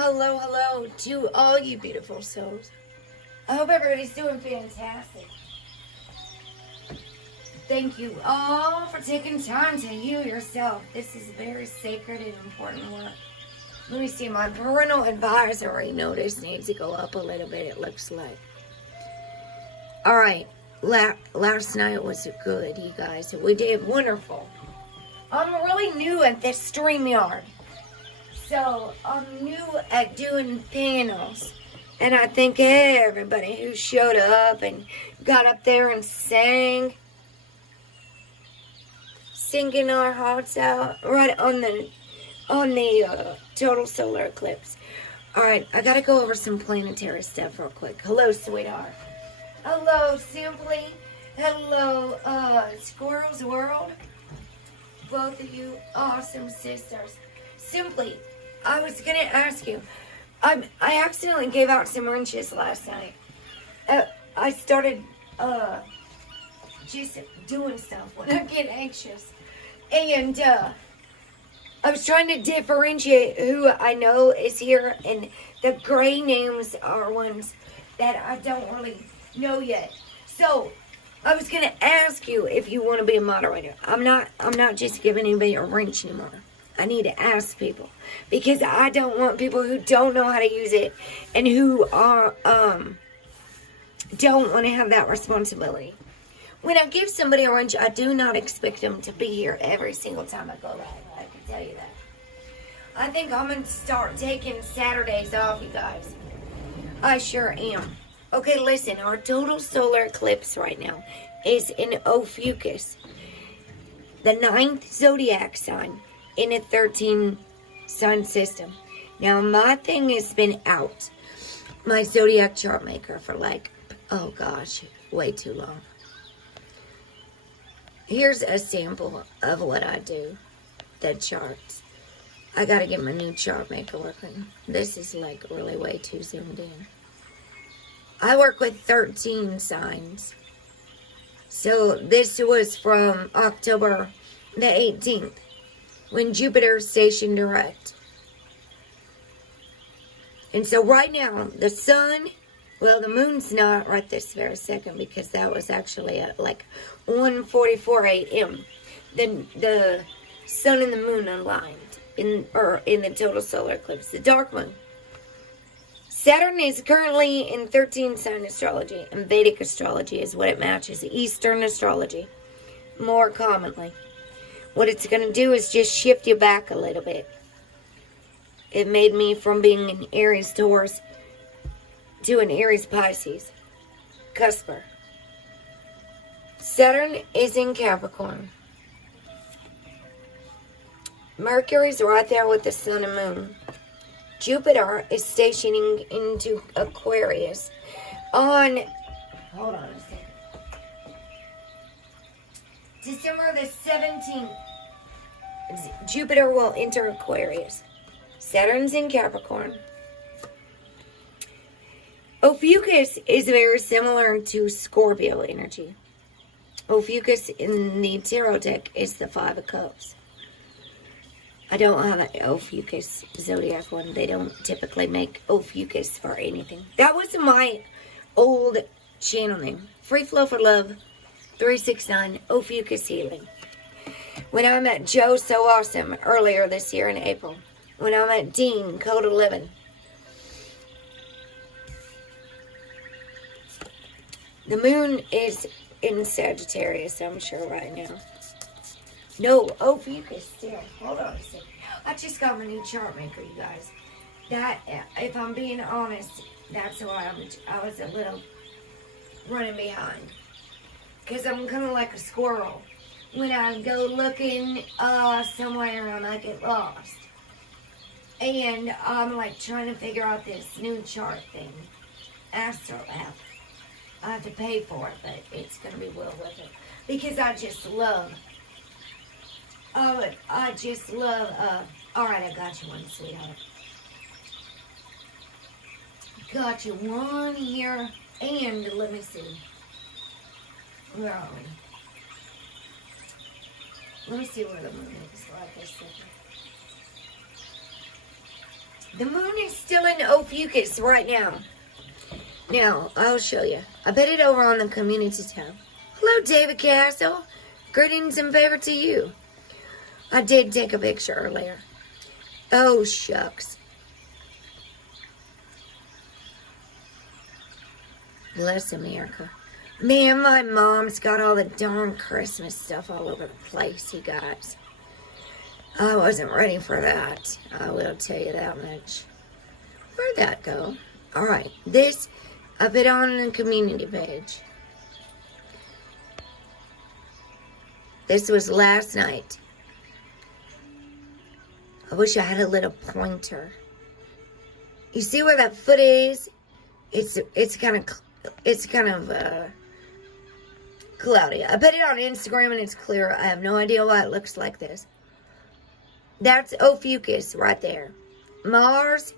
Hello, hello to all you beautiful souls. I hope everybody's doing fantastic. Thank you all for taking time to heal yourself. This is very sacred and important work. Let me see, my parental advisory notice needs to go up a little bit, it looks like. Alright, last night was good, you guys. We did wonderful. I'm really new at this StreamYard. So, I'm new at doing panels. And I thank everybody who showed up and got up there and sang. Singing our hearts out right on the total solar eclipse. Alright, I gotta go over some planetary stuff real quick. Hello, sweetheart. Hello, Simply. Hello, Squirrel's World. Both of you awesome sisters. Simply, I was gonna ask you. I accidentally gave out some wrenches last night. I started just doing stuff when I get anxious. And I was trying to differentiate who I know is here, and the gray names are ones that I don't really know yet. So I was gonna ask you if you want to be a moderator. I'm not just giving anybody a wrench anymore. I need to ask people, because I don't want people who don't know how to use it and who are don't want to have that responsibility. When I give somebody a wrench, I do not expect them to be here every single time I go live. I can tell you that. I think I'm going to start taking Saturdays off, you guys. I sure am. Okay, listen, our total solar eclipse right now is in Ophiuchus, the 9th zodiac sign in a 13 sun system. Now, my thing has been out, my zodiac chart maker, for like, oh gosh, way too long. Here's a sample of what I do, the charts. I gotta get my new chart maker working. This is like really way too zoomed in. I work with 13 signs. So this was from October the 18th, when Jupiter stationed direct. And so right now, the sun, well, the moon's not right this very second, because that was actually at like 1:44 a.m. Then the sun and the moon aligned in the total solar eclipse, the dark moon. Saturn is currently in 13 sign astrology, and Vedic astrology is what it matches, Eastern astrology, more commonly. What it's going to do is just shift you back a little bit. It made me from being an Aries Taurus to an Aries Pisces. Cusper. Saturn is in Capricorn. Mercury's right there with the sun and moon. Jupiter is stationing into Aquarius on, hold on a second, December the 17th. Jupiter will enter Aquarius. Saturn's in Capricorn. Ophiuchus is very similar to Scorpio energy. Ophiuchus in the tarot deck is the 5 of Cups. I don't have an Ophiuchus zodiac one. They don't typically make Ophiuchus for anything. That was my old channel name. Free Flow for Love 369 Ophiuchus Healing. When I met Joe So Awesome earlier this year in April. When I met Dean, Code 11. The moon is in Sagittarius, I'm sure, right now. No, Ophiuchus still. Hold on a second. I just got my new chart maker, you guys. That, if I'm being honest, that's why I was a little running behind. Because I'm kind of like a squirrel. When I go looking somewhere and I get lost. And I'm like trying to figure out this new chart thing. Astro app. I have to pay for it, but it's going to be well worth it. Because I just love... alright, I got you one, sweetheart. Got you one here, and let me see. Where are we? Let me see where the moon is right this second. The moon is still in Ophiuchus right now. Now, I'll show you. I put it over on the community tab. Hello, David Castle. Greetings and favor to you. I did take a picture earlier. Oh, shucks. Bless America. Man, my mom's got all the darn Christmas stuff all over the place, you guys. I wasn't ready for that. I will tell you that much. Where'd that go? Alright, this, I put on the community page. This was last night. I wish I had a little pointer. You see where that foot is? It's kind of cloudy. I put it on Instagram and it's clear. I have no idea why it looks like this. That's Ophiuchus right there. Mars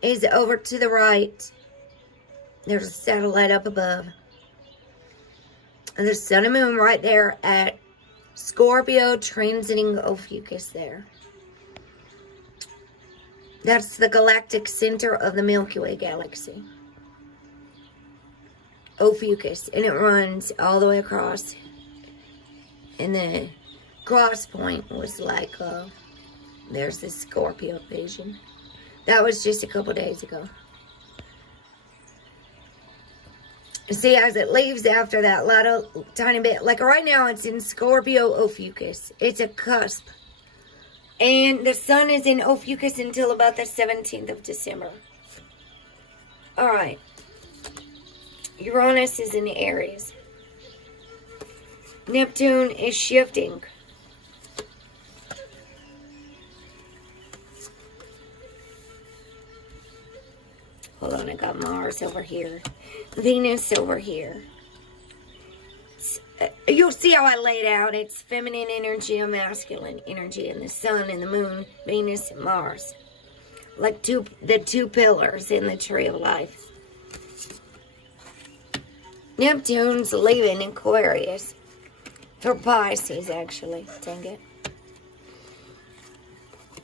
is over to the right. There's a satellite up above. And the sun and moon right there at Scorpio transiting Ophiuchus there. That's the galactic center of the Milky Way galaxy. Ophiuchus. And it runs all the way across. And the cross point was like, there's this Scorpio vision. That was just a couple days ago. See, as it leaves after that little tiny bit, like right now it's in Scorpio Ophiuchus. It's a cusp. And the sun is in Ophiuchus until about the 17th of December. Alright. Uranus is in Aries. Neptune is shifting. Hold on, I got Mars over here. Venus over here. You'll see how I laid out. It's feminine energy and masculine energy. And the sun and the moon, Venus and Mars. Like the two pillars in the tree of life. Neptune's leaving Aquarius. For Pisces, actually. Dang it.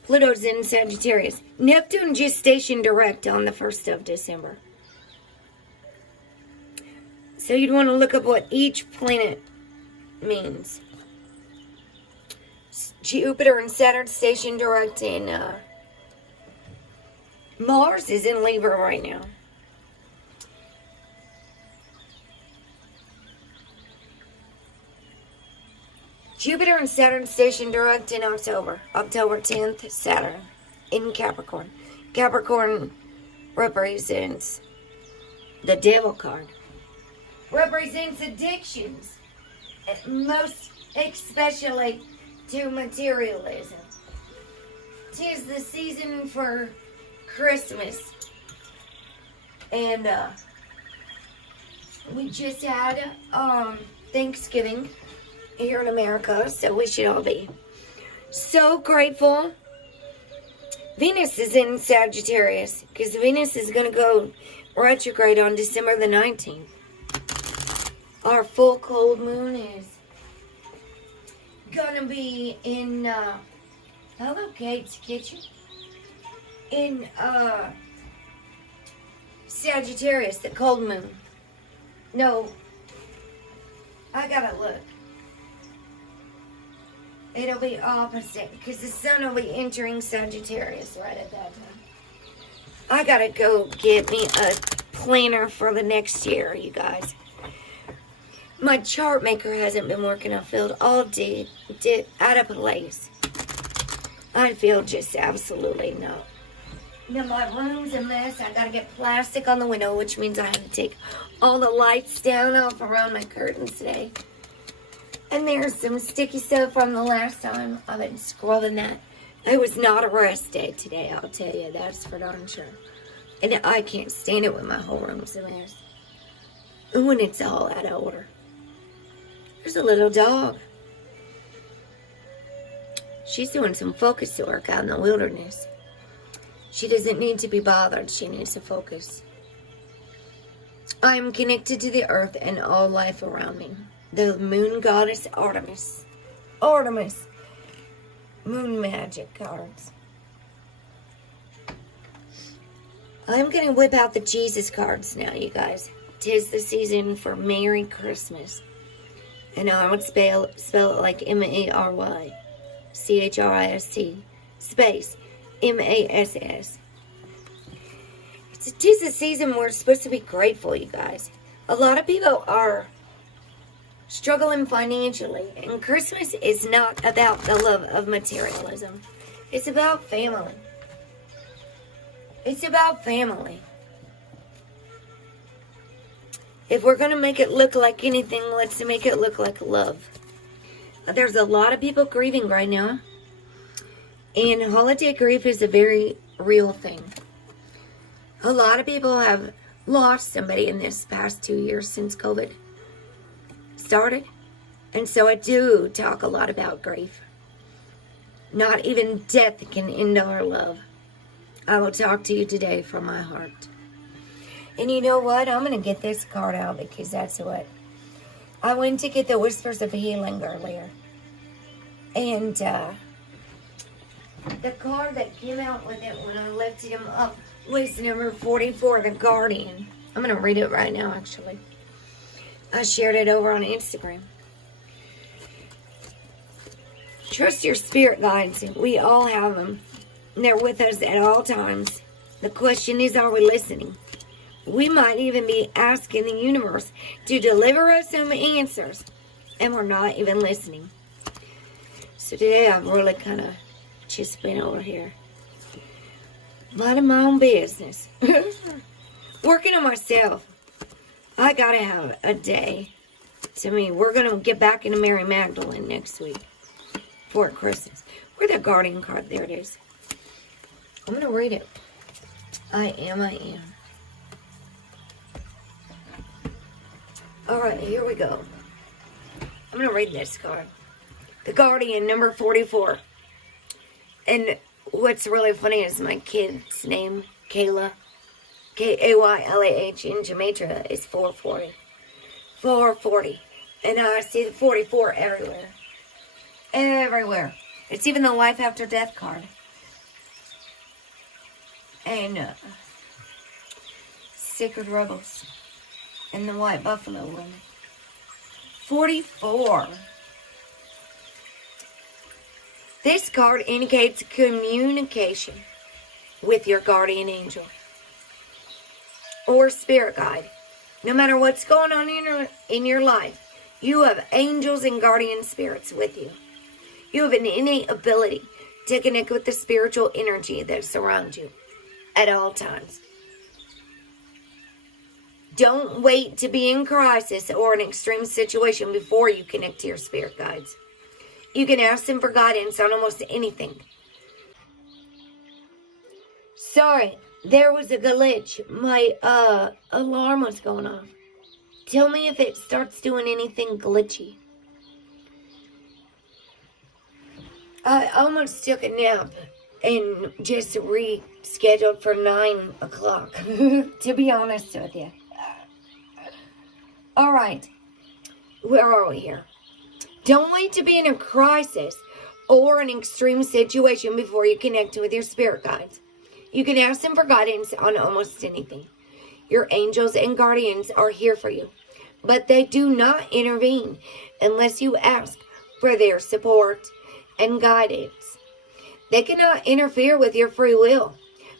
Pluto's in Sagittarius. Neptune just stationed direct on the 1st of December. So you'd want to look up what each planet means. Jupiter and Saturn stationed direct in... Mars is in Libra right now. Jupiter and Saturn stationed direct in October. October 10th, Saturn in Capricorn. Capricorn represents the devil card. Represents addictions. Most especially to materialism. 'Tis the season for Christmas. And we just had Thanksgiving here in America, so we should all be so grateful. Venus is in Sagittarius because Venus is going to go retrograde on December the 19th. Our full cold moon is going to be in hello Kate's Kitchen in Sagittarius, the cold moon. No, I gotta look. It'll be opposite because the sun will be entering Sagittarius right at that time. I gotta go get me a planner for the next year, you guys. My chart maker hasn't been working. I feel all did out of place. I feel just absolutely no. Now my room's a mess. I gotta get plastic on the window, which means I had to take all the lights down off around my curtains today. And there's some sticky stuff from the last time. I've been scrubbing that. It was not a rest day today, I'll tell you. That's for darn sure. And I can't stand it when my whole room's a mess. When it's all out of order. There's a little dog. She's doing some focus work out in the wilderness. She doesn't need to be bothered. She needs to focus. I am connected to the earth and all life around me. The moon goddess Artemis. Artemis. Moon magic cards. I'm going to whip out the Jesus cards now, you guys. 'Tis the season for Merry Christmas. And I would spell it like MARYCHRIST space MASS. Tis the season we're supposed to be grateful, you guys. A lot of people are struggling financially, and Christmas is not about the love of materialism. It's about family. It's about family. If we're going to make it look like anything, let's make it look like love. There's a lot of people grieving right now, and holiday grief is a very real thing. A lot of people have lost somebody in this past 2 years since COVID started. And so I do talk a lot about grief. Not even death can end our love. I will talk to you today from my heart. And you know what? I'm going to get this card out because that's what. I went to get the Whispers of Healing earlier. And the card that came out with it when I lifted him up was number 44, the Guardian. I'm going to read it right now, actually. I shared it over on Instagram. Trust your spirit guides. We all have them. They're with us at all times. The question is, are we listening? We might even be asking the universe to deliver us some answers, and we're not even listening. So today I've really kind of just been over here, minding my own business, working on myself. I gotta have a day. To me, we're gonna get back into Mary Magdalene next week for Christmas. Where's the Guardian card? There it is. I'm gonna read it. I am. Alright, here we go. I'm going to read this card. The Guardian, number 44. And what's really funny is my kid's name, Kaylah, Kaylah, in Gematria is 440. 440. And I see the 44 everywhere. Everywhere. It's even the Life After Death card. And Sacred Rebels. And the White Buffalo one. 44. This card indicates communication with your guardian angel or spirit guide. No matter what's going on in your life, you have angels and guardian spirits with you. You have an innate ability to connect with the spiritual energy that surrounds you at all times. Don't wait to be in crisis or an extreme situation before you connect to your spirit guides. You can ask them for guidance on almost anything. Sorry, there was a glitch. My alarm was going off. Tell me if it starts doing anything glitchy. I almost took a nap and just rescheduled for 9 o'clock, to be honest with you. All right, where are we here? Don't wait to be in a crisis or an extreme situation before you connect with your spirit guides. You can ask them for guidance on almost anything. Your angels and guardians are here for you, but they do not intervene unless you ask for their support and guidance. They cannot interfere with your free will,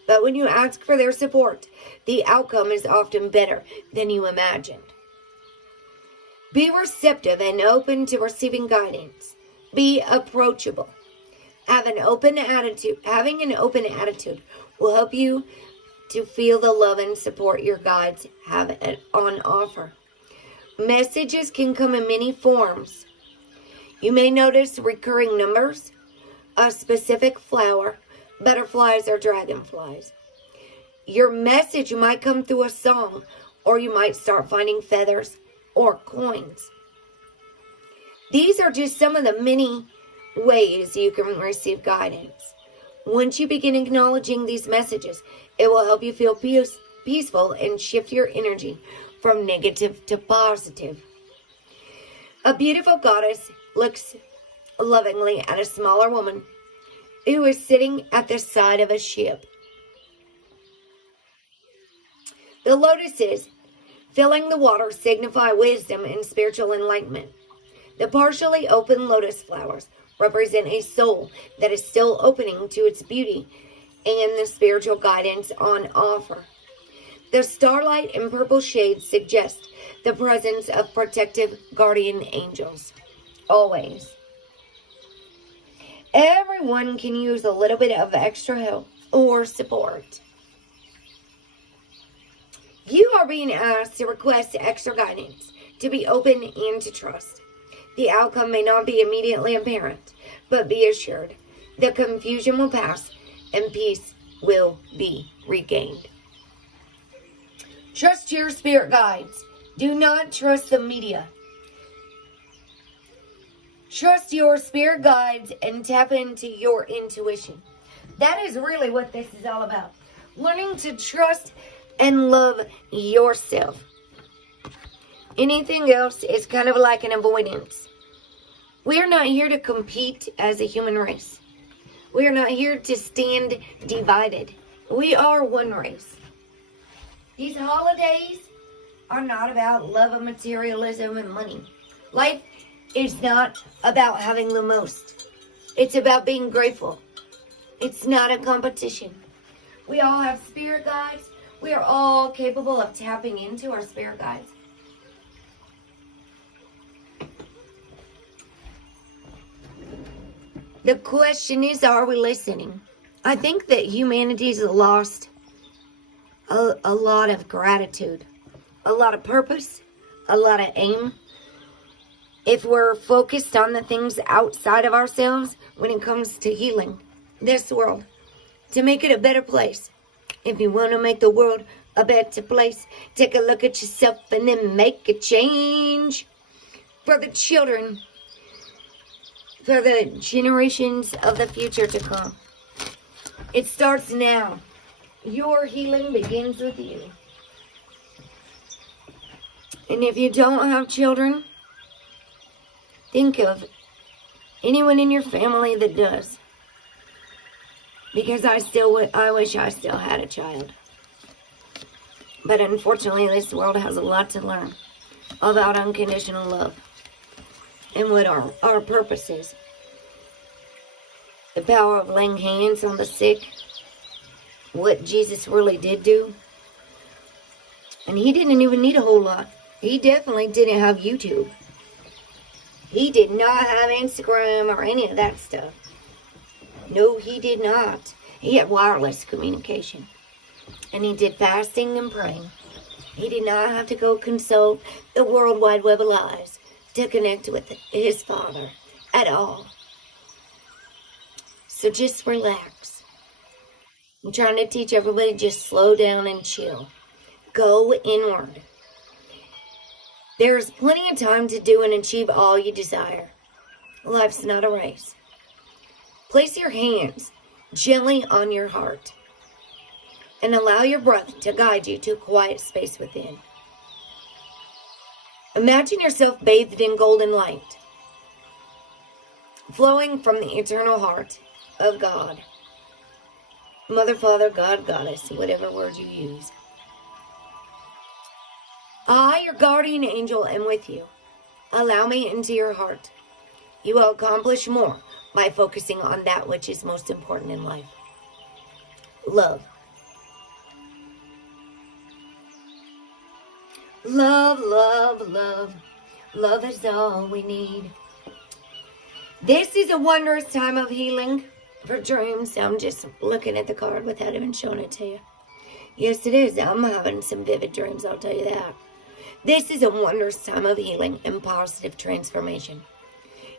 but when you ask for their support, the outcome is often better than you imagined. Be receptive and open to receiving guidance. Be approachable. Having an open attitude will help you to feel the love and support your guides have on offer. Messages can come in many forms. You may notice recurring numbers, a specific flower, butterflies, or dragonflies. Your message might come through a song, or you might start finding feathers or coins. These are just some of the many ways you can receive guidance. Once you begin acknowledging these messages, it will help you feel peaceful and shift your energy from negative to positive. A beautiful goddess looks lovingly at a smaller woman who is sitting at the side of a ship. The lotuses filling the water signify wisdom and spiritual enlightenment. The partially open lotus flowers represent a soul that is still opening to its beauty and the spiritual guidance on offer. The starlight and purple shades suggest the presence of protective guardian angels. Always. Everyone can use a little bit of extra help or support. You are being asked to request extra guidance, to be open and to trust. The outcome may not be immediately apparent, but be assured the confusion will pass and peace will be regained. Trust your spirit guides. Do not trust the media. Trust your spirit guides and tap into your intuition. That is really what this is all about. Learning to trust and love yourself. Anything else is kind of like an avoidance. We are not here to compete as a human race. We are not here to stand divided. We are one race. These holidays are not about love of materialism and money. Life is not about having the most. It's about being grateful. It's not a competition. We all have spirit guides. We are all capable of tapping into our spirit guides. The question is, are we listening? I think that humanity's lost a lot of gratitude, a lot of purpose, a lot of aim. If we're focused on the things outside of ourselves when it comes to healing this world, to make it a better place. If you want to make the world a better place, take a look at yourself and then make a change for the children, for the generations of the future to come. It starts now. Your healing begins with you. And if you don't have children, think of anyone in your family that does. Because I wish I still had a child. But unfortunately, this world has a lot to learn about unconditional love and what our purpose is. The power of laying hands on the sick. What Jesus really did do. And he didn't even need a whole lot. He definitely didn't have YouTube. He did not have Instagram or any of that stuff. No, he did not. He had wireless communication. And he did fasting and praying. He did not have to go consult the World Wide Web of Lies to connect with his Father at all. So just relax. I'm trying to teach everybody just slow down and chill. Go inward. There's plenty of time to do and achieve all you desire. Life's not a race. Place your hands gently on your heart and allow your breath to guide you to a quiet space within. Imagine yourself bathed in golden light, flowing from the eternal heart of God. Mother, Father, God, Goddess, whatever word you use. I, your guardian angel, am with you. Allow me into your heart. You will accomplish more by focusing on that which is most important in life. Love. Love, love, love. Love is all we need. This is a wondrous time of healing for dreams. I'm just looking at the card without even showing it to you. Yes, it is. I'm having some vivid dreams, I'll tell you that. This is a wondrous time of healing and positive transformation.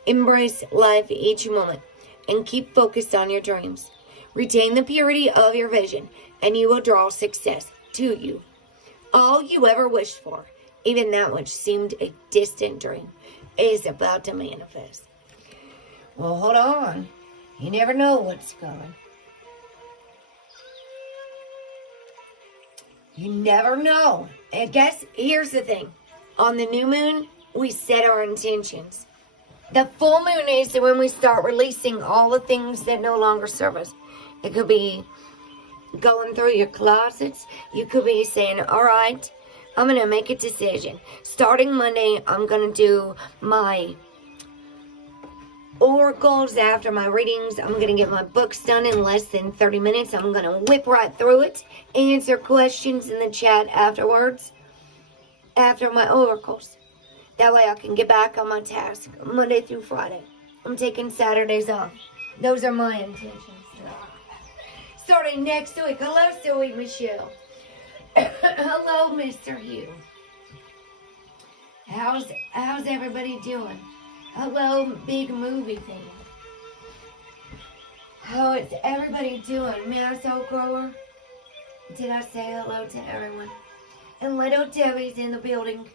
Embrace life each moment and keep focused on your dreams. Retain the purity of your vision and you will draw success to you. All you ever wished for, even that which seemed a distant dream, is about to manifest. Well, hold on. You never know what's coming. You never know. And guess, here's the thing. On the new moon, we set our intentions. The full moon is when we start releasing all the things that no longer serve us. It could be going through your closets, you could be saying, all right, I'm going to make a decision. Starting Monday, I'm going to do my oracles after my readings. I'm going to get my books done in less than 30 minutes. I'm going to whip right through it, answer questions in the chat afterwards, after my oracles. That way I can get back on my task Monday through Friday. I'm taking Saturdays off. Those are my intentions. Starting next week. Hello, Sweet Michelle. Hello, Mr. Hugh. How's everybody doing? Hello, big movie fan. How is everybody doing? Mass Soul Grower? Did I say hello to everyone? And little Debbie's in the building.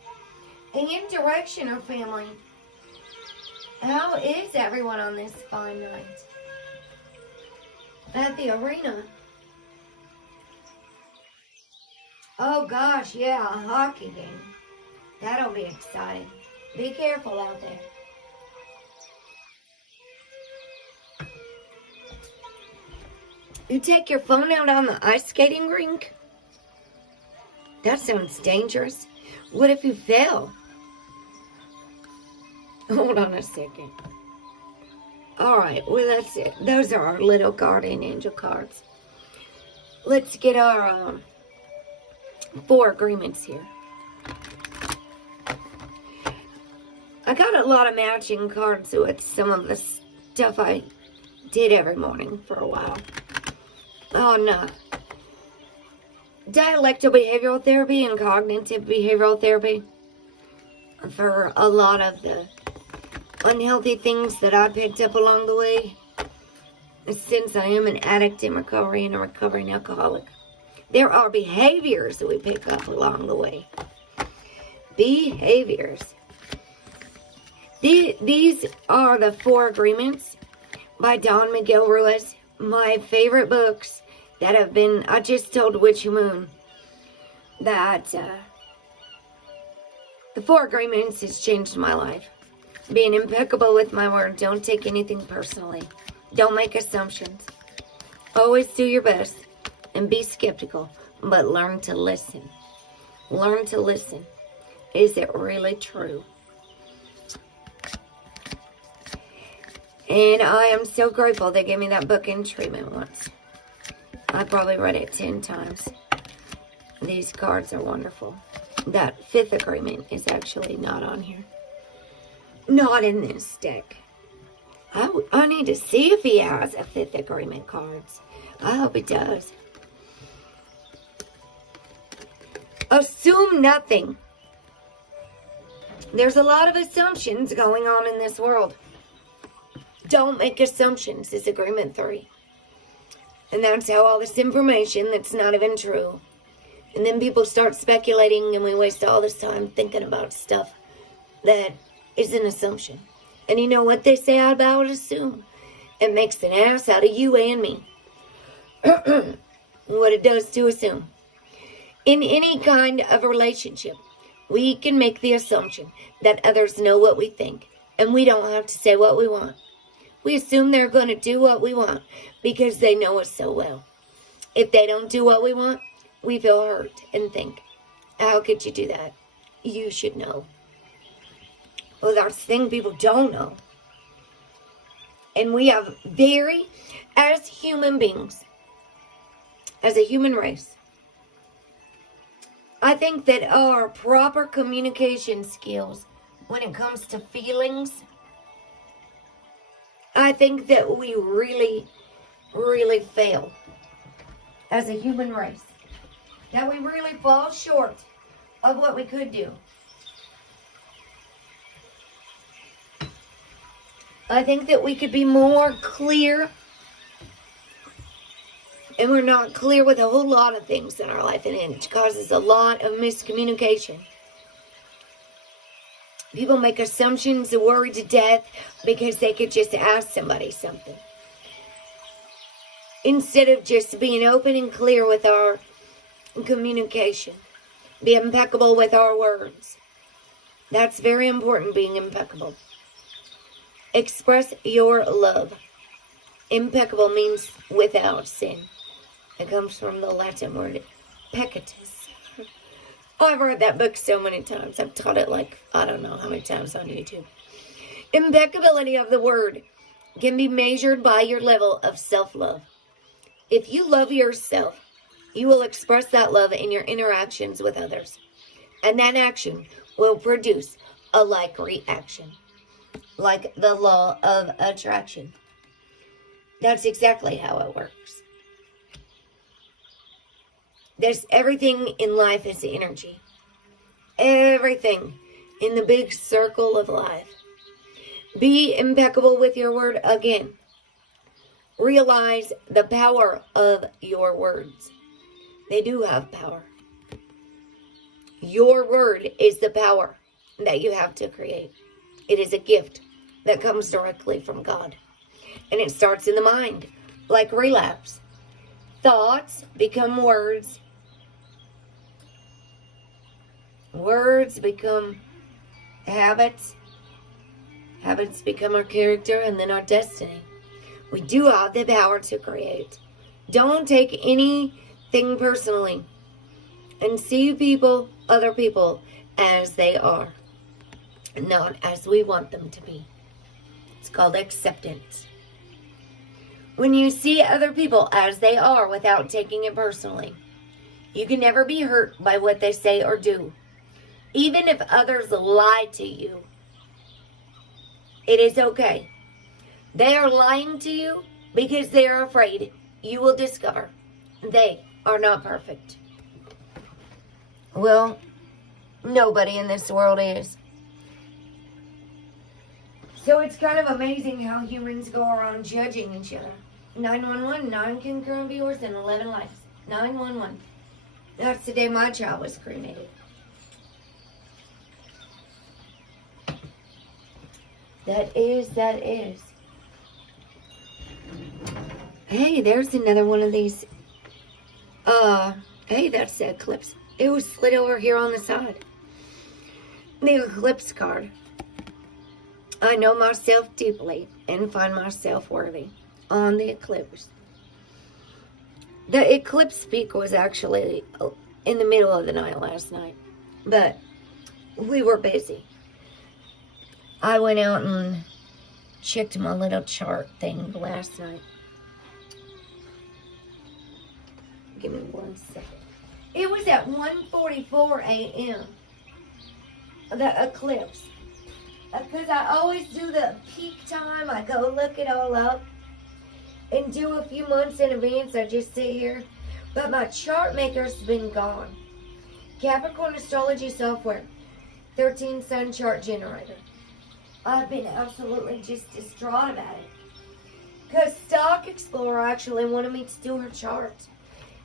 And Directioner family. How is everyone on this fine night? At the arena. Oh gosh, yeah, a hockey game. That'll be exciting. Be careful out there. You take your phone out on the ice skating rink? That sounds dangerous. What if you fell? Hold on a second. Alright, well that's it. Those are our little guardian angel cards. Let's get our 4 agreements here. I got a lot of matching cards with some of the stuff I did every morning for a while. Oh no. Dialectical behavioral therapy and cognitive behavioral therapy for a lot of the unhealthy things that I picked up along the way. Since I am an addict in recovery and a recovering alcoholic, there are behaviors that we pick up along the way. Behaviors. These are the 4 agreements by Don Miguel Ruiz. My favorite books that have been, I just told HUE-MAN that the 4 agreements has changed my life. Being impeccable with my word. Don't take anything personally. Don't make assumptions. Always do your best and be skeptical, but learn to listen. Learn to listen. Is it really true? And I am so grateful they gave me that book in treatment once. I probably read it 10 times. These cards are wonderful. That 5th agreement is actually not on here. Not in this deck. I need to see if he has a 5th agreement cards. I hope he does. Assume nothing. There's a lot of assumptions going on in this world. Don't make assumptions is agreement 3. And that's how all this information that's not even true. And then people start speculating and we waste all this time thinking about stuff that is an assumption. And you know what they say about assume? It makes an ass out of you and me. What it does to assume. In any kind of relationship, we can make the assumption that others know what we think. And we don't have to say what we want. We assume they're going to do what we want because they know us so well. If they don't do what we want, we feel hurt and think, how could you do that? You should know. Well, that's the thing people don't know. And we have as human beings, as a human race, I think that our proper communication skills when it comes to feelings, I think that we really, really fail as a human race. That we really fall short of what we could do. I think that we could be more clear. And we're not clear with a whole lot of things in our life. And it causes a lot of miscommunication. People make assumptions and worry to death because they could just ask somebody something. Instead of just being open and clear with our communication. Be impeccable with our words. That's very important, being impeccable. Express your love. Impeccable means without sin. It comes from the Latin word peccatus. Oh, I've read that book so many times. I've taught it like, I don't know how many times on YouTube. Impeccability of the word can be measured by your level of self-love. If you love yourself, you will express that love in your interactions with others. And that action will produce a like reaction. Like the law of attraction. That's exactly how it works. Everything in life is energy. Everything in the big circle of life. Be impeccable with your word again. Realize the power of your words. They do have power. Your word is the power that you have to create. It is a gift that comes directly from God. And it starts in the mind, like relapse. Thoughts become words. Words become habits. Habits become our character and then our destiny. We do have the power to create. Don't take anything personally. And see people, other people, as they are. Not as we want them to be. It's called acceptance. When you see other people as they are without taking it personally, you can never be hurt by what they say or do. Even if others lie to you, it is okay. They are lying to you because they are afraid you will discover they are not perfect. Well, nobody in this world is. So it's kind of amazing how humans go around judging each other. 911, 9 concurrent viewers and 11 likes. 911. That's the day my child was cremated. That is. Hey, there's another one of these. Hey, that's the Eclipse. It was slid over here on the side. The Eclipse card. I know myself deeply and find myself worthy. On the Eclipse. The Eclipse peak was actually in the middle of the night last night. But we were busy. I went out and checked my little chart thing last night. Give me 1 second. It was at 1:44 a.m. The eclipse. Because I always do the peak time. I go look it all up. And do a few months in advance. I just sit here. But my chart maker's been gone. Capricorn Astrology Software. 13 Sun Chart Generator. I've been absolutely just distraught about it. Because Stock Explorer actually wanted me to do her charts.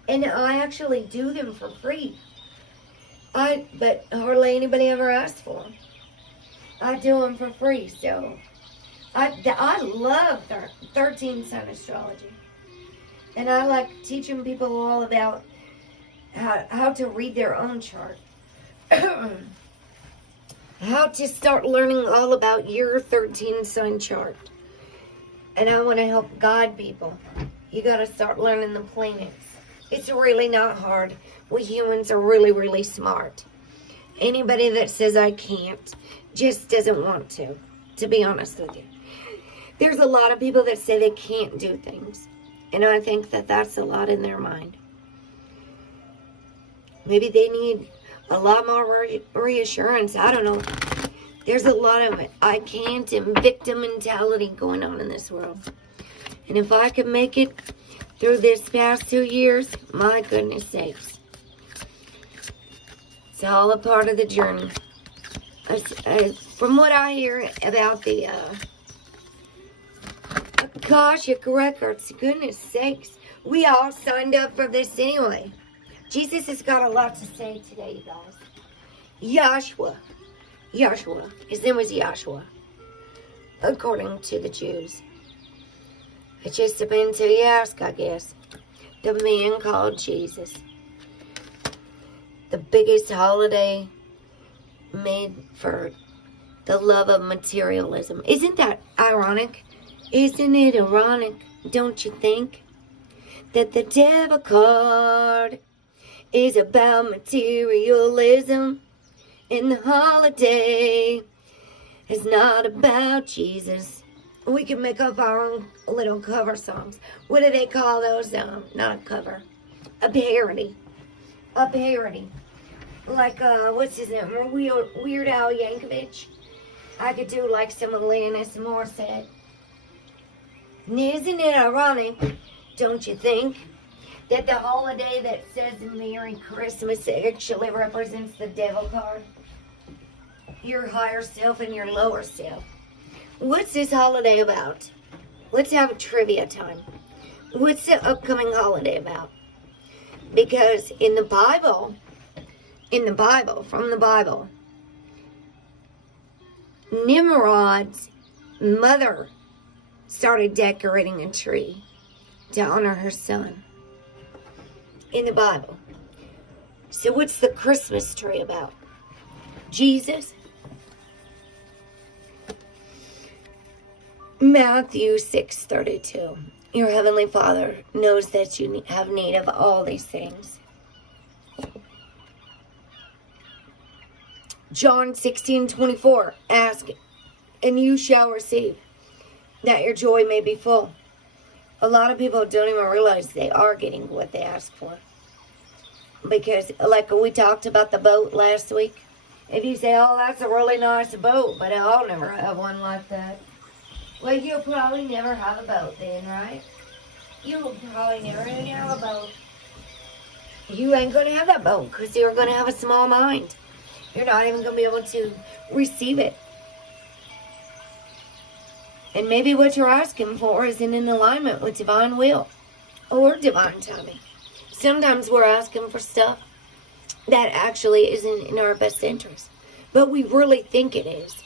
And I actually do them for free. But hardly anybody ever asked for them. I do them for free, so I love 13 Sun Astrology. And I like teaching people all about how to read their own chart. How to start learning all about your 13 Sun chart. And I want to help guide people. You got to start learning the planets. It's really not hard. We humans are really, really smart. Anybody that says I can't just doesn't want to be honest with you. There's a lot of people that say they can't do things. And I think that that's a lot in their mind. Maybe they need a lot more reassurance. I don't know. There's a lot of I can't and victim mentality going on in this world. And if I could make it through this past 2 years, my goodness sakes. It's all a part of the journey. From what I hear about the Akashic Records, goodness sakes, we all signed up for this anyway. Jesus has got a lot to say today, you guys. Yahshua. His name was Yahshua, according to the Jews. It just depends who you ask, I guess. The man called Jesus. The biggest holiday made for the love of materialism. Isn't that ironic? Isn't it ironic, don't you think? that the devil card is about materialism, and the holiday is not about Jesus. We can make up our own little cover songs. What do they call those? Not a cover. A parody. A parody. Like, what's his name? Weird Al Yankovic. I could do like some Alanis Morissette. And isn't it ironic, don't you think, that the holiday that says Merry Christmas actually represents the devil card? Your higher self and your lower self. What's this holiday about? Let's have a trivia time. What's the upcoming holiday about? Because in the Bible, from the Bible, Nimrod's mother started decorating a tree to honor her son. In the Bible. So what's the Christmas tree about? Jesus? Matthew 6:32. Your heavenly Father knows that you have need of all these things. John 16:24. Ask, and you shall receive, that your joy may be full. A lot of people don't even realize they are getting what they ask for. Because, like we talked about the boat last week, if you say, oh, that's a really nice boat, but I'll never have one like that. Well, you'll probably never have a boat then, right? You'll probably never have a boat. You ain't going to have that boat because you're going to have a small mind. You're not even going to be able to receive it. And maybe what you're asking for isn't in alignment with divine will or divine timing. Sometimes we're asking for stuff that actually isn't in our best interest. But we really think it is.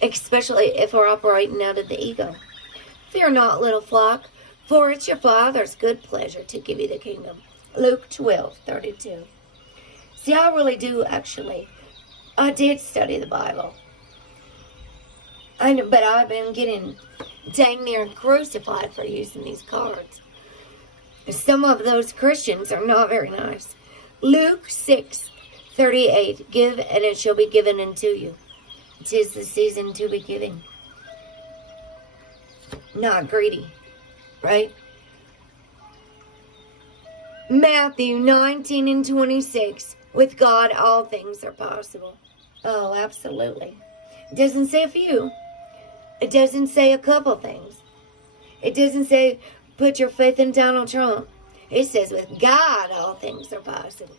Especially if we're operating out of the ego. Fear not, little flock, for it's your Father's good pleasure to give you the kingdom. Luke 12:32. See, I really do actually. I did study the Bible. But I've been getting dang near crucified for using these cards. Some of those Christians are not very nice. Luke 6:38. Give, and it shall be given unto you. 'Tis the season to be giving. Not greedy, right? Matthew 19:26. With God, all things are possible. Oh, absolutely. It doesn't say a few. It doesn't say a couple things. It doesn't say put your faith in Donald Trump. It says with God, all things are possible.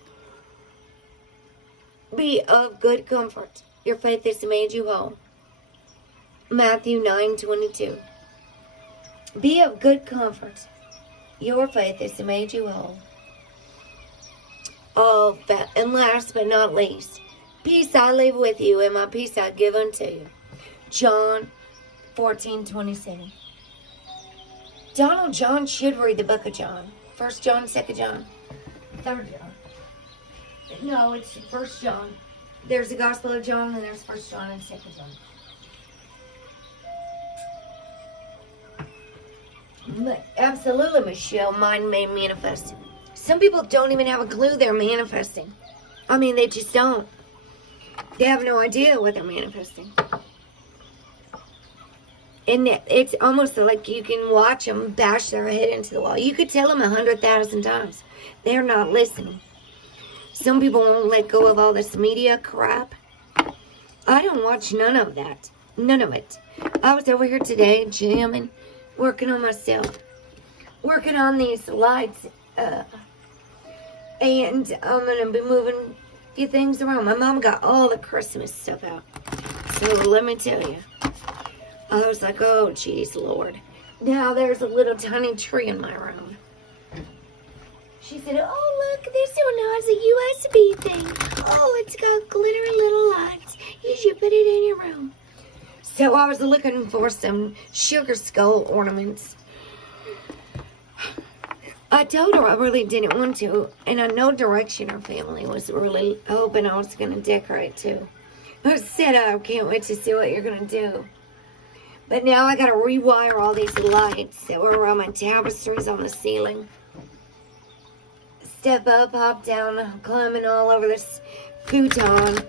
Be of good comfort. Your faith has made you whole. Matthew 9:22. Be of good comfort. Your faith has made you whole. And last but not least, peace I leave with you, and my peace I give unto you. John 14:27. Donald John should read the book of John. 1 John, 2 John, 3 John. No, it's 1 John. There's the Gospel of John, and there's 1 John and 2 John. But absolutely, Michelle, mind may manifest. Some people don't even have a clue they're manifesting. I mean, they just don't. They have no idea what they're manifesting. And it's almost like you can watch them bash their head into the wall. You could tell them 100,000 times. They're not listening. Some people won't let go of all this media crap. I don't watch none of that. None of it. I was over here today jamming, working on myself. Working on these lights. And I'm going to be moving a few things around. My mom got all the Christmas stuff out. So let me tell you. I was like, oh, geez, Lord. Now there's a little tiny tree in my room. She said, oh, look, this one has a USB thing. Oh, it's got glittery little lights. You should put it in your room. So I was looking for some sugar skull ornaments. I told her I really didn't want to, and I know direction her family was really hoping I was going to decorate too. I said, I can't wait to see what you're going to do. But now I got to rewire all these lights that were around my tapestries on the ceiling. step up, hop down, climbing all over this futon.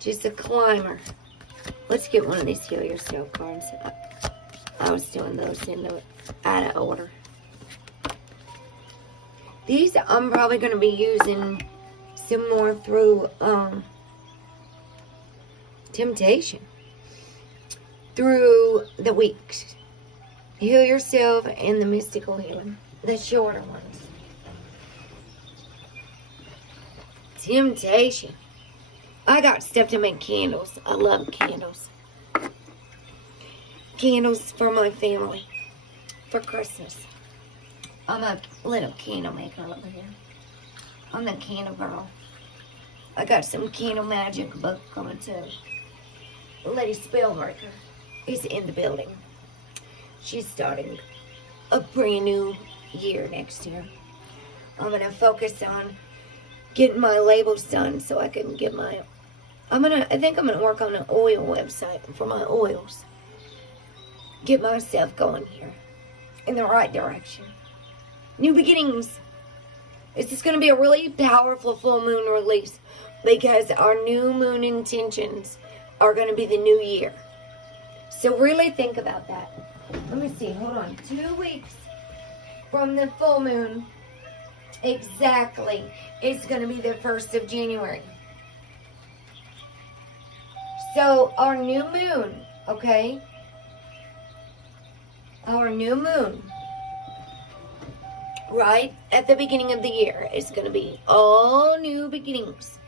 Just a climber. Let's get one of these Heal Yourself cards. I was doing those out of order. These I'm probably going to be using some more through temptation. Through the weeks. Heal Yourself and the mystical healing. The shorter ones. Temptation. I got stuff to make candles. I love candles. Candles for my family. For Christmas. I'm a little candle maker over here. I'm the candle girl. I got some candle magic book coming too. Lady Spellbreaker is in the building. She's starting a brand new year next year. I'm going to focus on getting my labels done so I can get my... I think I'm going to work on an oil website for my oils. Get myself going here in the right direction. New beginnings. This is going to be a really powerful full moon release because our new moon intentions are going to be the new year. So really think about that. Let me see. Hold on. 2 weeks from the full moon exactly is going to be the 1st of January. So our new moon, okay? Our new moon, right at the beginning of the year, is going to be all new beginnings.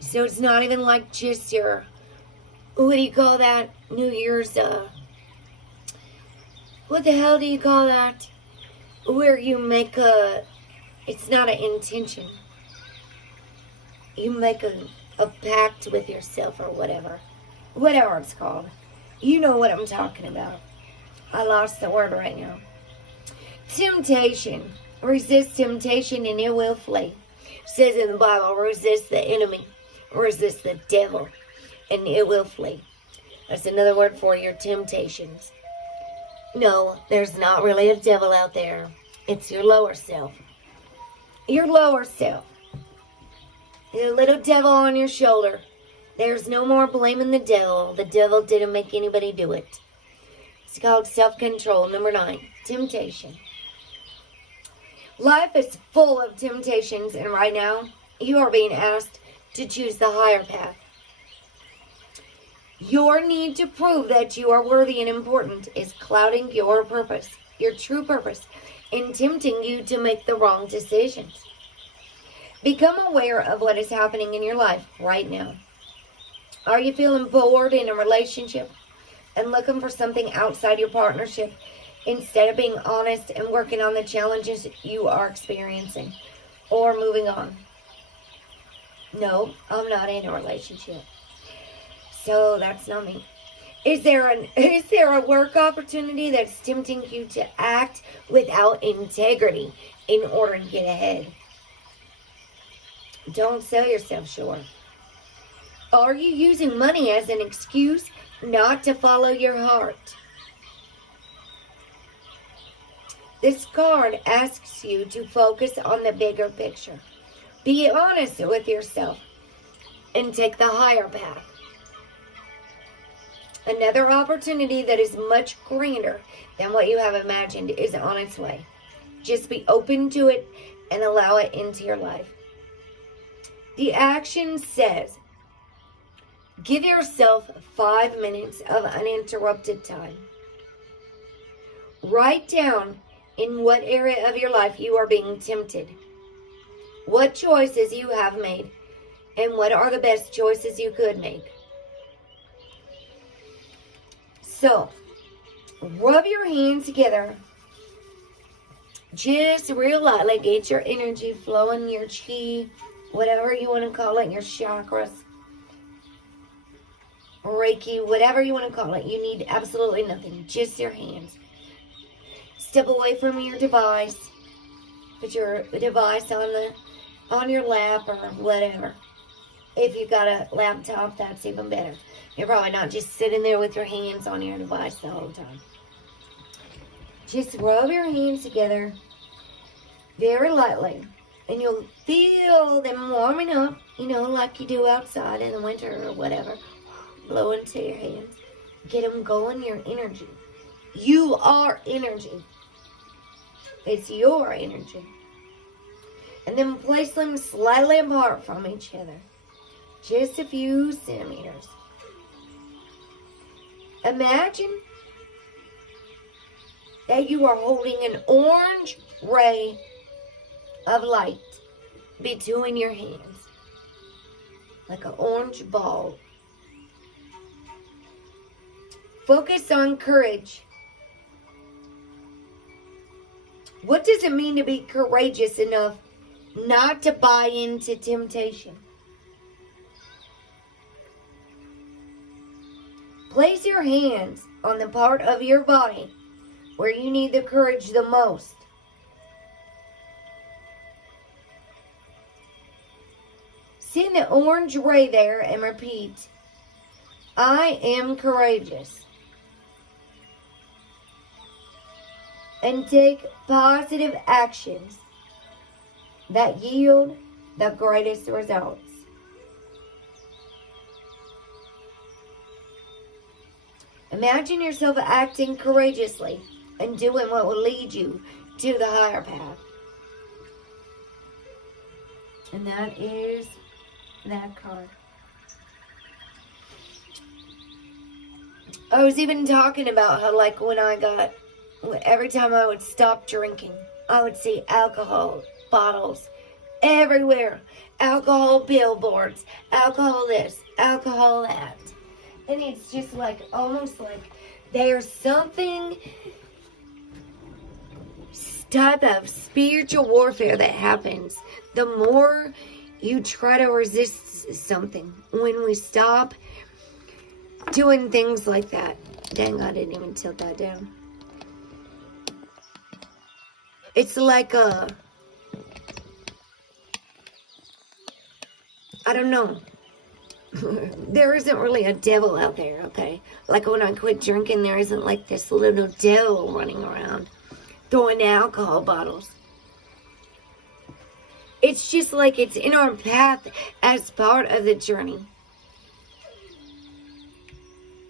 So it's not even like just your, what do you call that? New Year's, what the hell do you call that? Where you make it's not an intention. You make a pact with yourself or whatever. Whatever it's called. You know what I'm talking about. I lost the word right now. Temptation. Resist temptation and it will flee. It says in the Bible, resist the enemy. Resist the devil and it will flee. That's another word for your temptations. No, there's not really a devil out there. It's your lower self. Your lower self. The little devil on your shoulder. There's no more blaming the devil. The devil didn't make anybody do it. It's called self-control. Number 9, temptation. Life is full of temptations, and right now, you are being asked to choose the higher path. Your need to prove that you are worthy and important is clouding your purpose, your true purpose, and tempting you to make the wrong decisions. Become aware of what is happening in your life right now. Are you feeling bored in a relationship and looking for something outside your partnership instead of being honest and working on the challenges you are experiencing or moving on? No, I'm not in a relationship. So that's not me. Is there a work opportunity that's tempting you to act without integrity in order to get ahead? Don't sell yourself short. Are you using money as an excuse not to follow your heart? This card asks you to focus on the bigger picture. Be honest with yourself and take the higher path. Another opportunity that is much grander than what you have imagined is on its way. Just be open to it and allow it into your life. The action says, give yourself 5 minutes of uninterrupted time. Write down in what area of your life you are being tempted, what choices you have made, and what are the best choices you could make. So, rub your hands together. Just real lightly, get your energy flowing, your chi, whatever you want to call it, your chakras, Reiki, whatever you want to call it. You need absolutely nothing, just your hands. Step away from your device. Put your device on your lap or whatever. If you've got a laptop, that's even better. You're probably not just sitting there with your hands on your device the whole time. Just rub your hands together very lightly. And you'll feel them warming up, like you do outside in the winter or whatever. Blow into your hands. Get them going, your energy. You are energy. It's your energy. And then place them slightly apart from each other. Just a few centimeters. Imagine that you are holding an orange ray of light between your hands. Like an orange ball. Focus on courage. What does it mean to be courageous enough not to buy into temptation? Place your hands on the part of your body where you need the courage the most. Send the orange ray there and repeat, I am courageous. And take positive actions that yield the greatest results. Imagine yourself acting courageously and doing what will lead you to the higher path. And that is that card. I was even talking about how, like, every time I would stop drinking, I would see alcohol bottles everywhere. Alcohol billboards, alcohol this, alcohol that. And it's just like, almost like there's something, type of spiritual warfare that happens. The more you try to resist something, when we stop doing things like that. Dang, I didn't even tilt that down. It's like I don't know. There isn't really a devil out there, okay? Like when I quit drinking, there isn't like this little devil running around throwing alcohol bottles. It's just like it's in our path as part of the journey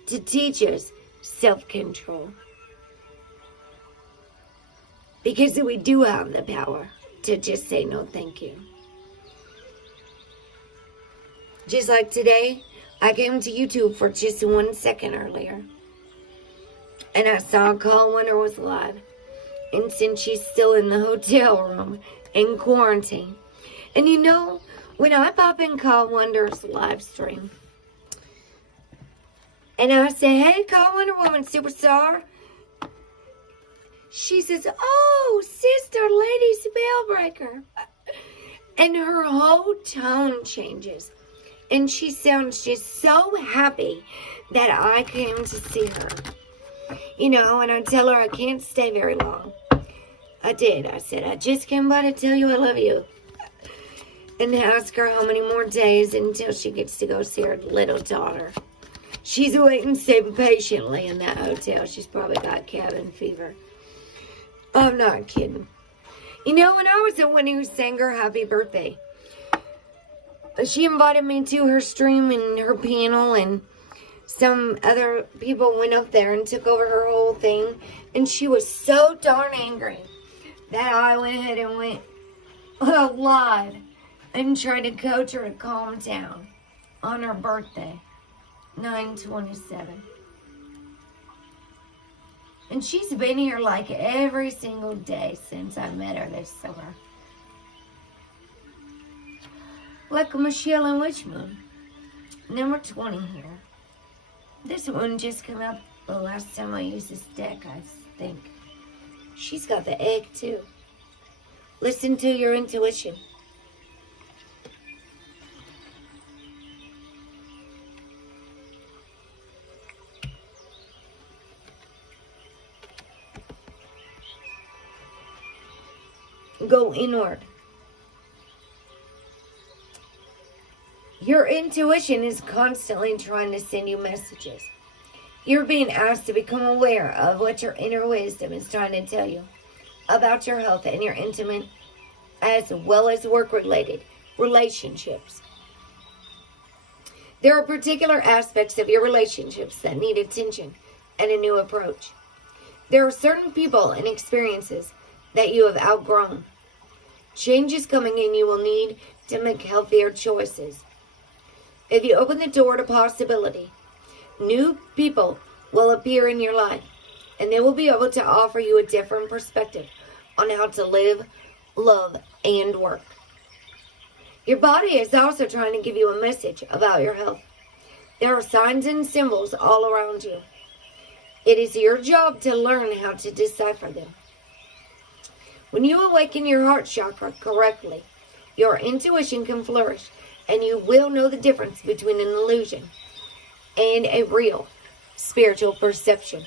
to teach us self-control. Because we do have the power to just say no thank you. Just like today, I came to YouTube for just 1 second earlier. And I saw Call Wonder was live. And since she's still in the hotel room in quarantine. And when I pop in Call Wonder's live stream, and I say, hey, Call Wonder Woman Superstar, she says, oh, Sister Lady Spellbreaker. And her whole tone changes. And she sounds just so happy that I came to see her. And I tell her I can't stay very long. I did. I said, I just came by to tell you I love you. And ask her how many more days until she gets to go see her little daughter. She's waiting so patiently in that hotel. She's probably got cabin fever. I'm not kidding. When I was the one who sang her happy birthday, she invited me to her stream and her panel, and some other people went up there and took over her whole thing. And she was so darn angry that I went ahead and went live and tried to coach her to calm down on her birthday, 9/27. And she's been here like every single day since I met her this summer. Like Michelle and Witchmoon. Number 20 here. This one just came out the last time I used this deck, I think. She's got the egg too. Listen to your intuition. Go inward. Your intuition is constantly trying to send you messages. You're being asked to become aware of what your inner wisdom is trying to tell you about your health and your intimate as well as work-related relationships. There are particular aspects of your relationships that need attention and a new approach. There are certain people and experiences that you have outgrown. Change is coming and you will need to make healthier choices. If you open the door to possibility, new people will appear in your life, and they will be able to offer you a different perspective on how to live, love, and work. Your body is also trying to give you a message about your health. There are signs and symbols all around you. It is your job to learn how to decipher them. When you awaken your heart chakra correctly, your intuition can flourish, and you will know the difference between an illusion and a real spiritual perception.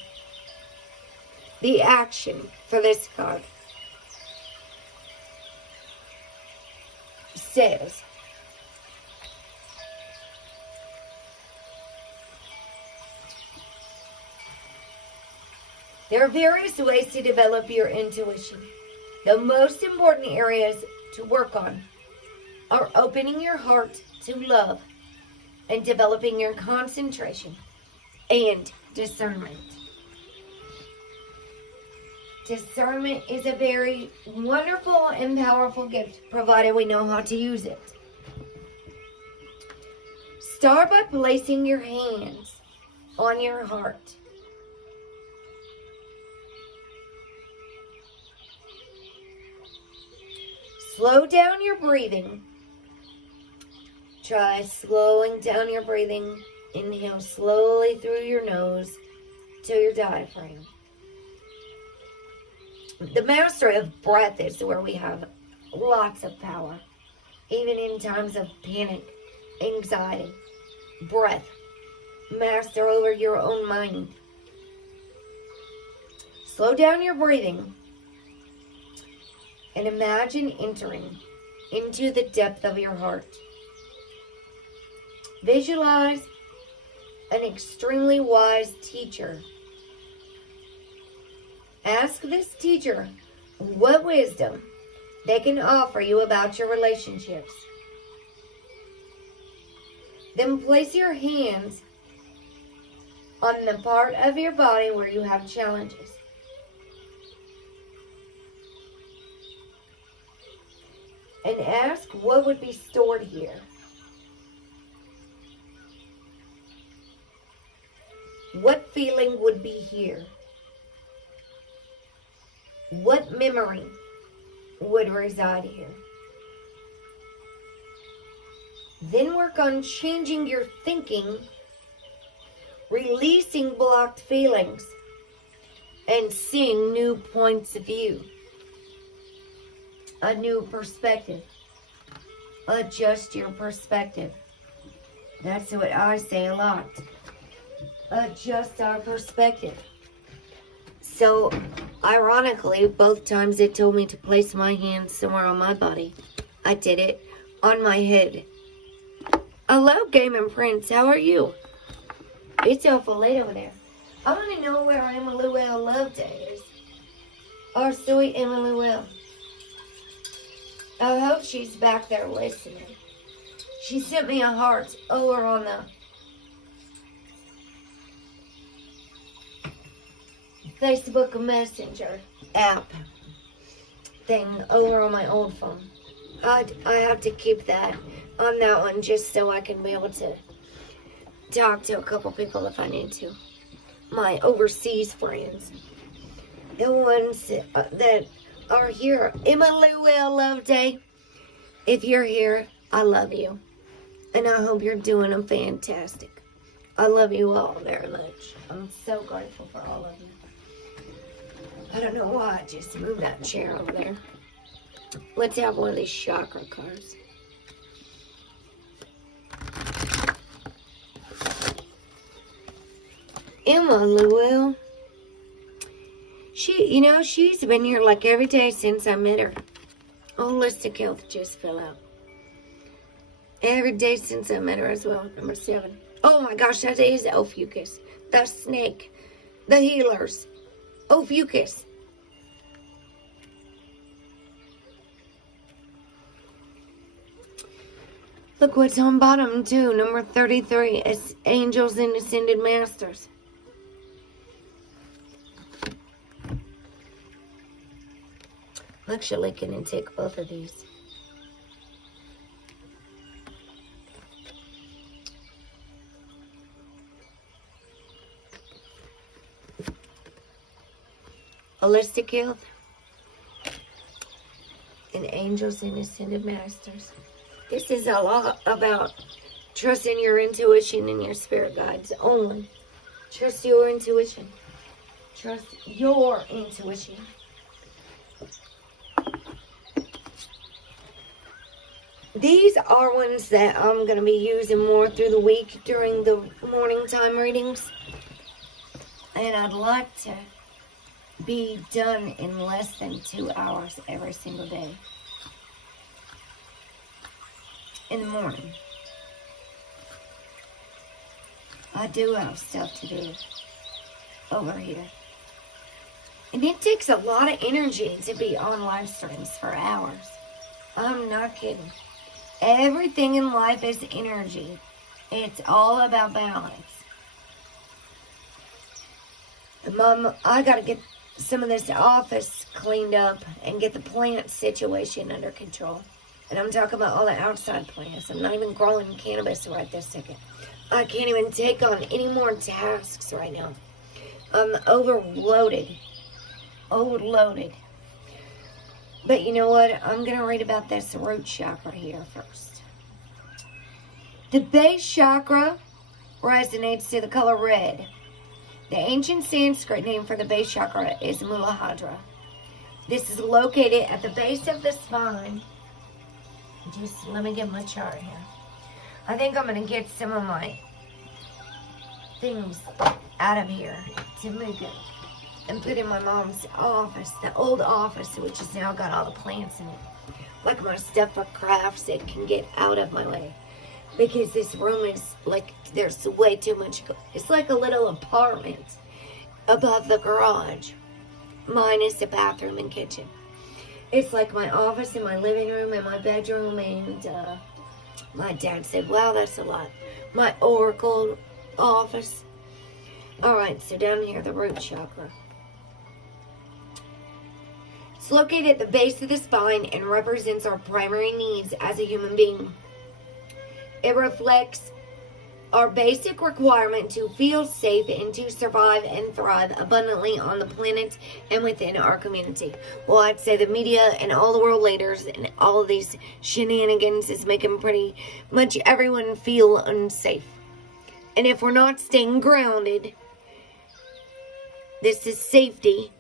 The action for this card says, there are various ways to develop your intuition. The most important areas to work on are opening your heart to love and developing your concentration and discernment. Discernment is a very wonderful and powerful gift, provided we know how to use it. Start by placing your hands on your heart. Slow down your breathing. Try slowing down your breathing. Inhale slowly through your nose to your diaphragm. The mastery of breath is where we have lots of power. Even in times of panic, anxiety, breath. Master over your own mind. Slow down your breathing and imagine entering into the depth of your heart. Visualize an extremely wise teacher. Ask this teacher what wisdom they can offer you about your relationships. Then place your hands on the part of your body where you have challenges. And ask what would be stored here. What feeling would be here? What memory would reside here? Then work on changing your thinking, releasing blocked feelings, and seeing new points of view. A new perspective. Adjust your perspective. That's what I say a lot. Adjust our perspective. So, ironically, both times it told me to place my hands somewhere on my body, I did it on my head. Hello, Game and Prince. How are you? It's awful late over there. I want to know where MegaLove Day is. Our sweet MegaLove. I hope she's back there listening. She sent me a heart over on the Facebook Messenger app thing over on my old phone. I have to keep that on that one just so I can be able to talk to a couple people if I need to. My overseas friends. The ones that are here. MegaLove Day. If you're here, I love you. And I hope you're doing them fantastic. I love you all very much. I'm so grateful for all of you. I don't know why I just moved that chair over there. Let's have one of these chakra cards. MegaLove. She's been here like every day since I met her. Holistic health just fell out. Every day since I met her as well. Number 7. Oh my gosh, that is Ophiuchus. The snake. The healers. Ophiuchus. Look what's on bottom too. Number 33 is Angels and Ascended Masters. I'm actually going to take both of these. Holistic health and Angels and Ascended Masters. This is a lot about trusting your intuition and your spirit guides only. Trust your intuition. Trust your intuition. These are ones that I'm going to be using more through the week during the morning time readings. And I'd like to be done in less than 2 hours every single day. In the morning. I do have stuff to do over here. And it takes a lot of energy to be on live streams for hours. I'm not kidding. Everything in life is energy. It's all about balance. Mom, I gotta get some of this office cleaned up and get the plant situation under control. And I'm talking about all the outside plants. I'm not even growing cannabis right this second. I can't even take on any more tasks right now. I'm overloaded. Overloaded. But you know what? I'm going to read about this root chakra here first. The base chakra resonates to the color red. The ancient Sanskrit name for the base chakra is Muladhara. This is located at the base of the spine. Just let me get my chart here. I think I'm going to get some of my things out of here to move it and put in my mom's office, the old office, which has now got all the plants in it. Like my stuff for crafts, it can get out of my way. Because this room is like, there's way too much. It's like a little apartment above the garage, minus the bathroom and kitchen. It's like my office and my living room and my bedroom, and my dad said, wow, that's a lot. My oracle office. Alright, so down here, the root chakra. It's located at the base of the spine and represents our primary needs as a human being. It reflects our basic requirement to feel safe and to survive and thrive abundantly on the planet and within our community. Well, I'd say the media and all the world leaders and all of these shenanigans is making pretty much everyone feel unsafe. And if we're not staying grounded, this is safety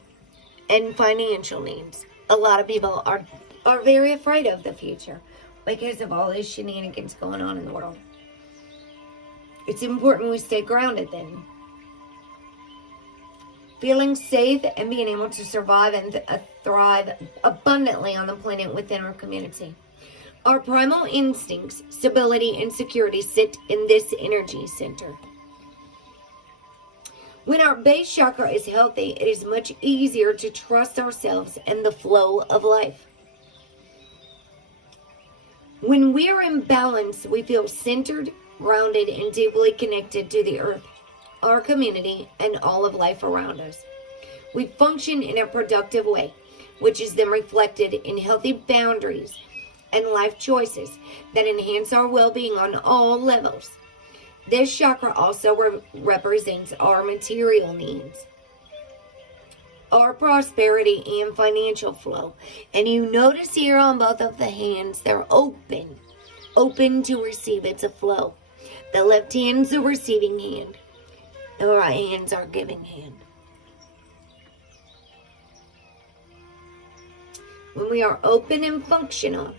and financial needs. A lot of people are very afraid of the future because of all these shenanigans going on in the world. It's important we stay grounded then. Feeling safe and being able to survive and thrive abundantly on the planet within our community. Our primal instincts, stability, and security sit in this energy center. When our base chakra is healthy, it is much easier to trust ourselves and the flow of life. When we are in balance, we feel centered, grounded, and deeply connected to the earth, our community, and all of life around us. We function in a productive way, which is then reflected in healthy boundaries and life choices that enhance our well-being on all levels. This chakra also represents our material needs, our prosperity and financial flow. And you notice here on both of the hands, they're open to receive. It's a flow. The left hand's the receiving hand. The right hand's our giving hand. When we are open and functional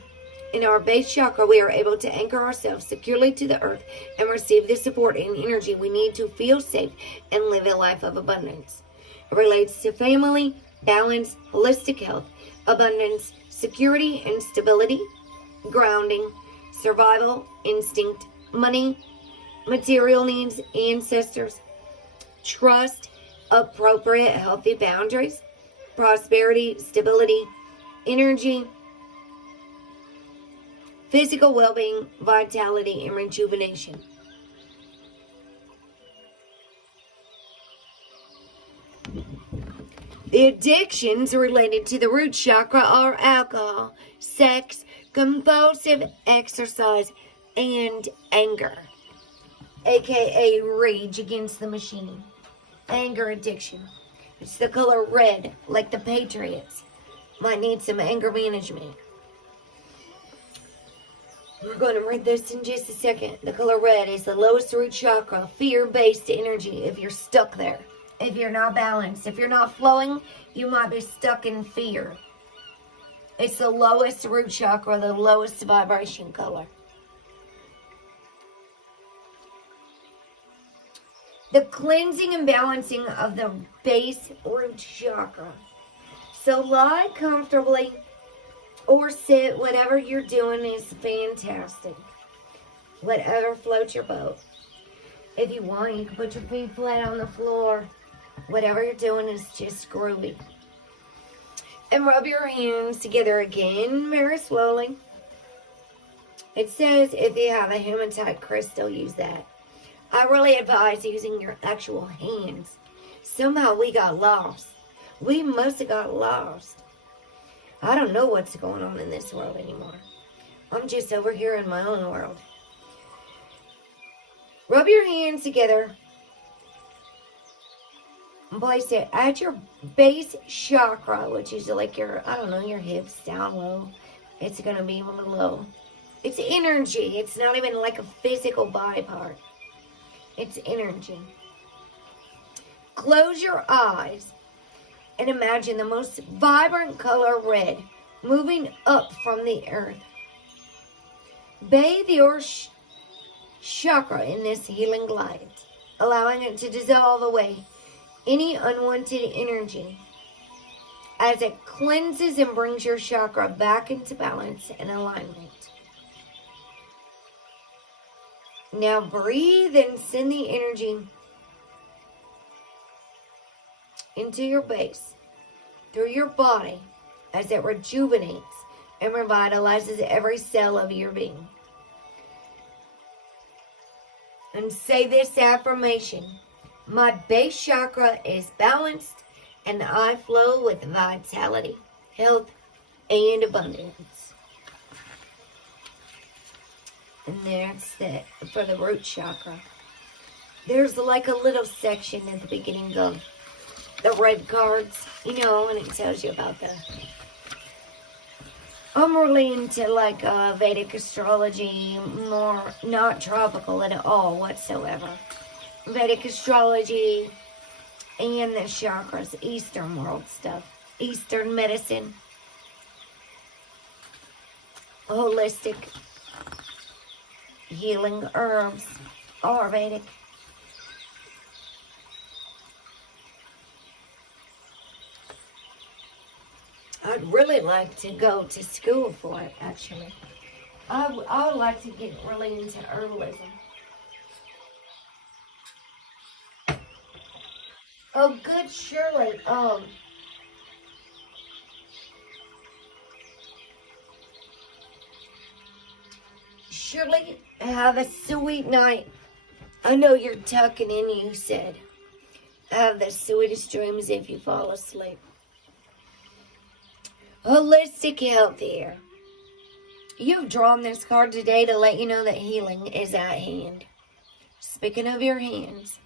in our base chakra, we are able to anchor ourselves securely to the earth and receive the support and energy we need to feel safe and live a life of abundance. It relates to family, balance, holistic health, abundance, security and stability, grounding, survival, instinct, money, material needs, ancestors, trust, appropriate healthy boundaries, prosperity, stability, energy, physical well-being, vitality, and rejuvenation. The addictions related to the root chakra are alcohol, sex, compulsive exercise, and anger, aka rage against the machine. Anger addiction. It's the color red, like the Patriots. Might need some anger management. We're going to read this in just a second. The color red is the lowest root chakra, fear-based energy. If you're stuck there, if you're not balanced, if you're not flowing, you might be stuck in fear. It's the lowest root chakra, the lowest vibration color. The cleansing and balancing of the base root chakra. So lie comfortably or sit. Whatever you're doing is fantastic. Whatever floats your boat. If you want, you can put your feet flat on the floor. Whatever you're doing is just groovy. And rub your hands together again, very slowly. It says if you have a hematite crystal, use that. I really advise using your actual hands. Somehow we got lost. We must have got lost. I don't know what's going on in this world anymore. I'm just over here in my own world. Rub your hands together. And place it at your base chakra, which is like your, I don't know, your hips down low. It's going to be a little low. It's energy. It's not even like a physical body part. It's energy. Close your eyes and imagine the most vibrant color red moving up from the earth. Bathe your chakra in this healing light, allowing it to dissolve away any unwanted energy as it cleanses and brings your chakra back into balance and alignment. Now breathe and send the energy into your base, through your body, as it rejuvenates and revitalizes every cell of your being. And say this affirmation: my base chakra is balanced and I flow with vitality, health, and abundance. And that's it for the root chakra. There's like a little section at the beginning of the red cards, you know, and it tells you about the... I'm really into like Vedic astrology, more not tropical at all whatsoever. Vedic astrology and the chakras, Eastern world stuff, Eastern medicine, holistic healing herbs, Ayurvedic. I'd really like to go to school for it, actually. I would like to get really into herbalism. Oh, good, Shirley. Shirley, have a sweet night. I know you're tucking in, you said. Have the sweetest dreams if you fall asleep. Holistic health here. You've drawn this card today to let you know that healing is at hand. Speaking of your hands,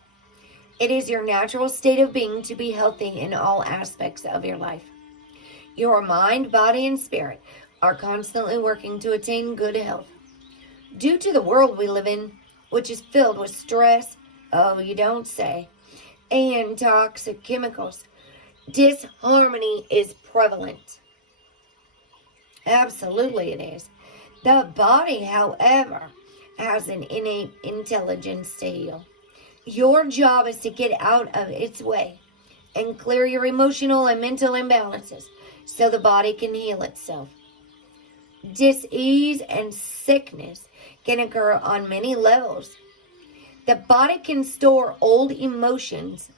it is your natural state of being to be healthy in all aspects of your life. Your mind, body, and spirit are constantly working to attain good health. Due to the world we live in, which is filled with stress, oh, you don't say, and toxic chemicals, disharmony is prevalent. Absolutely it is. The body, however, has an innate intelligence to heal. Your job is to get out of its way and clear your emotional and mental imbalances so the body can heal itself. Dis-ease and sickness can occur on many levels. The body can store old emotions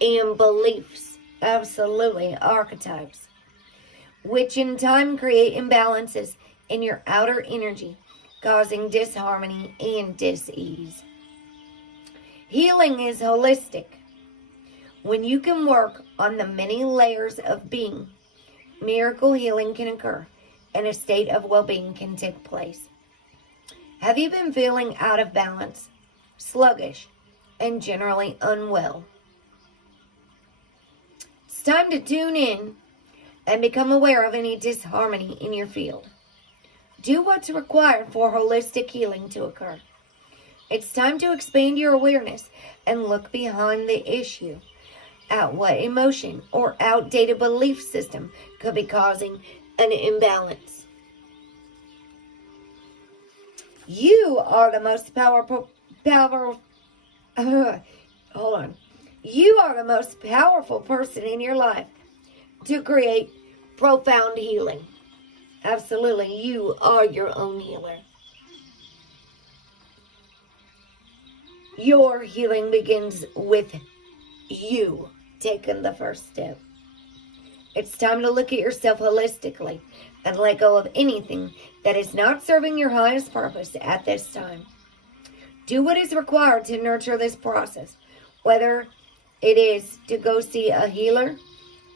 and beliefs, absolutely, archetypes, which in time create imbalances in your outer energy, causing disharmony and dis-ease. Healing is holistic. When you can work on the many layers of being, miracle healing can occur and a state of well-being can take place. Have you been feeling out of balance, sluggish, and generally unwell? It's time to tune in and become aware of any disharmony in your field. Do what's required for holistic healing to occur. It's time to expand your awareness and look behind the issue at what emotion or outdated belief system could be causing an imbalance. You are the most You are the most powerful person in your life to create profound healing. Absolutely, you are your own healer. Your healing begins with you taking the first step. It's time to look at yourself holistically and let go of anything that is not serving your highest purpose at this time. Do what is required to nurture this process, whether it is to go see a healer,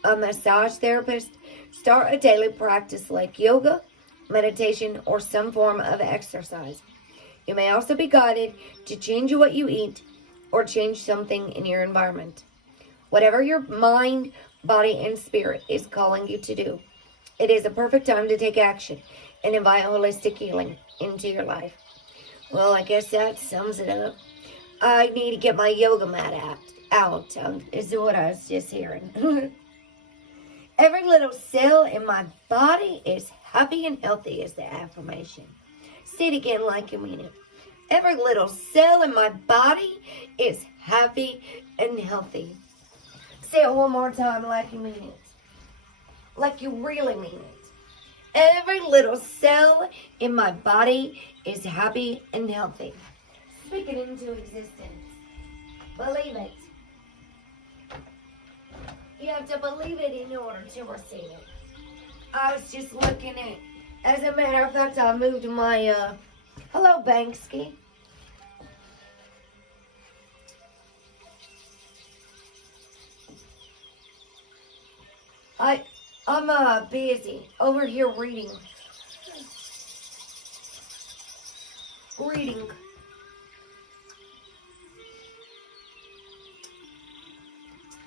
a massage therapist, start a daily practice like yoga, meditation, or some form of exercise. You may also be guided to change what you eat or change something in your environment. Whatever your mind, body, and spirit is calling you to do, it is a perfect time to take action and invite holistic healing into your life. Well, I guess that sums it up. I need to get my yoga mat out is what I was just hearing. Every little cell in my body is happy and healthy is the affirmation. Say it again like you mean it. Every little cell in my body is happy and healthy. Say it one more time like you mean it. Like you really mean it. Every little cell in my body is happy and healthy. Speak it into existence. Believe it. You have to believe it in order to receive it. I was just looking at, as a matter of fact, I moved my, hello Banksy. I'm busy over here reading.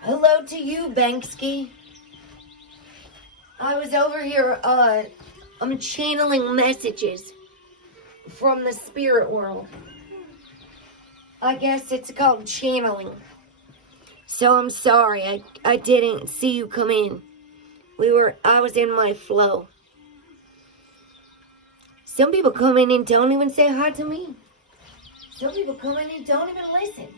Hello to you, Banksy. I was over here, I'm channeling messages from the spirit world. I guess it's called channeling. So I'm sorry, I didn't see you come in. I was in my flow. Some people come in and don't even say hi to me. Some people come in and don't even listen.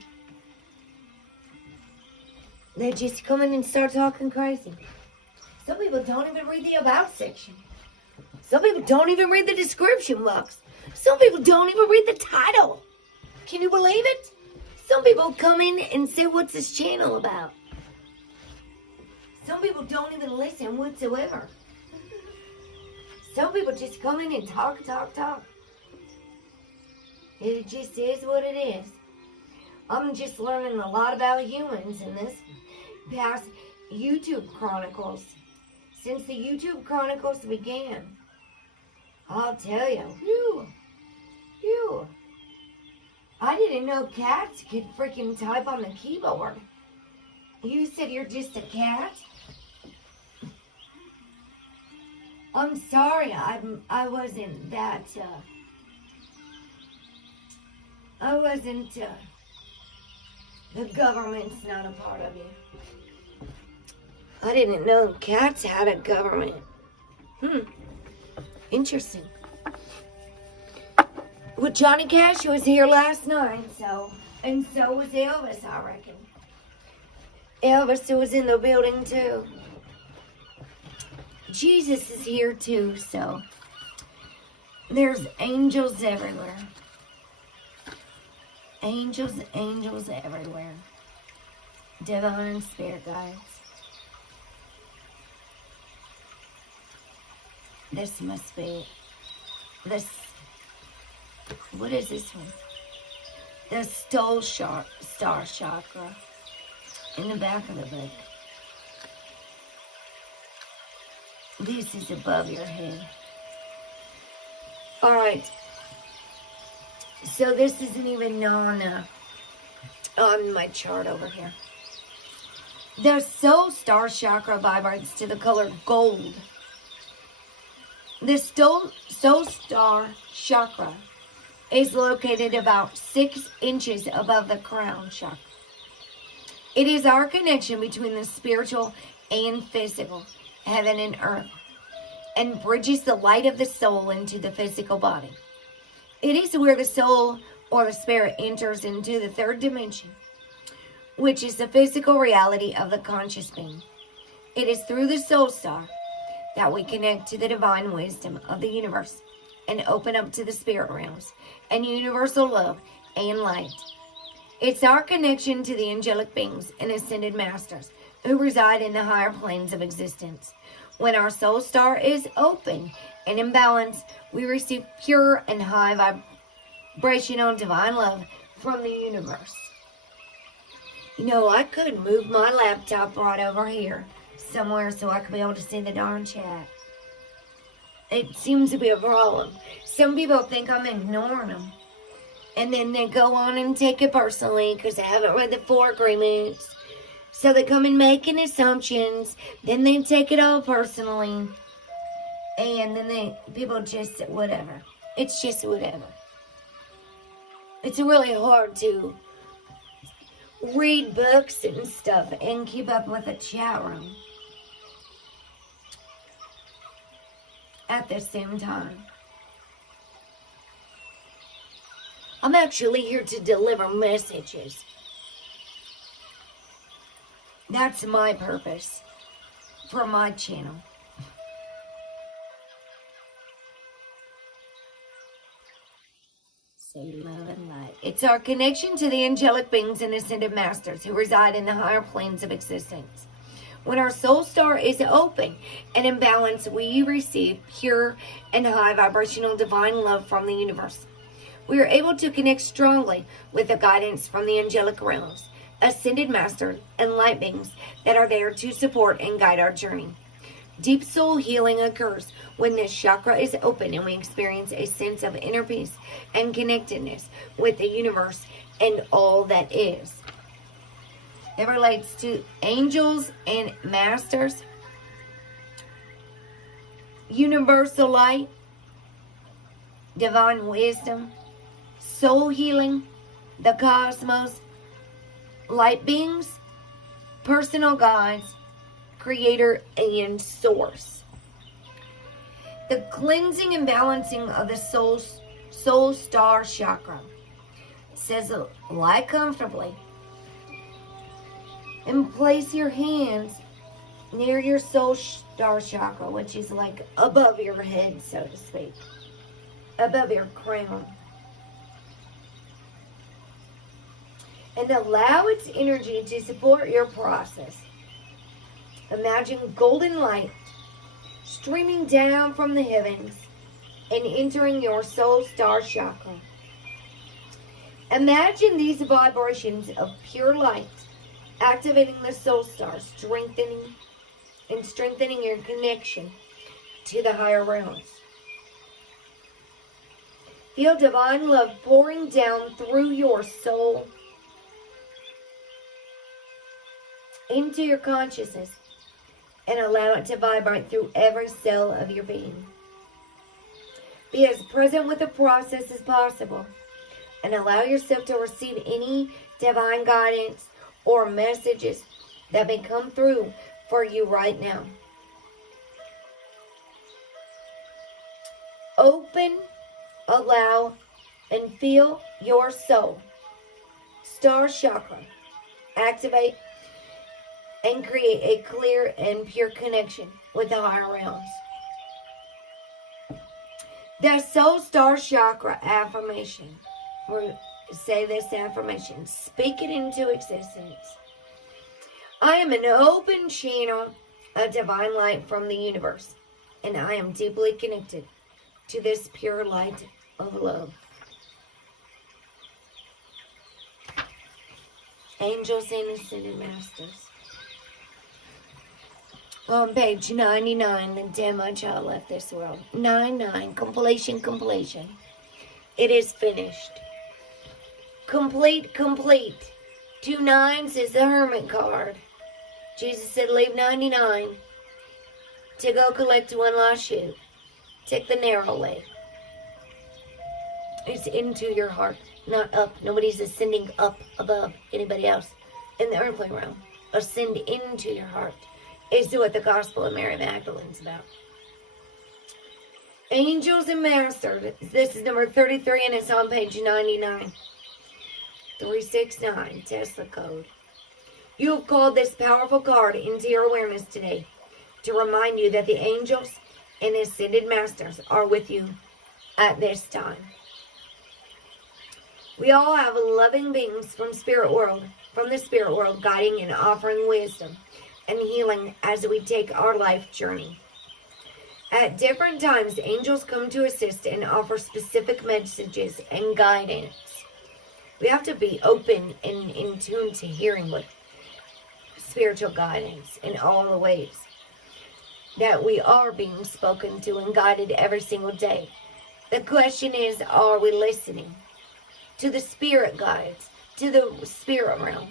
They just come in and start talking crazy. Some people don't even read the about section. Some people don't even read the description box. Some people don't even read the title. Can you believe it? Some people come in and say, what's this channel about? Some people don't even listen whatsoever. Some people just come in and talk. It just is what it is. I'm just learning a lot about humans in this past YouTube Chronicles. Since the YouTube Chronicles began, I'll tell you, phew. I didn't know cats could freaking type on the keyboard. You said you're just a cat? I'm sorry, I wasn't that, the government's not a part of you. I didn't know cats had a government. Interesting. Well, Johnny Cash was here last night, and so was Elvis, I reckon. Elvis was in the building, too. Jesus is here, too, so there's angels everywhere. Angels, angels everywhere. Divine spirit guides. This must be this. What is this one? The star chakra in the back of the book. This is above your head. All right. So this isn't even on my chart over here. The soul star chakra vibrates to the color gold. The soul star chakra is located about 6 inches above the crown chakra. It is our connection between the spiritual and physical, heaven and earth, and bridges the light of the soul into the physical body. It is where the soul or the spirit enters into the third dimension, which is the physical reality of the conscious being. It is through the soul star that we connect to the divine wisdom of the universe and open up to the spirit realms and universal love and light. It's our connection to the angelic beings and ascended masters who reside in the higher planes of existence. When our soul star is open and in balance, we receive pure and high vibrational divine love from the universe. You know, I could move my laptop right over here somewhere so I could be able to see the darn chat. It seems to be a problem. Some people think I'm ignoring them. And then they go on and take it personally because they haven't read the 4 agreements. So they come and making assumptions. Then they take it all personally. And then people just, whatever. It's just whatever. It's really hard to read books and stuff and keep up with a chat room at the same time. I'm actually here to deliver messages. That's my purpose for my channel. Say love and light. It's our connection to the angelic beings and ascended masters who reside in the higher planes of existence. When our soul star is open and in balance, we receive pure and high vibrational divine love from the universe. We are able to connect strongly with the guidance from the angelic realms, ascended masters, and light beings that are there to support and guide our journey. Deep soul healing occurs when this chakra is open and we experience a sense of inner peace and connectedness with the universe and all that is. It relates to angels and masters, universal light, divine wisdom, soul healing, the cosmos, light beings, personal guides, creator, and source. The cleansing and balancing of the soul star chakra. It says, lie comfortably and place your hands near your soul star chakra, which is like above your head, so to speak, above your crown. And allow its energy to support your process. Imagine golden light streaming down from the heavens and entering your soul star chakra. Imagine these vibrations of pure light activating the soul star, strengthening your connection to the higher realms. Feel divine love pouring down through your soul into your consciousness and allow it to vibrate through every cell of your being. Be as present with the process as possible and allow yourself to receive any divine guidance or messages that may come through for you right now. Open, allow, and feel your soul star chakra activate and create a clear and pure connection with the higher realms. The soul star chakra affirmation. We're say this affirmation. Speak it into existence. I am an open channel of divine light from the universe, and I am deeply connected to this pure light of love. Angels and Ascended Masters. On page 99, the day my child left this world. 99, completion, completion. It is finished. Complete, complete. 2 9s is the Hermit card. Jesus said, leave 99 to go collect one lost sheep. Take the narrow way. It's into your heart, not up. Nobody's ascending up above anybody else in the earthly realm. Ascend into your heart is what the Gospel of Mary Magdalene's about. Angels and Masters. This is number 33 and it's on page 99. 369, Tesla code. You have called this powerful card into your awareness today to remind you that the angels and Ascended Masters are with you at this time. We all have loving beings from the spirit world guiding and offering wisdom and healing as we take our life journey. At different times, angels come to assist and offer specific messages and guidance. We have to be open and in tune to hearing with spiritual guidance in all the ways that we are being spoken to and guided every single day. The question is, are we listening to the spirit guides, to the spirit realm?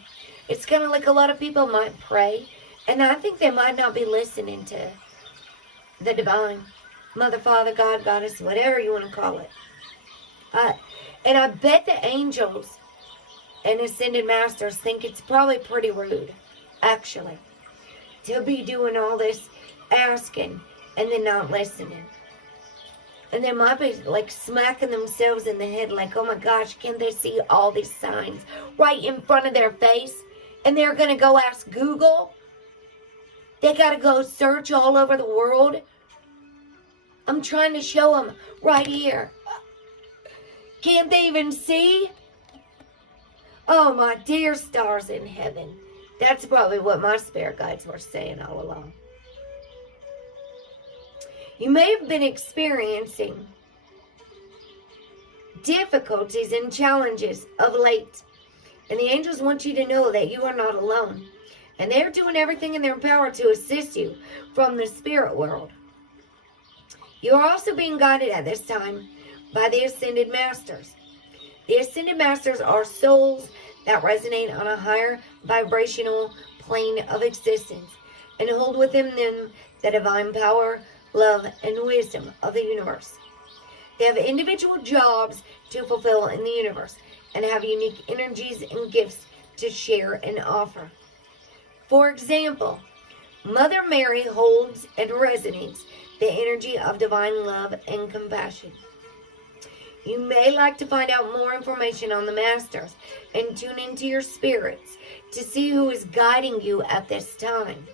It's kind of like a lot of people might pray, and I think they might not be listening to the divine, Mother, Father, God, Goddess, whatever you want to call it. And I bet the angels and Ascended Masters think it's probably pretty rude, actually, to be doing all this asking and then not listening. And they might be like smacking themselves in the head like, oh my gosh, can they see all these signs right in front of their face? And they're going to go ask Google? They got to go search all over the world? I'm trying to show them right here. Can't they even see? Oh, my dear stars in heaven. That's probably what my spirit guides were saying all along. You may have been experiencing difficulties and challenges of late. And the angels want you to know that you are not alone. And they're doing everything in their power to assist you from the spirit world. You are also being guided at this time by the Ascended Masters. The Ascended Masters are souls that resonate on a higher vibrational plane of existence and hold within them the divine power, love, and wisdom of the universe. They have individual jobs to fulfill in the universe and have unique energies and gifts to share and offer. For example, Mother Mary holds and resonates the energy of divine love and compassion. You may like to find out more information on the Masters and tune into your spirits to see who is guiding you at this time.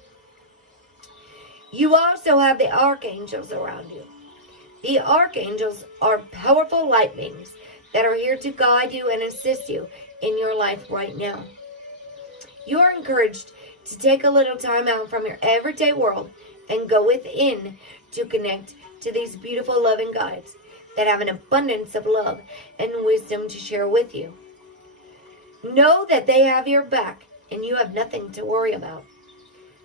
You also have the Archangels around you. The Archangels are powerful light beings that are here to guide you and assist you in your life right now. You are encouraged to take a little time out from your everyday world and go within to connect to these beautiful loving guides that have an abundance of love and wisdom to share with you. Know that they have your back and you have nothing to worry about.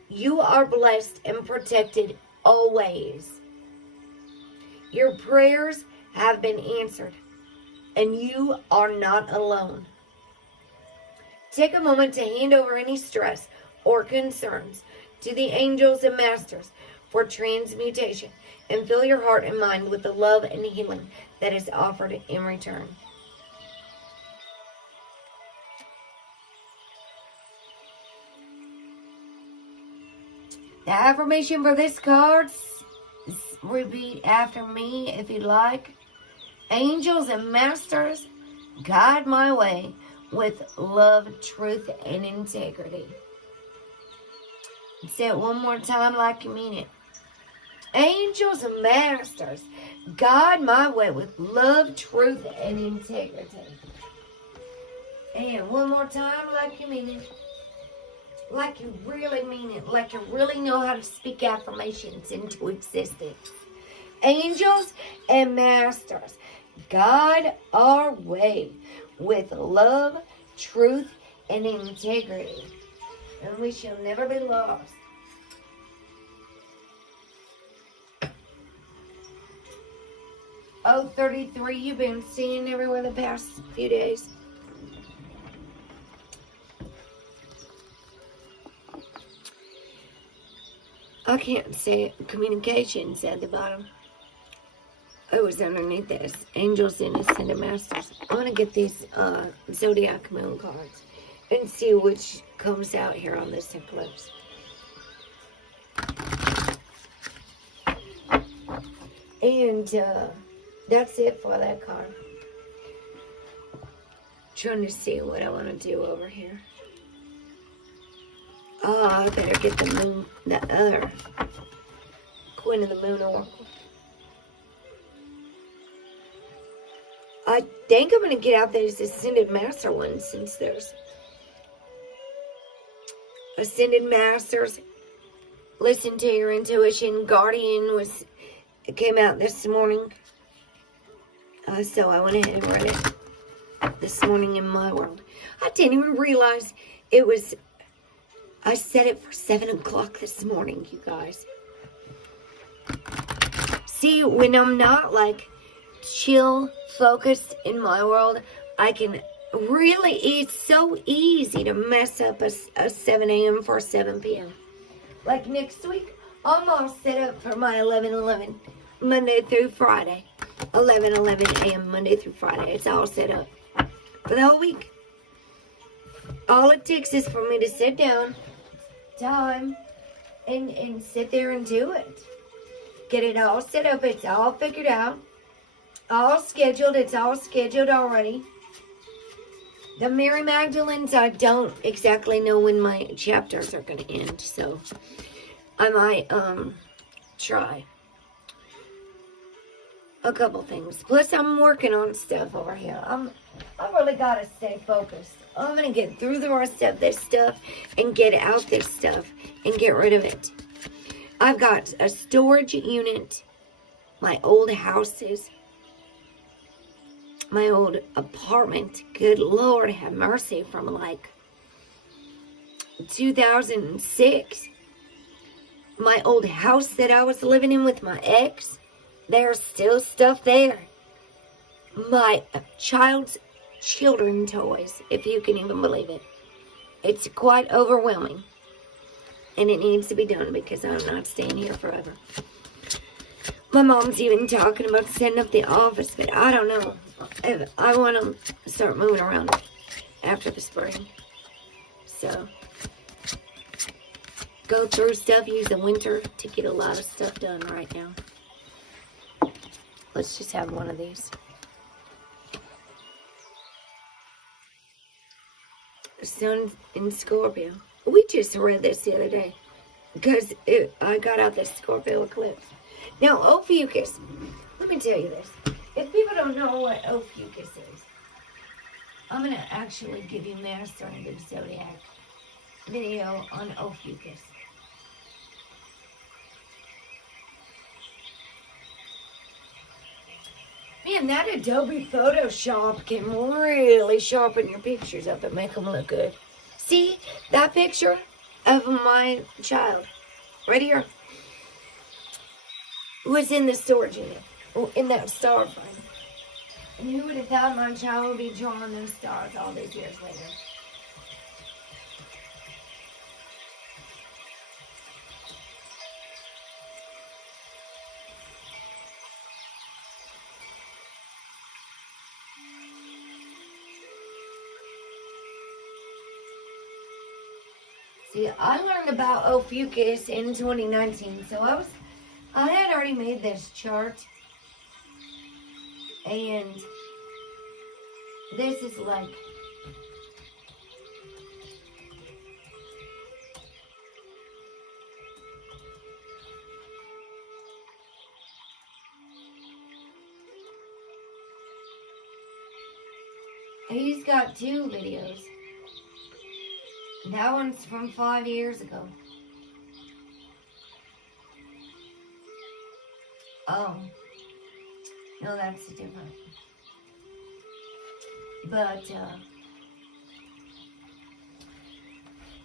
You are blessed and protected always. Your prayers have been answered and you are not alone. Take a moment to hand over any stress or concerns to the angels and masters for transmutation and fill your heart and mind with the love and healing that is offered in return. The affirmation for this card, repeat after me if you'd like. Angels and masters, guide my way with love, truth, and integrity. Say it one more time like you mean it. Angels and masters, guide my way with love, truth, and integrity. And one more time, like you mean it. Like you really mean it. Like you really know how to speak affirmations into existence. Angels and masters, guide our way with love, truth, and integrity. And we shall never be lost. Oh, 33, you've been seeing everywhere the past few days. I can't say it. Communications at the bottom. It was underneath this. Angels and Ascended Masters. I want to get these Zodiac Moon cards and see which comes out here on this eclipse. And that's it for that card. Trying to see what I want to do over here. Oh, I better get the moon, the other Queen of the Moon Oracle. I think I'm going to get out these Ascended Master ones since there's Ascended Masters. Listen to your intuition. Guardian came out this morning. So I went ahead and read it this morning in my world. I didn't even realize it was... I set it for 7 o'clock this morning, you guys. See, when I'm not like chill, focused in my world, I can really, it's so easy to mess up a 7 a.m. for 7 p.m. Like next week, I'm all set up for my 11:11 Monday through Friday. 11:11 a.m. Monday through Friday. It's all set up for the whole week. All it takes is for me to sit down, time, and sit there and do it. Get it all set up. It's all figured out. All scheduled. It's all scheduled already. The Mary Magdalenes, I don't exactly know when my chapters are going to end, so I might try a couple things. Plus, I'm working on stuff over here. I really got to stay focused. I'm going to get through the rest of this stuff and get out this stuff and get rid of it. I've got a storage unit, my old houses, my old apartment. Good Lord, have mercy, from like 2006. My old house that I was living in with my ex, there's still stuff there. My children toys, if you can even believe it. It's quite overwhelming. And it needs to be done because I'm not staying here forever. My mom's even talking about setting up the office, but I don't know. I want to start moving around after the spring. So, go through stuff, use the winter to get a lot of stuff done right now. Let's just have one of these. Sun in Scorpio. We just read this the other day because I got out this Scorpio eclipse. Now, Ophiuchus, let me tell you this. If people don't know what Ophiuchus is, I'm going to actually give you Mastering the Zodiac video on Ophiuchus. Man, that Adobe Photoshop can really sharpen your pictures up and make them look good. See that picture of my child right here was in the storage unit, in that star frame. And who would have thought my child would be drawing those stars all these years later? See, I learned about Ophiuchus in 2019, so I had already made this chart, and this is like, He's got 2 videos. That one's from 5 years ago. Oh. No, that's different. But,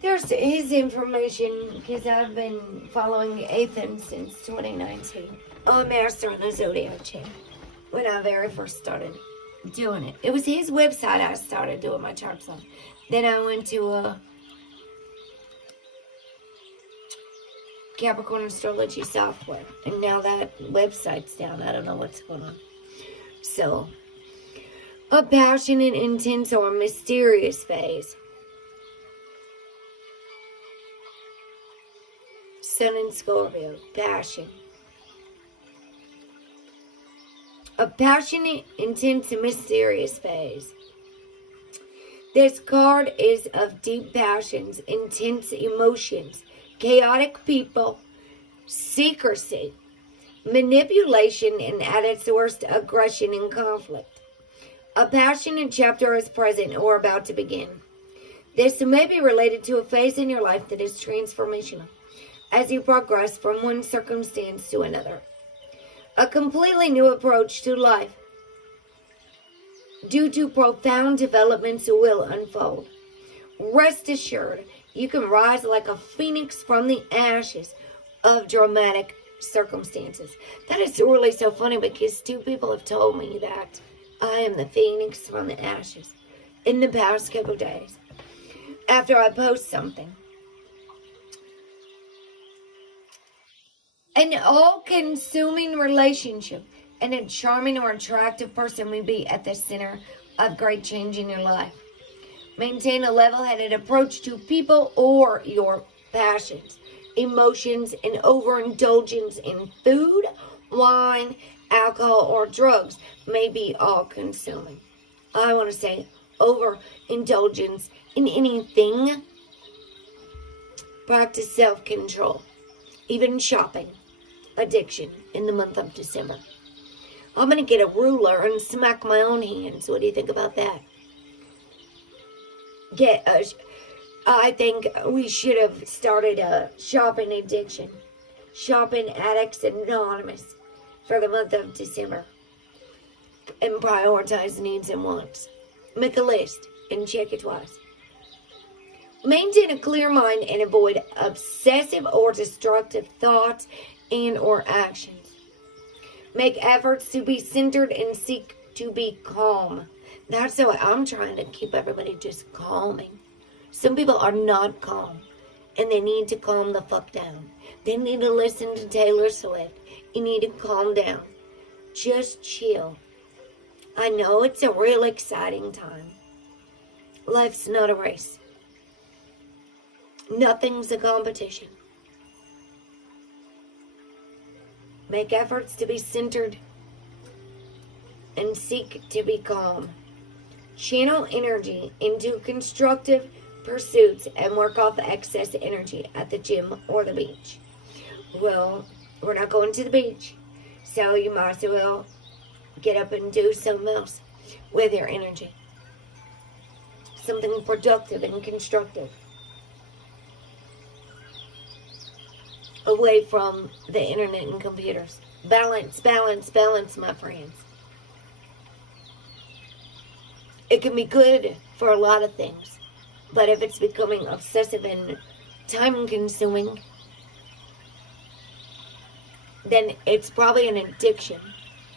there's his information, because I've been following Ethan since 2019. I'm Master on the Zodiac channel when I very first started doing it. It was his website I started doing my charts on. Then I went to Capricorn Astrology software, and now that website's down. I don't know what's going on. So, a passionate, intense, or mysterious phase. Sun in Scorpio, passion. A passionate, intense, and mysterious phase. This card is of deep passions, intense emotions, chaotic people, secrecy, manipulation, and at its worst, aggression and conflict. A passionate chapter is present or about to begin. This may be related to a phase in your life that is transformational as you progress from one circumstance to another. A completely new approach to life due to profound developments will unfold. Rest assured, you can rise like a phoenix from the ashes of dramatic circumstances. That is really so funny, because 2 people have told me that I am the phoenix from the ashes in the past couple days after I post something. An all-consuming relationship and a charming or attractive person may be at the center of great change in your life. Maintain a level-headed approach to people or your passions, emotions, and overindulgence in food, wine, alcohol, or drugs may be all-consuming. I want to say overindulgence in anything. Practice self-control, even shopping. Addiction in the month of December. I'm going to get a ruler and smack my own hands. What do you think about that? I think we should have started a shopping addiction. Shopping Addicts Anonymous for the month of December. And prioritize needs and wants. Make a list and check it twice. Maintain a clear mind and avoid obsessive or destructive thoughts and or actions. Make efforts to be centered and seek to be calm. That's how I'm trying to keep everybody just calming. Some people are not calm, and they need to calm the fuck down. They need to listen to Taylor Swift. You need to calm down. Just chill. I know it's a real exciting time. Life's not a race. Nothing's a competition. Make efforts to be centered and seek to be calm. Channel energy into constructive pursuits and work off excess energy at the gym or the beach. Well, we're not going to the beach, so you might as well get up and do something else with your energy. Something productive and constructive. Away from the internet and computers. Balance, balance, balance, my friends. It can be good for a lot of things, but if it's becoming obsessive and time-consuming, then it's probably an addiction.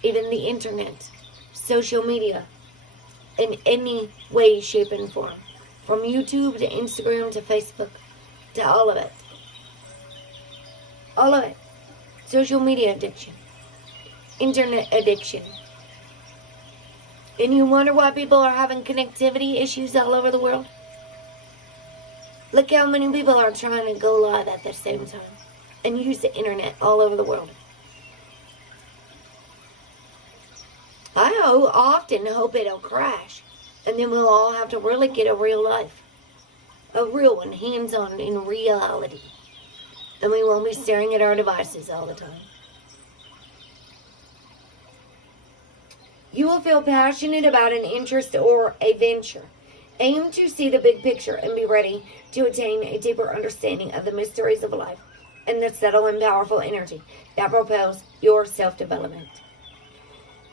Even the internet, social media, in any way, shape, and form. From YouTube to Instagram to Facebook to all of it. All of it. Social media addiction. Internet addiction. And you wonder why people are having connectivity issues all over the world? Look how many people are trying to go live at the same time and use the internet all over the world. I often hope it'll crash, and then we'll all have to really get a real life. A real one, hands-on, in reality. And we won't be staring at our devices all the time. You will feel passionate about an interest or a venture. Aim to see the big picture and be ready to attain a deeper understanding of the mysteries of life and the subtle and powerful energy that propels your self-development.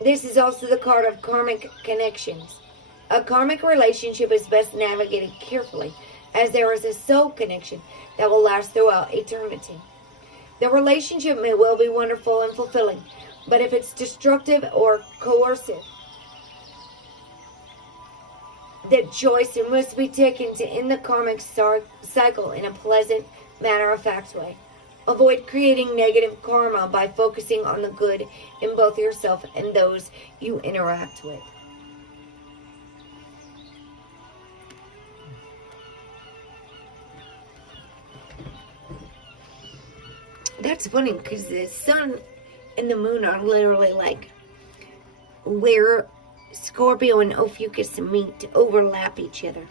This is also the card of karmic connections. A karmic relationship is best navigated carefully, as there is a soul connection that will last throughout eternity. The relationship may well be wonderful and fulfilling, but if it's destructive or coercive, that choice must be taken to end the karmic cycle in a pleasant, matter-of-fact way. Avoid creating negative karma by focusing on the good in both yourself and those you interact with. That's funny because the sun and the moon are literally like where Scorpio and Ophiuchus meet to overlap each other.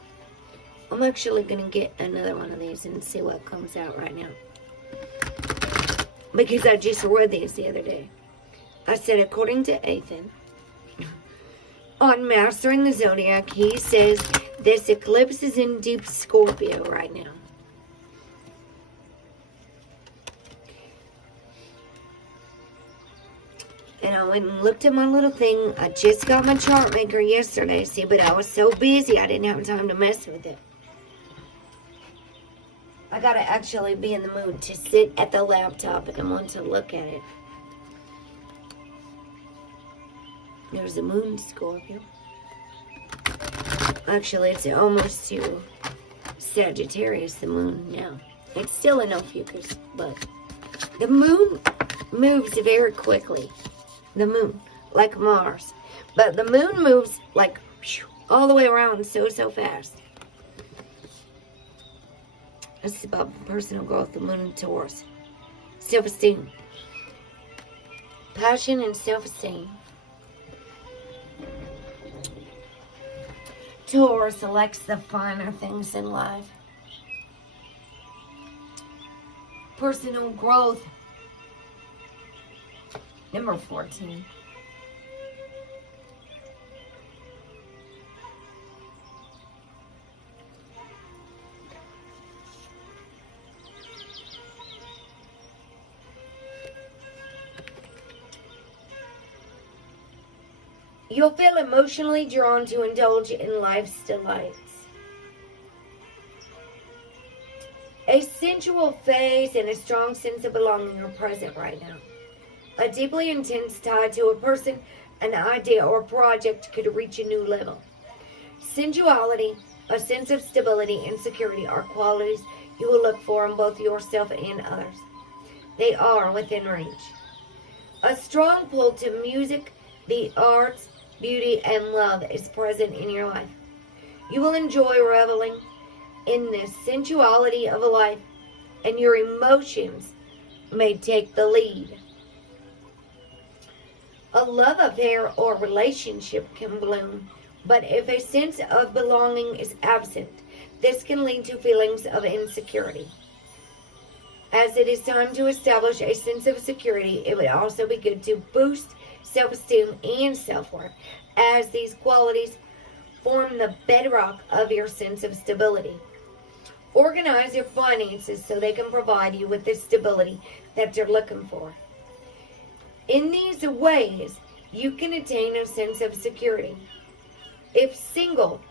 I'm actually going to get another one of these and see what comes out right now. Because I just read these the other day. I said, according to Ethan, on Mastering the Zodiac, he says this eclipse is in deep Scorpio right now. And I went and looked at my little thing. I just got my chart maker yesterday, see, but I was so busy I didn't have time to mess with it. I gotta actually be in the mood to sit at the laptop and want to look at it. There's the moon, Scorpio. Actually, it's almost to Sagittarius, the moon now. It's still in Ophiuchus, but the moon moves very quickly. The moon, like Mars. But the moon moves like all the way around so fast. This is about personal growth, the moon and Taurus. Self-esteem. Passion and self-esteem. Taurus selects the finer things in life. Personal growth. Number 14. You'll feel emotionally drawn to indulge in life's delights. A sensual phase and a strong sense of belonging are present right now. A deeply intense tie to a person, an idea, or project could reach a new level. Sensuality, a sense of stability, and security are qualities you will look for in both yourself and others. They are within reach. A strong pull to music, the arts, beauty, and love is present in your life. You will enjoy reveling in the sensuality of a life, and your emotions may take the lead. A love affair or relationship can bloom, but if a sense of belonging is absent, this can lead to feelings of insecurity. As it is time to establish a sense of security, it would also be good to boost self-esteem and self-worth, as these qualities form the bedrock of your sense of stability. Organize your finances so they can provide you with the stability that you're looking for. In these ways, you can attain a sense of security. If single,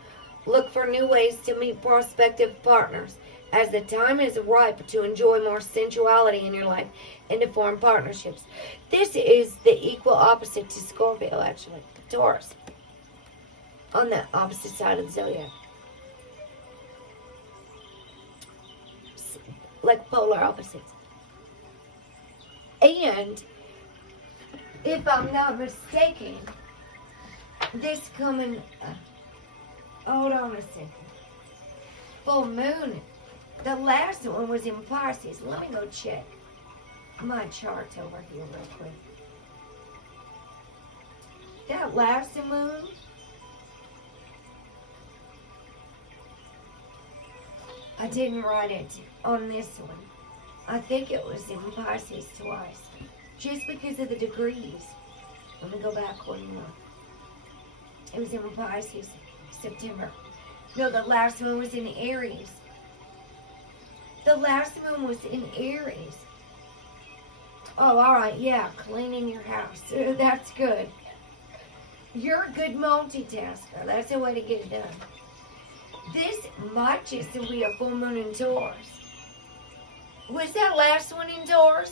look for new ways to meet prospective partners, as the time is ripe to enjoy more sensuality in your life and to form partnerships. This is the equal opposite to Scorpio, actually, Taurus, on the opposite side of the zodiac. Like polar opposites. And if I'm not mistaken, this coming, hold on a second, full moon, the last one was in Pisces. Let me go check my chart over here real quick. That last moon, I didn't write it on this one. I think it was in Pisces twice. Just because of the degrees. Let me go back one more. It was in Pisces, September. No, the last moon was in Aries. The last moon was in Aries. Oh, all right, yeah, cleaning your house. That's good. You're a good multitasker. That's the way to get it done. This might just be a full moon in Taurus. Was that last one in Taurus?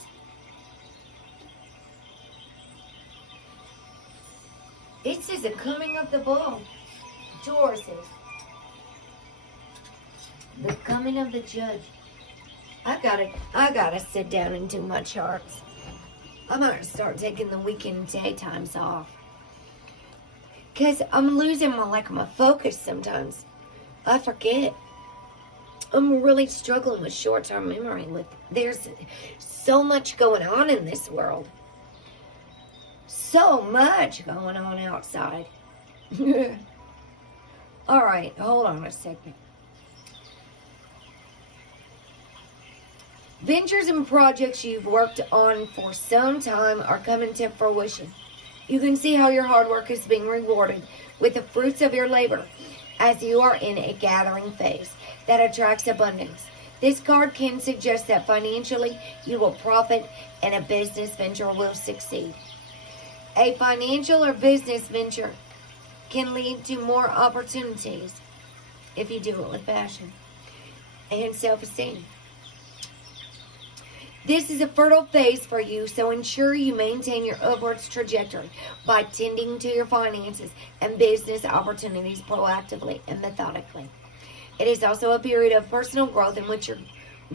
It says the coming of the bull. Taurus is. The coming of the judge. I gotta sit down and do my charts. I'm gonna start taking the weekend daytimes off. Cause I'm losing my focus sometimes. I forget. I'm really struggling with short-term memory. There's so much going on in this world. So much going on outside. All right, hold on a second. Ventures and projects you've worked on for some time are coming to fruition. You can see how your hard work is being rewarded with the fruits of your labor as you are in a gathering phase that attracts abundance. This card can suggest that financially you will profit and a business venture will succeed. A financial or business venture can lead to more opportunities if you do it with passion and self-esteem. This is a fertile phase for you, so ensure you maintain your upwards trajectory by tending to your finances and business opportunities proactively and methodically. It is also a period of personal growth in which your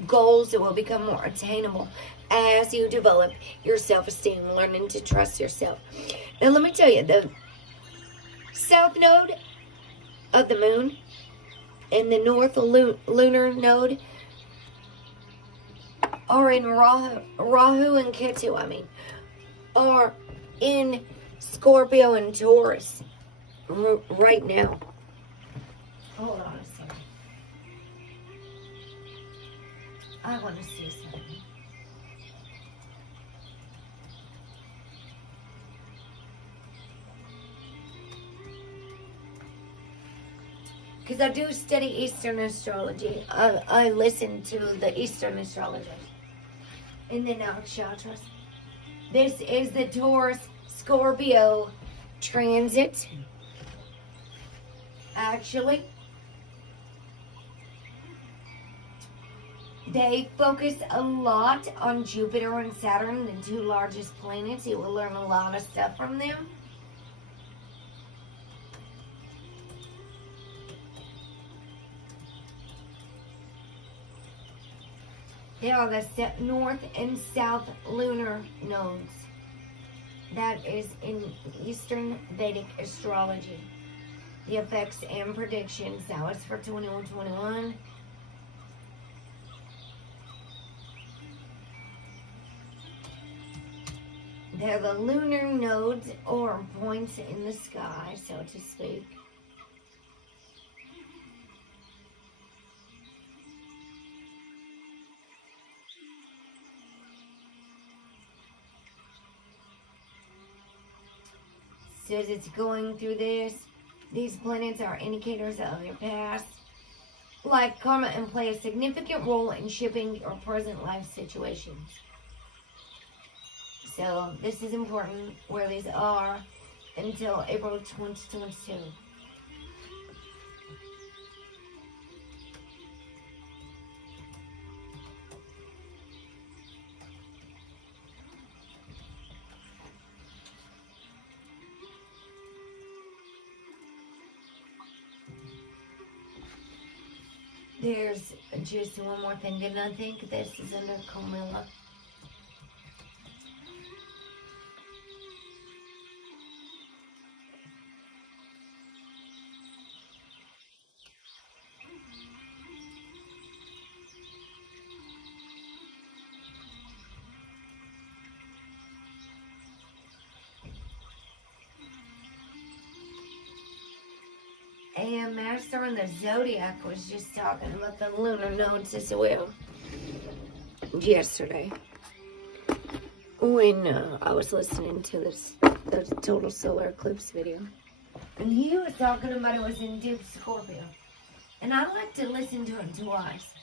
goals will become more attainable as you develop your self-esteem, learning to trust yourself. Now, let me tell you, the south node of the moon and the north lunar node are in Rahu and Ketu, are in Scorpio and Taurus right now. Hold on a second. I want to see something. Because I do study Eastern astrology. I listen to the Eastern astrologers. And then nakshatras. This is the Taurus Scorpio transit. Actually, they focus a lot on Jupiter and Saturn, the two largest planets. You will learn a lot of stuff from them. They are the north and south lunar nodes. That is in Eastern Vedic astrology. The effects and predictions. That was for 2121. They're the lunar nodes or points in the sky, so to speak. Says it's going through this. These planets are indicators of your past, like karma, and play a significant role in shaping your present life situations. So this is important where these are until April 2022. There's just one more thing, and I think this is under Camilla. A master in the zodiac was just talking about the lunar nodes as well yesterday when I was listening to the total solar eclipse video. And he was talking about it was in Deep Scorpio. And I like to listen to it twice.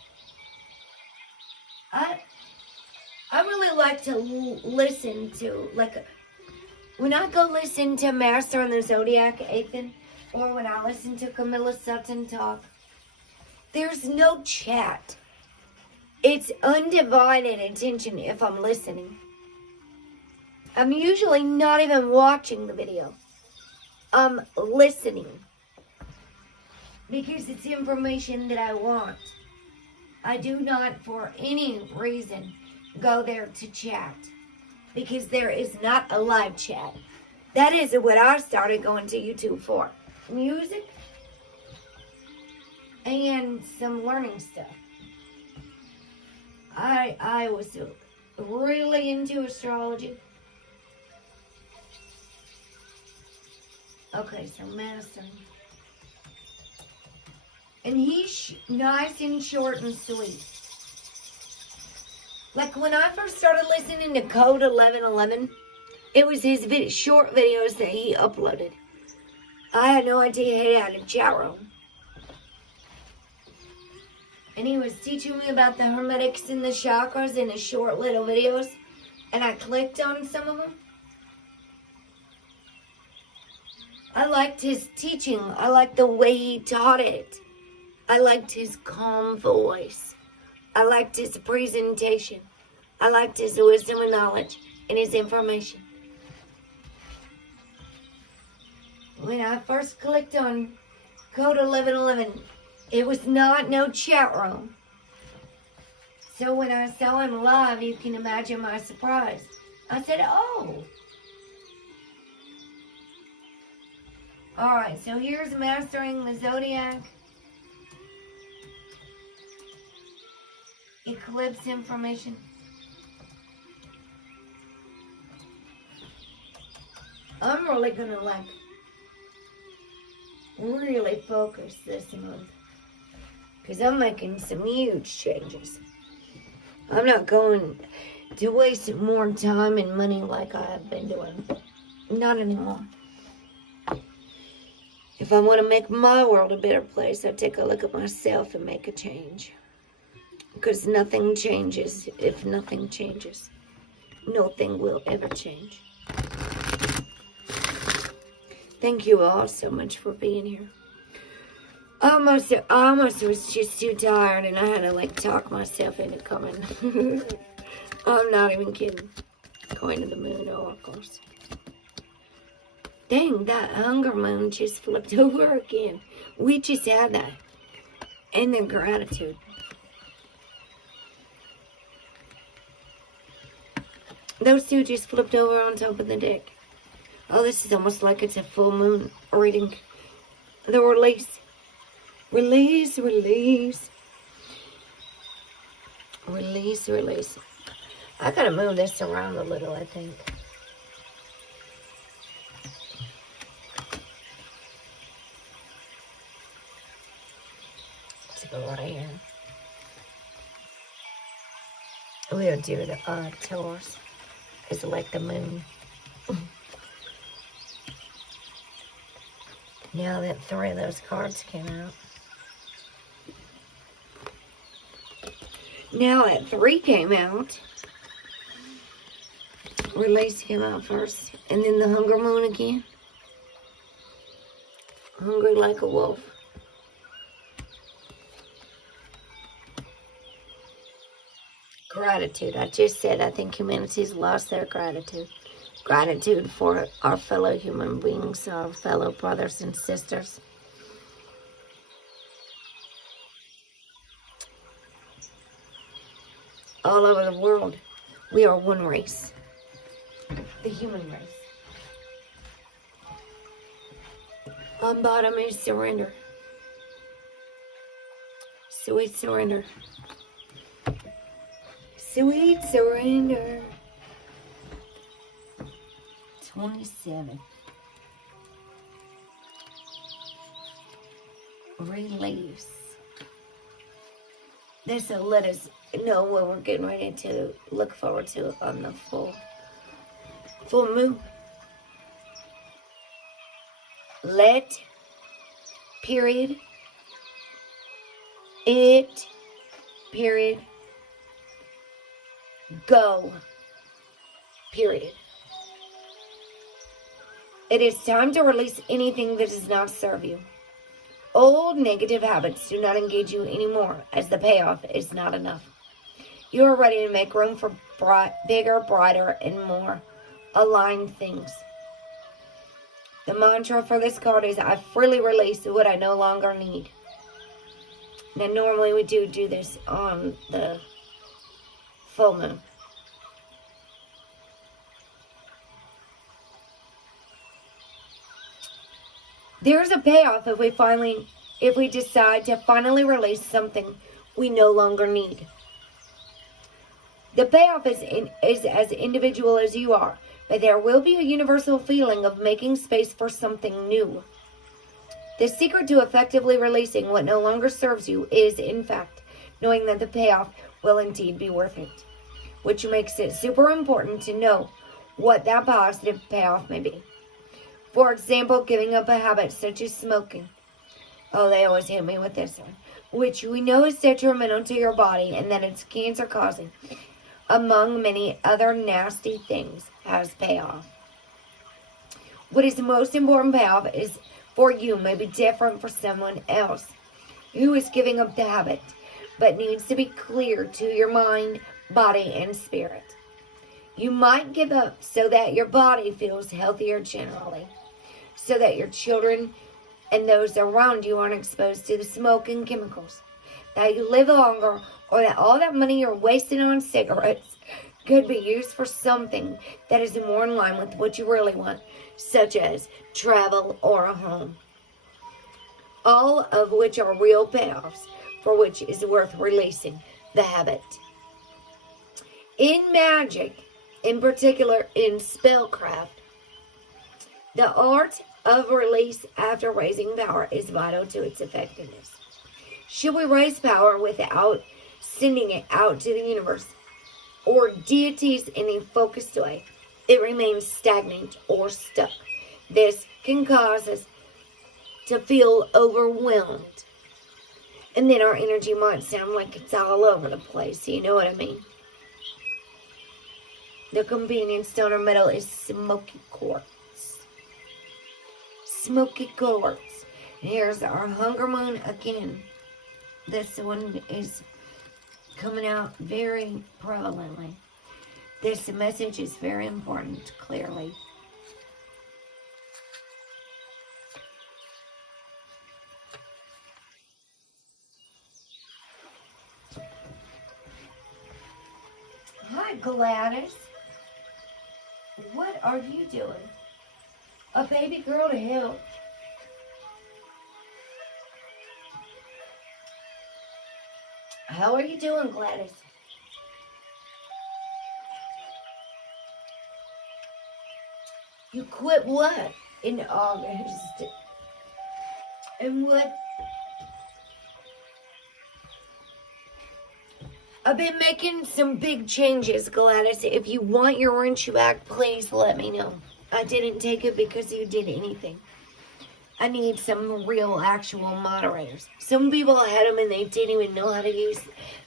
I really like to listen to, like, when I go listen to Master on the Zodiac, Ethan, or when I listen to Camilla Sutton talk, there's no chat. It's undivided attention if I'm listening. I'm usually not even watching the video. I'm listening. Because it's information that I want. I do not, for any reason, go there to chat. Because there is not a live chat. That is what I started going to YouTube for. Music and some learning stuff. I was really into astrology. Okay, so Master. And he's nice and short and sweet. Like when I first started listening to Code 1111, it was his short videos that he uploaded. I had no idea he had a chat room. And he was teaching me about the hermetics and the chakras in his short little videos. And I clicked on some of them. I liked his teaching. I liked the way he taught it. I liked his calm voice. I liked his presentation. I liked his wisdom and knowledge and his information. When I first clicked on Code 1111, it was not no chat room. So when I saw him live, you can imagine my surprise. I said, oh. Alright, so here's Mastering the Zodiac. Eclipse information. I'm really gonna really focus this month. Because I'm making some huge changes. I'm not going to waste more time and money like I have been doing. Not anymore. If I want to make my world a better place, I take a look at myself and make a change. Because nothing changes if nothing changes. Nothing will ever change. Thank you all so much for being here. I almost was just too tired and I had to talk myself into coming. I'm not even kidding. Going to the moon, of course. Dang, that hunger moon just flipped over again. We just had that. And then gratitude. Those two just flipped over on top of the deck. Oh, this is almost like it's a full moon reading. The release. Release, release. Release, release. I gotta move this around a little, I think. Let's go right here. We'll do the Taurus. It's like the moon. Now that 3 of those cards came out. Now that 3 came out. Release came out first. And then the hunger moon again. Hungry like a wolf. Gratitude. I just said I think humanity's lost their gratitude. Gratitude for our fellow human beings, our fellow brothers and sisters. All over the world, we are one race. The human race. On bottom is surrender. Sweet surrender. Sweet surrender. 27. Release. This will let us know what we're getting ready to look forward to on the full moon. let, period, it, period, go, period. It is time to release anything that does not serve you. Old negative habits do not engage you anymore, as the payoff is not enough. You are ready to make room for bigger, brighter, and more aligned things. The mantra for this card is, I freely release what I no longer need. Now, normally we do this on the full moon. There's a payoff if we decide to finally release something we no longer need. The payoff is as individual as you are, but there will be a universal feeling of making space for something new. The secret to effectively releasing what no longer serves you is, in fact, knowing that the payoff will indeed be worth it, which makes it super important to know what that positive payoff may be. For example, giving up a habit such as smoking. Oh, they always hit me with this one. Which we know is detrimental to your body and that it's cancer-causing, among many other nasty things, has payoff. What is the most important payoff is for you may be different for someone else who is giving up the habit, but needs to be clear to your mind, body, and spirit. You might give up so that your body feels healthier generally, so that your children and those around you aren't exposed to the smoke and chemicals, that you live longer, or that all that money you're wasting on cigarettes could be used for something that is more in line with what you really want, such as travel or a home. All of which are real payoffs for which is worth releasing the habit. In magic, in particular in spellcraft, the art of release after raising power is vital to its effectiveness. Should we raise power without sending it out to the universe or deities in a focused way, it remains stagnant or stuck. This can cause us to feel overwhelmed. And then our energy might sound like it's all over the place. You know what I mean? The companion stone or metal is smoky quartz. Smoky quartz. Here's our hunger moon again. This one is coming out very prevalently. This message is very important, clearly. Hi, Gladys. What are you doing? A baby girl to help. How are you doing, Gladys? You quit what? In August. And what? I've been making some big changes, Gladys. If you want your wrench back, please let me know. I didn't take it because you did anything. I need some real, actual moderators. Some people had them and they didn't even know how to use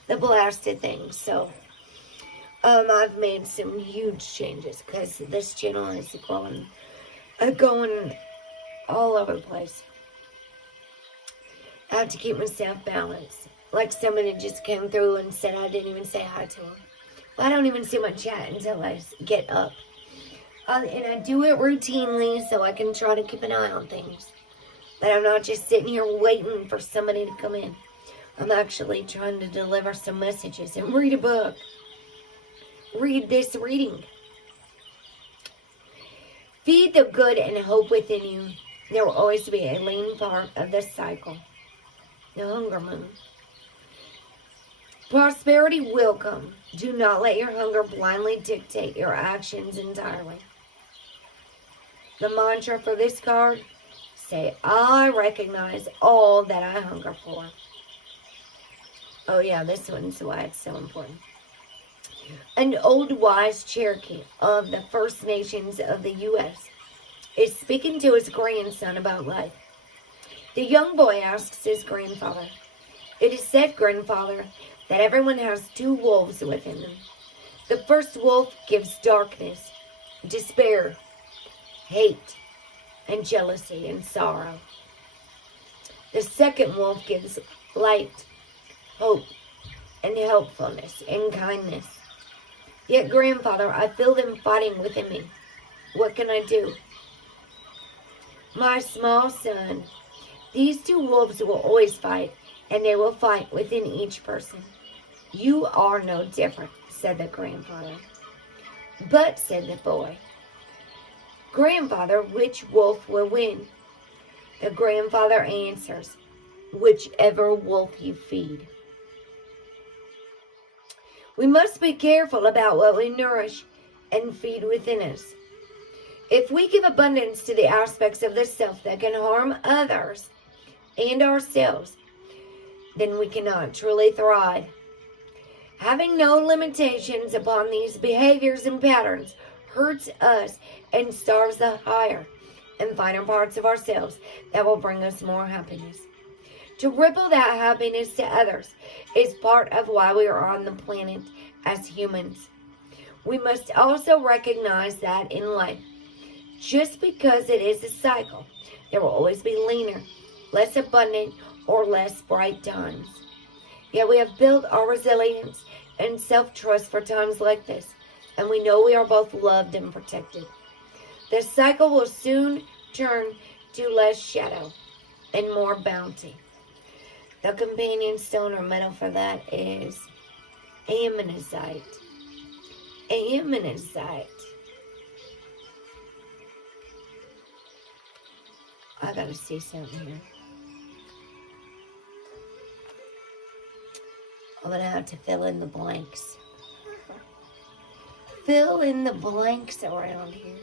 the blasted thing. So, I've made some huge changes because this channel is going all over the place. I have to keep myself balanced. Like somebody just came through and said I didn't even say hi to them. Well, I don't even see my chat until I get up. And I do it routinely so I can try to keep an eye on things. But I'm not just sitting here waiting for somebody to come in. I'm actually trying to deliver some messages and read a book. Read this reading. Feed the good and hope within you. There will always be a lean part of this cycle. The hunger moon. Prosperity will come. Do not let your hunger blindly dictate your actions entirely. The mantra for this card, say, I recognize all that I hunger for. Oh yeah, this one's why it's so important. An old wise Cherokee of the First Nations of the U.S. is speaking to his grandson about life. The young boy asks his grandfather, "It is said, grandfather, that everyone has two wolves within them. The first wolf gives darkness, despair, hate, and jealousy and sorrow. The second wolf gives light, hope, and helpfulness and kindness. Yet, grandfather, I feel them fighting within me. What can I do?" "My small son, these two wolves will always fight, and they will fight within each person. You are no different," said the grandfather. "But," said the boy, "Grandfather, which wolf will win?" The grandfather answers, "Whichever wolf you feed." We must be careful about what we nourish and feed within us. If we give abundance to the aspects of the self that can harm others and ourselves, then we cannot truly thrive. Having no limitations upon these behaviors and patterns hurts us and starves the higher and finer parts of ourselves that will bring us more happiness. To ripple that happiness to others is part of why we are on the planet as humans. We must also recognize that in life, just because it is a cycle, there will always be leaner, less abundant, or less bright times. Yet we have built our resilience and self-trust for times like this, and we know we are both loved and protected. The cycle will soon turn to less shadow and more bounty. The companion stone or metal for that is ammonite. Ammonite. I gotta see something here. I'm gonna have to fill in the blanks. Fill in the blanks around here.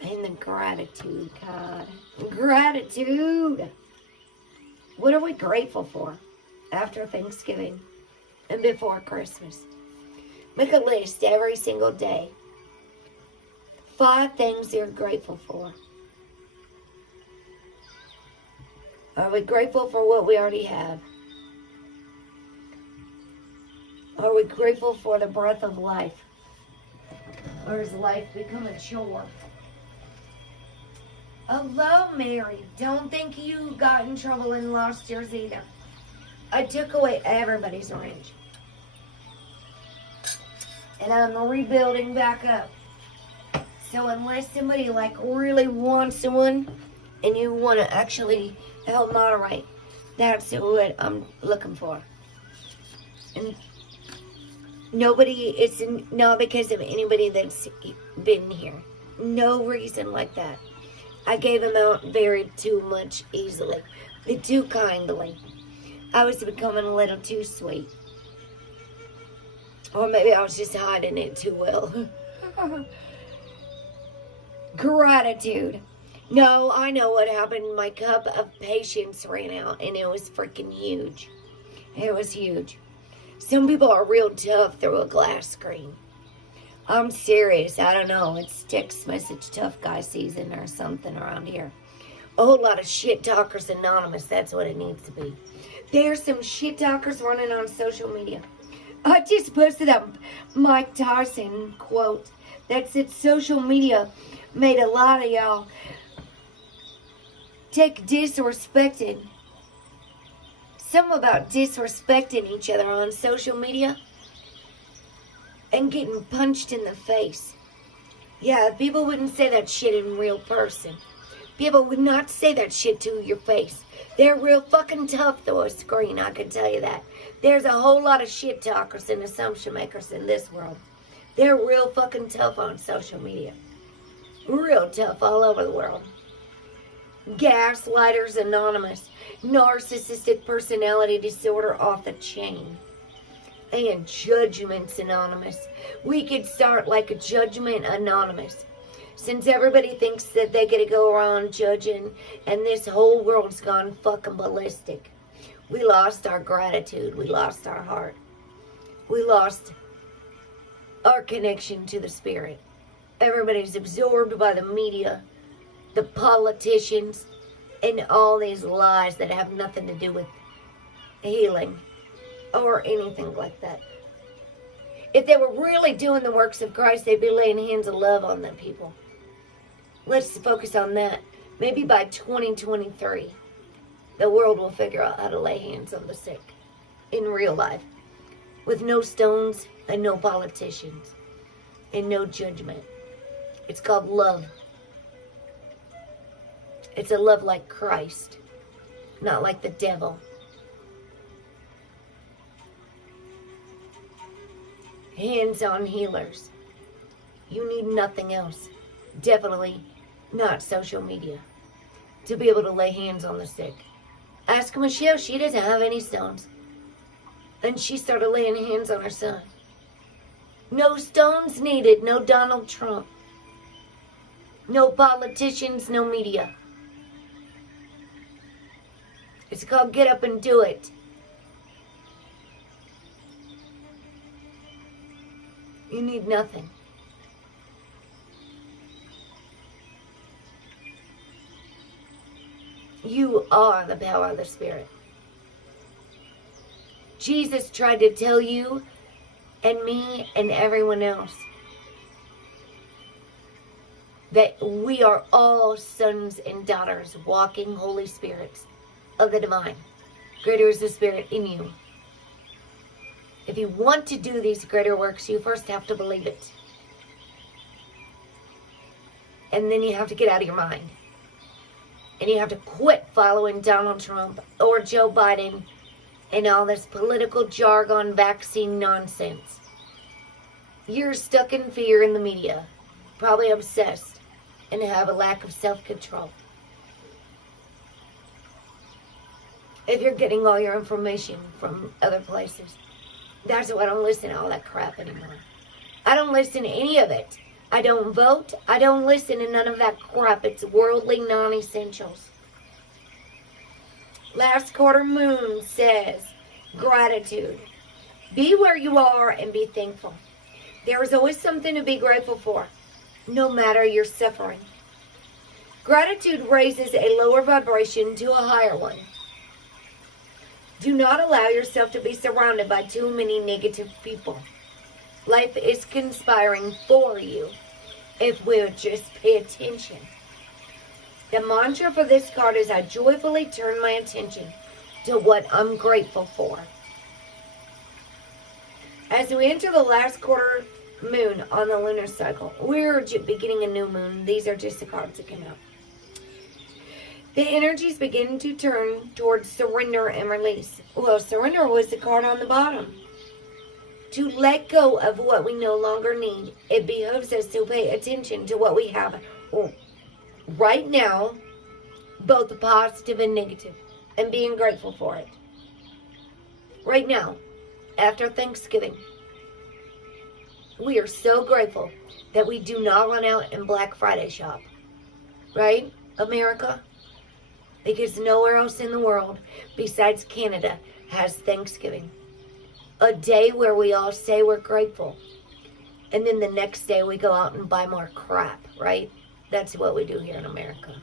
And the gratitude, God. Gratitude. What are we grateful for after Thanksgiving and before Christmas? Make a list every single day. 5 things you're grateful for. Are we grateful for what we already have? Are we grateful for the breath of life? Or has life become a chore? Hello, Mary. Don't think you got in trouble and lost yours either. I took away everybody's range. And I'm rebuilding back up. So unless somebody really wants one and you want to actually help moderate, that's what I'm looking for. And it's not because of anybody that's been here. No reason like that. I gave them out very too much easily. Too kindly. I was becoming a little too sweet. Or maybe I was just hiding it too well. Gratitude. No, I know what happened. My cup of patience ran out and it was freaking huge. It was huge. Some people are real tough through a glass screen. I'm serious. I don't know. It's text message tough guy season or something around here. A whole lot of shit talkers anonymous. That's what it needs to be. There's some shit talkers running on social media. I just posted a Mike Tyson quote that said social media made a lot of y'all take disrespecting. Something about disrespecting each other on social media and getting punched in the face. Yeah, people wouldn't say that shit in real person. People would not say that shit to your face. They're real fucking tough through a screen, I can tell you that. There's a whole lot of shit talkers and assumption makers in this world. They're real fucking tough on social media. Real tough all over the world. Gaslighters Anonymous. Narcissistic personality disorder off the chain. And Judgments Anonymous. We could start like a Judgment Anonymous. Since everybody thinks that they get to go around judging and this whole world's gone fucking ballistic. We lost our gratitude. We lost our heart. We lost our connection to the spirit. Everybody's absorbed by the media, the politicians, and all these lies that have nothing to do with healing or anything like that. If they were really doing the works of Christ, they'd be laying hands of love on them people. Let's focus on that. Maybe by 2023, the world will figure out how to lay hands on the sick in real life, with no stones and no politicians and no judgment. It's called love. It's a love like Christ, not like the devil. Hands-on healers. You need nothing else. Definitely not social media to be able to lay hands on the sick. Ask Michelle, she doesn't have any stones. And she started laying hands on her son. No stones needed, no Donald Trump. No politicians, no media. It's called get up and do it. You need nothing. You are the power of the Spirit. Jesus tried to tell you and me and everyone else that we are all sons and daughters, walking Holy Spirits of the divine. Greater is the Spirit in you. If you want to do these greater works, you first have to believe it. And then you have to get out of your mind. And you have to quit following Donald Trump or Joe Biden and all this political jargon vaccine nonsense. You're stuck in fear in the media, probably obsessed, and have a lack of self-control. If you're getting all your information from other places, that's why I don't listen to all that crap anymore. I don't listen to any of it. I don't vote. I don't listen to none of that crap. It's worldly non-essentials. Last quarter moon says, gratitude. Be where you are and be thankful. There is always something to be grateful for, no matter your suffering. Gratitude raises a lower vibration to a higher one. Do not allow yourself to be surrounded by too many negative people. Life is conspiring for you if we'll just pay attention. The mantra for this card is I joyfully turn my attention to what I'm grateful for. As we enter the last quarter moon on the lunar cycle, we're beginning a new moon. These are just the cards that came out. The energies begin to turn towards surrender and release. Well, surrender was the card on the bottom. To let go of what we no longer need, it behooves us to pay attention to what we have right now, both the positive and negative, and being grateful for it. Right now, after Thanksgiving, we are so grateful that we do not run out and Black Friday shop. Right, America? Because nowhere else in the world besides Canada has Thanksgiving. A day where we all say we're grateful. And then the next day we go out and buy more crap, right? That's what we do here in America.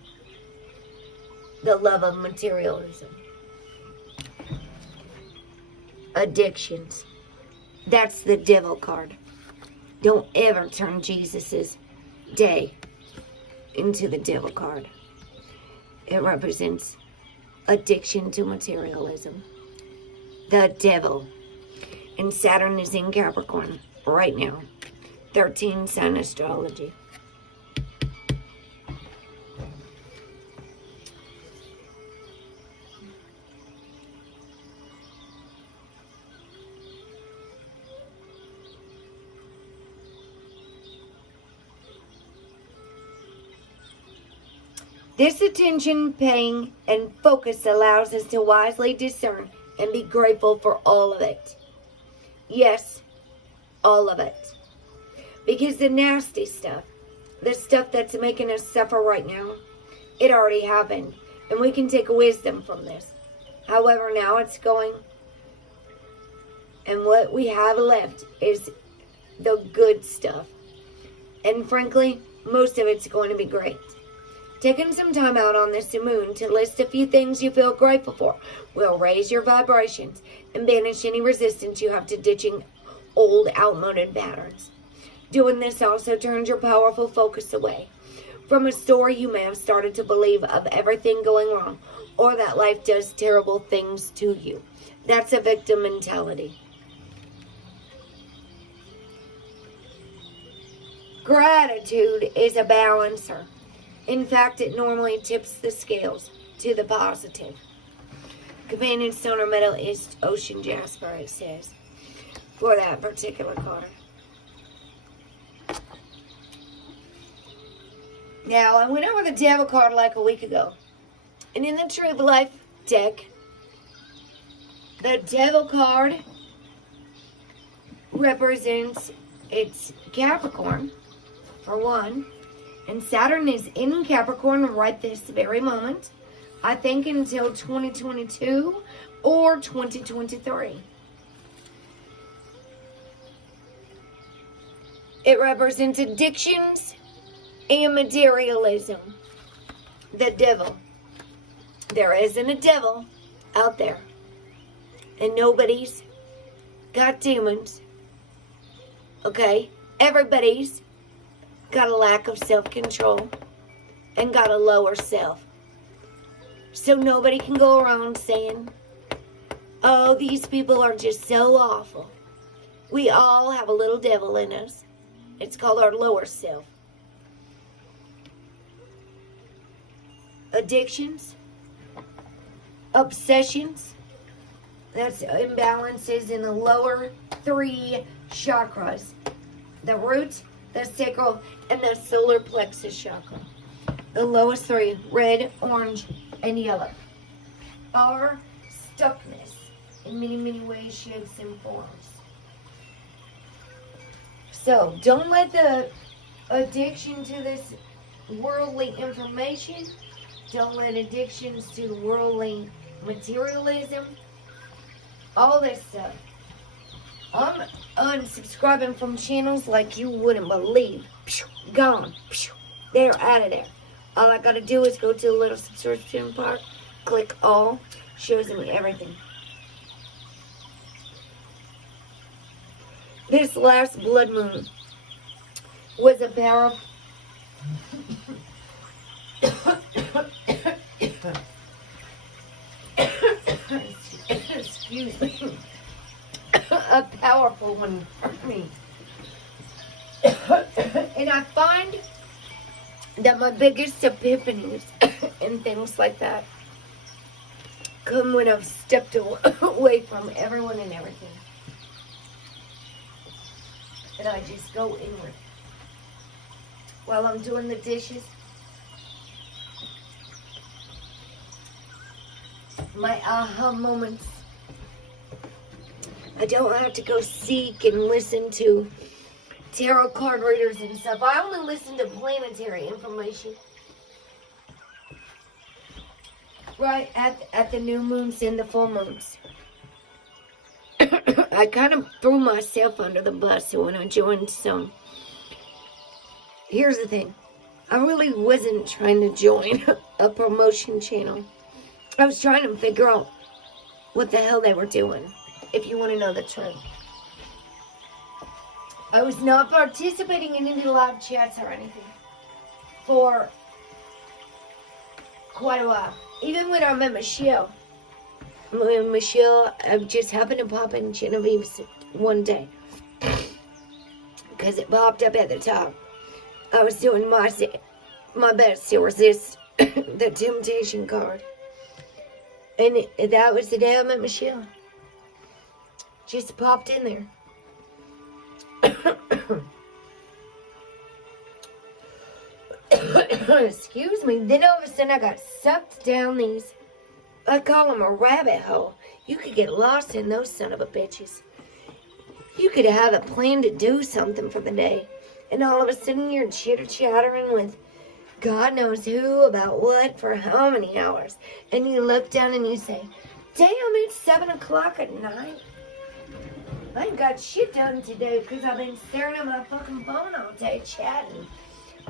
The love of materialism. Addictions. That's the devil card. Don't ever turn Jesus's day into the devil card. It represents addiction to materialism. The devil. And Saturn is in Capricorn right now. 13 sign astrology. This attention, paying, and focus allows us to wisely discern and be grateful for all of it. Yes, all of it. Because the nasty stuff, the stuff that's making us suffer right now, it already happened. And we can take wisdom from this. However, now it's going And what we have left is the good stuff. And frankly, most of it's going to be great. Taking some time out on this moon to list a few things you feel grateful for will raise your vibrations and banish any resistance you have to ditching old, outmoded patterns. Doing this also turns your powerful focus away from a story you may have started to believe of everything going wrong, or that life does terrible things to you. That's a victim mentality. Gratitude is a balancer. In fact, it normally tips the scales to the positive. Companion stone or metal is ocean jasper, it says, for that particular card. Now, I went over the Devil card like a week ago. And in the Tree of Life deck, the Devil card represents its Capricorn, for one. And Saturn is in Capricorn right this very moment. I think until 2022 or 2023. It represents addictions and materialism. The devil. There isn't a devil out there. And nobody's got demons. Okay? Everybody's got a lack of self-control and got a lower self. So nobody can go around saying, oh, these people are just so awful. We all have a little devil in us. It's called our lower self. Addictions, obsessions, that's imbalances in the lower 3 chakras. The root, the sacral, and the solar plexus chakra. The lowest 3, red, orange, and yellow, are stuckness in many, many ways, shapes, and forms. So, don't let the addiction to this worldly information, don't let addictions to the worldly materialism, all this stuff. I'm unsubscribing from channels like you wouldn't believe. Gone. They're out of there. All I gotta do is go to the little subscription part, click all, shows me everything. This last blood moon was a powerful excuse me, a powerful one for me. And I find that my biggest epiphanies and things like that come when I've stepped away from everyone and everything. And I just go inward. While I'm doing the dishes, my aha moments. I don't have to go seek and listen to tarot card readers and stuff. I only listen to planetary information. Right at the new moons and the full moons. I kind of threw myself under the bus when I joined some. Here's the thing. I really wasn't trying to join a promotion channel. I was trying to figure out what the hell they were doing, if you want to know the truth. I was not participating in any live chats or anything for quite a while. Even when I met Michelle. When Michelle, I just happened to pop in Genevieve's one day. Because it popped up at the top. I was doing my best to resist the temptation card. And that was the day I met Michelle. Just popped in there. Excuse me. Then all of a sudden I got sucked down these, I call them a rabbit hole. You could get lost in those son of a bitches. You could have a plan to do something for the day. And all of a sudden you're chitter-chattering with God knows who about what for how many hours. And you look down and you say, damn, it's 7 o'clock at night. I ain't got shit done today because I've been staring at my fucking phone all day, chatting.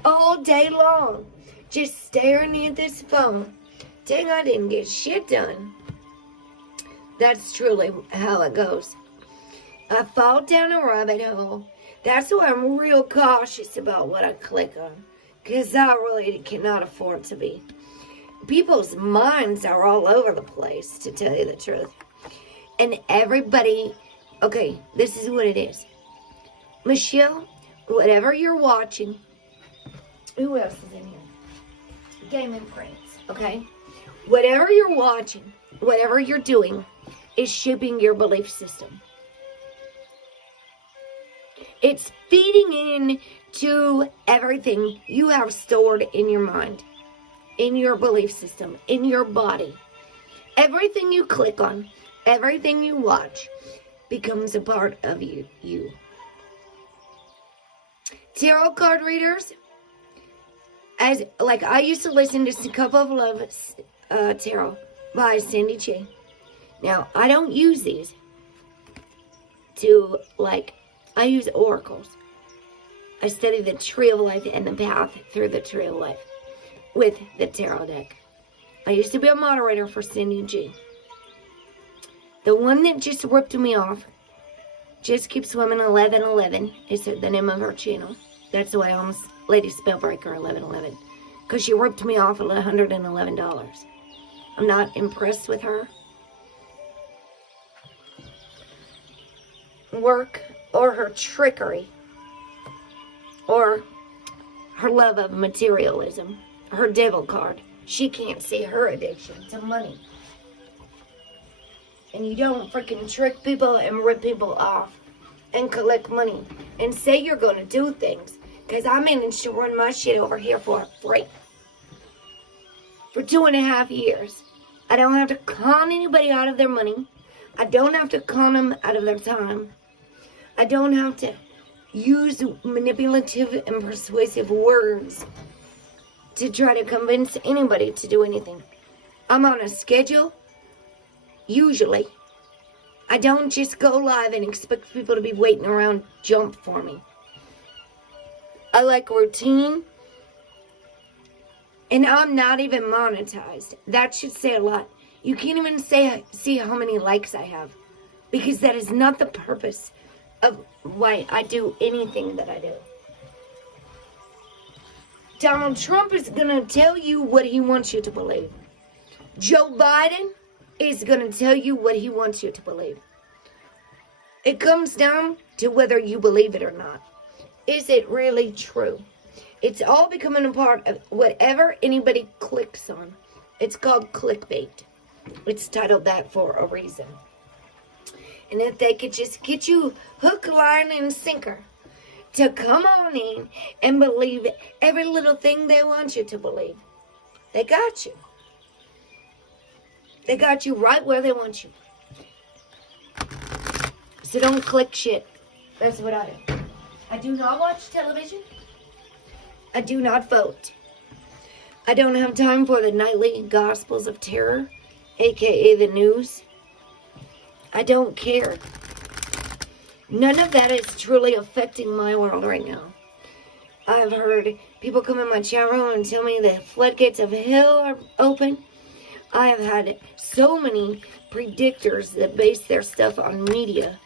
All day long. Just staring at this phone. Dang, I didn't get shit done. That's truly how it goes. I fall down a rabbit hole. That's why I'm real cautious about what I click on. Because I really cannot afford to be. People's minds are all over the place, to tell you the truth. And everybody... Okay, this is what it is. Michelle, whatever you're watching... Who else is in here? Game and Prince, okay? Whatever you're watching, whatever you're doing, is shaping your belief system. It's feeding in to everything you have stored in your mind, in your belief system, in your body. Everything you click on, everything you watch, becomes a part of you. Tarot card readers, I used to listen to Cup of Love Tarot by Sandy Che. Now, I don't use these to, I use oracles. I study the tree of life and the path through the tree of life with the tarot deck. I used to be a moderator for Sandy G. The one that just ripped me off, Just Keep Swimming 1111, is the name of her channel. That's why I'm Lady Spellbreaker 1111. Because she ripped me off at $111. I'm not impressed with her work or her trickery or her love of materialism, her devil card. She can't see her addiction to money. And you don't freaking trick people and rip people off and collect money and say you're going to do things, because I managed to run my shit over here for free for 2.5 years. I don't have to con anybody out of their money. I don't have to con them out of their time. I don't have to use manipulative and persuasive words to try to convince anybody to do anything. I'm on a schedule, usually. I don't just go live and expect people to be waiting around jump for me. I like routine, and I'm not even monetized. That should say a lot. You can't even see how many likes I have, because that is not the purpose of why I do anything that I do. Donald Trump is going to tell you what he wants you to believe. Joe Biden is going to tell you what he wants you to believe. It comes down to whether you believe it or not. Is it really true? It's all becoming a part of whatever anybody clicks on. It's called clickbait. It's titled that for a reason. And if they could just get you hook, line, and sinker to come on in and believe every little thing they want you to believe, they got you. They got you right where they want you. So don't click shit. That's what I do. I do not watch television. I do not vote. I don't have time for the nightly gospels of terror, aka the news. I don't care. None of that is truly affecting my world right now. I've heard people come in my chat room and tell me the floodgates of hell are open. I have had so many predictors that base their stuff on media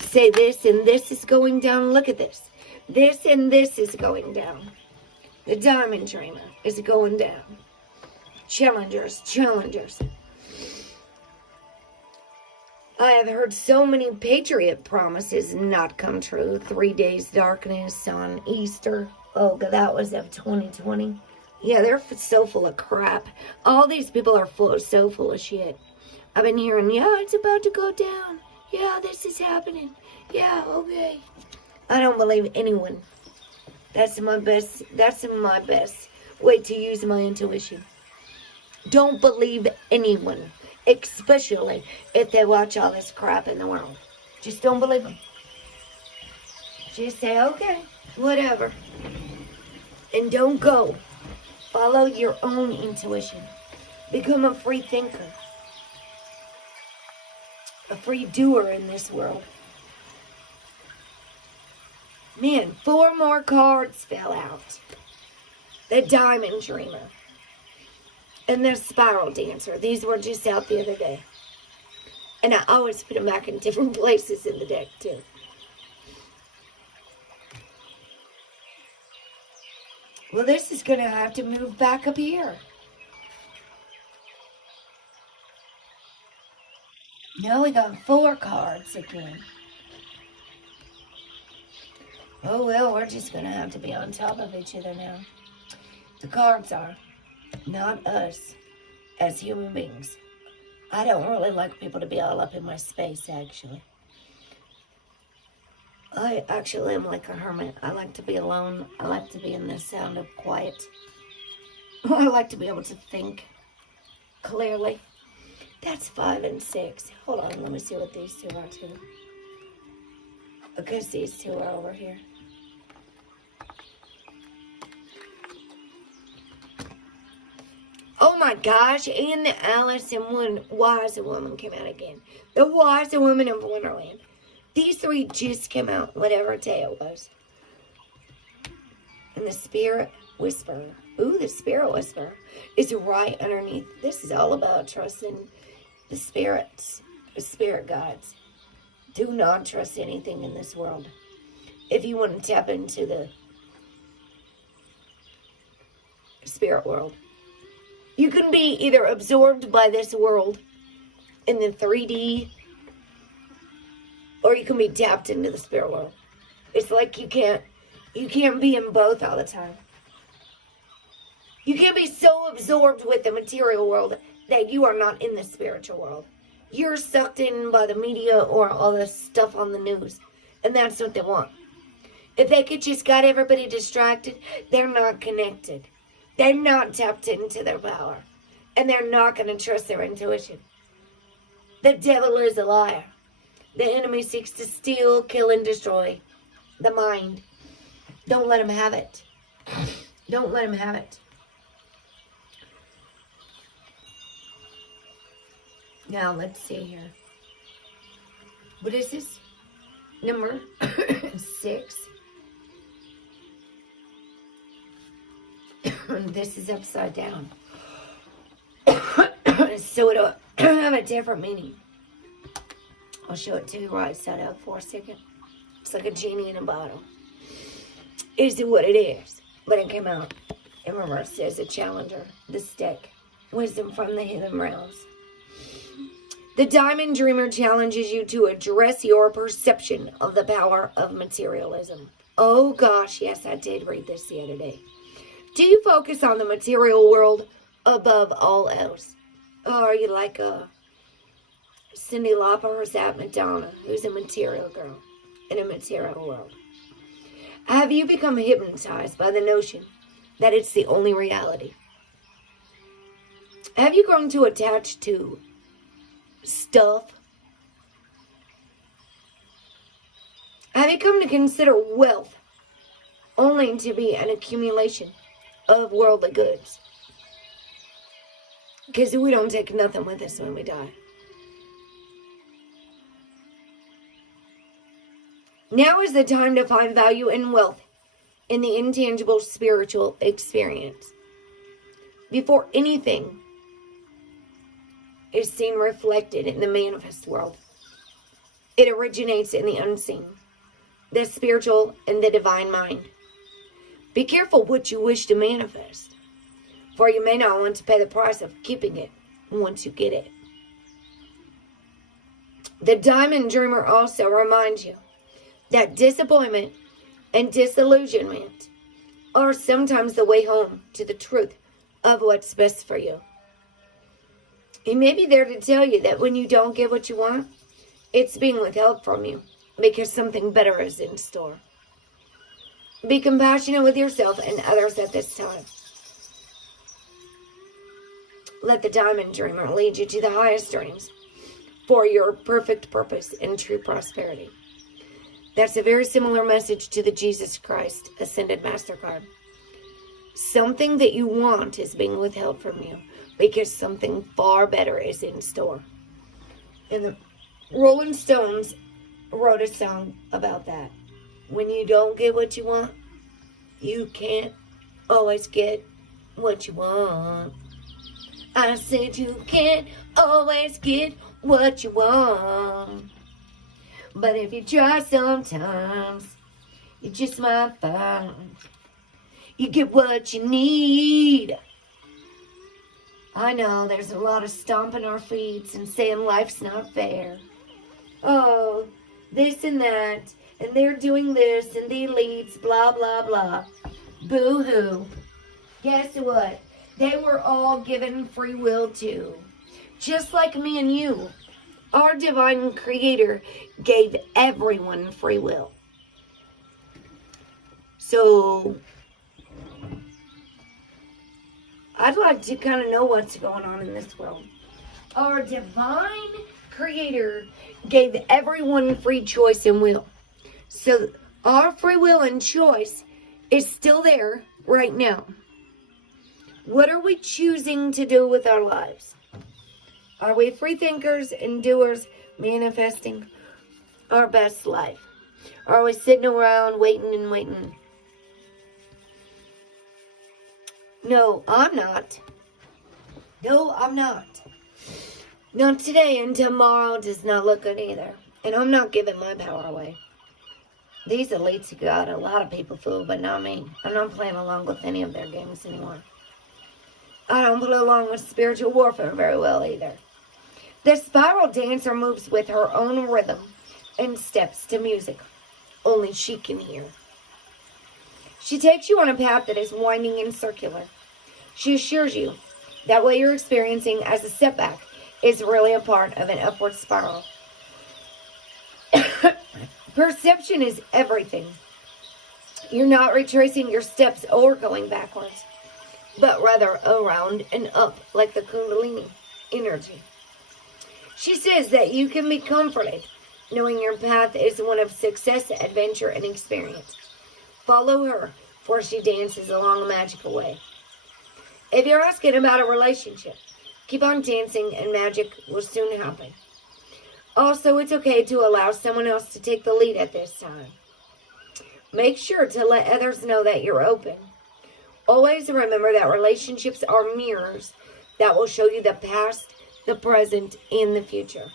say this and this is going down. Look at this. This and this is going down. The Diamond Dreamer is going down. Challengers. I have heard so many Patriot promises not come true. 3 days darkness on Easter. Oh, that was of 2020. Yeah, they're so full of crap. All these people are so full of shit. I've been hearing, yeah, it's about to go down. Yeah, this is happening. Yeah, okay. I don't believe anyone. That's my best way to use my intuition. Don't believe anyone, especially if they watch all this crap in the world. Just don't believe them. Just say, okay, whatever. And don't go. Follow your own intuition. Become a free thinker. a free doer in this world. Man, 4 more cards fell out. The Diamond Dreamer. And the Spiral Dancer. These were just out the other day. And I always put them back in different places in the deck, too. Well, this is going to have to move back up here. Now we got 4 cards again. Oh, well, we're just going to have to be on top of each other now. The cards are, not us, as human beings. I don't really like people to be all up in my space, actually. I actually am like a hermit. I like to be alone. I like to be in the sound of quiet. I like to be able to think clearly. That's 5 and 6. Hold on, let me see what these 2 are too. Because these 2 are over here. Oh my gosh, and the Alice and Wise Woman came out again. The Wise Woman of Wonderland. These 3 just came out, whatever day it was. And the Spirit Whisperer. Ooh, the Spirit Whisperer is right underneath. This is all about trusting the spirits, the spirit guides. Do not trust anything in this world. If you want to tap into the spirit world, you can be either absorbed by this world in the 3D, or you can be tapped into the spirit world. It's like you can't be in both all the time. You can't be so absorbed with the material world that you are not in the spiritual world. You're sucked in by the media or all the stuff on the news, and that's what they want. If they could just got everybody distracted, they're not connected. They're not tapped into their power, and they're not going to trust their intuition. The devil is a liar. The enemy seeks to steal, kill, and destroy the mind. Don't let him have it. Don't let him have it. Now, let's see here. What is this? Number 6. This is upside down. So it'll have a different meaning. I'll show it to you right side up for a second. It's like a genie in a bottle. Is what it is. But it came out in reverse as a challenger. The stick. Wisdom from the hidden realms. The Diamond Dreamer challenges you to address your perception of the power of materialism. Oh gosh, yes, I did read this the other day. Do you focus on the material world above all else? Or are you like a Cyndi Lauper, or is that Madonna, who's a material girl in a material world? Have you become hypnotized by the notion that it's the only reality? Have you grown too attached to stuff? Have you come to consider wealth only to be an accumulation of worldly goods? Because we don't take nothing with us when we die. Now is the time to find value in wealth in the intangible spiritual experience. Before anything is seen reflected in the manifest world, it originates in the unseen, the spiritual and the divine mind. Be careful what you wish to manifest, for you may not want to pay the price of keeping it once you get it. The Diamond Dreamer also reminds you that disappointment and disillusionment are sometimes the way home to the truth of what's best for you. He may be there to tell you that when you don't get what you want, it's being withheld from you because something better is in store. Be compassionate with yourself and others at this time. Let the Diamond Dreamer lead you to the highest dreams for your perfect purpose and true prosperity. That's a very similar message to the Jesus Christ Ascended Master card. Something that you want is being withheld from you because something far better is in store. And Rolling Stones wrote a song about that. When you don't get what you want, you can't always get what you want. I said you can't always get what you want. But if you try sometimes, you just might find you get what you need. I know there's a lot of stomping our feet and saying life's not fair. Oh, this and that, and they're doing this, and the elites, blah, blah, blah. Boo-hoo. Guess what? They were all given free will too. Just like me and you. Our divine creator gave everyone free will. So, I'd like to kind of know what's going on in this world. Our divine creator gave everyone free choice and will. So, our free will and choice is still there right now. What are we choosing to do with our lives? Are we free thinkers and doers manifesting our best life? Or are we sitting around waiting and waiting? No, I'm not. No, I'm not. Not today, and tomorrow does not look good either. And I'm not giving my power away. These elites got a lot of people fooled, but not me. I'm not playing along with any of their games anymore. I don't play along with spiritual warfare very well either. The spiral dancer moves with her own rhythm and steps to music only she can hear. She takes you on a path that is winding and circular. She assures you that what you're experiencing as a setback is really a part of an upward spiral. Perception is everything. You're not retracing your steps or going backwards, but rather around and up like the Kundalini energy. She says that you can be comforted knowing your path is one of success, adventure, and experience. Follow her, for she dances along a magical way. If you're asking about a relationship, keep on dancing and magic will soon happen. Also, it's okay to allow someone else to take the lead at this time. Make sure to let others know that you're open. Always remember that relationships are mirrors that will show you the past, the present, and the future.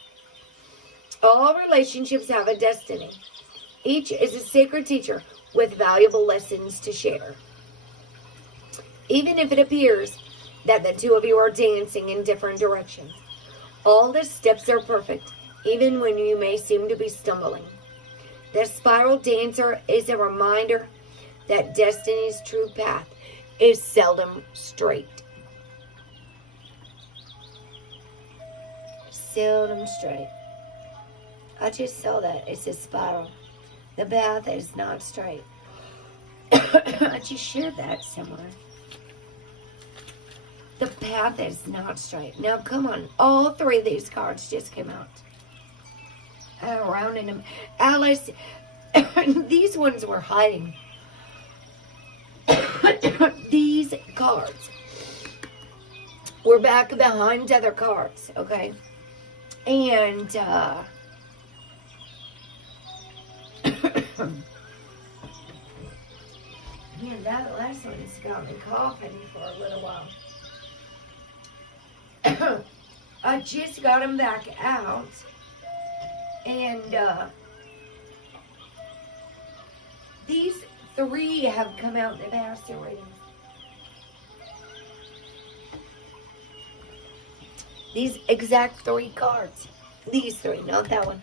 All relationships have a destiny. Each is a sacred teacher with valuable lessons to share. Even if it appears that the two of you are dancing in different directions, all the steps are perfect, even when you may seem to be stumbling. The spiral dancer is a reminder that destiny's true path is seldom straight. Seldom straight. I just saw that. It's a spiral. The path is not straight. I just shared that somewhere. The path is not straight. Now, come on. All three of these cards just came out. Around in them. Alice, these ones were hiding. These cards were back behind other cards, okay? And, man, that last one's got me coughing for a little while. I just got them back out. And, these three have come out in the past already. These exact three cards. These three, not that one.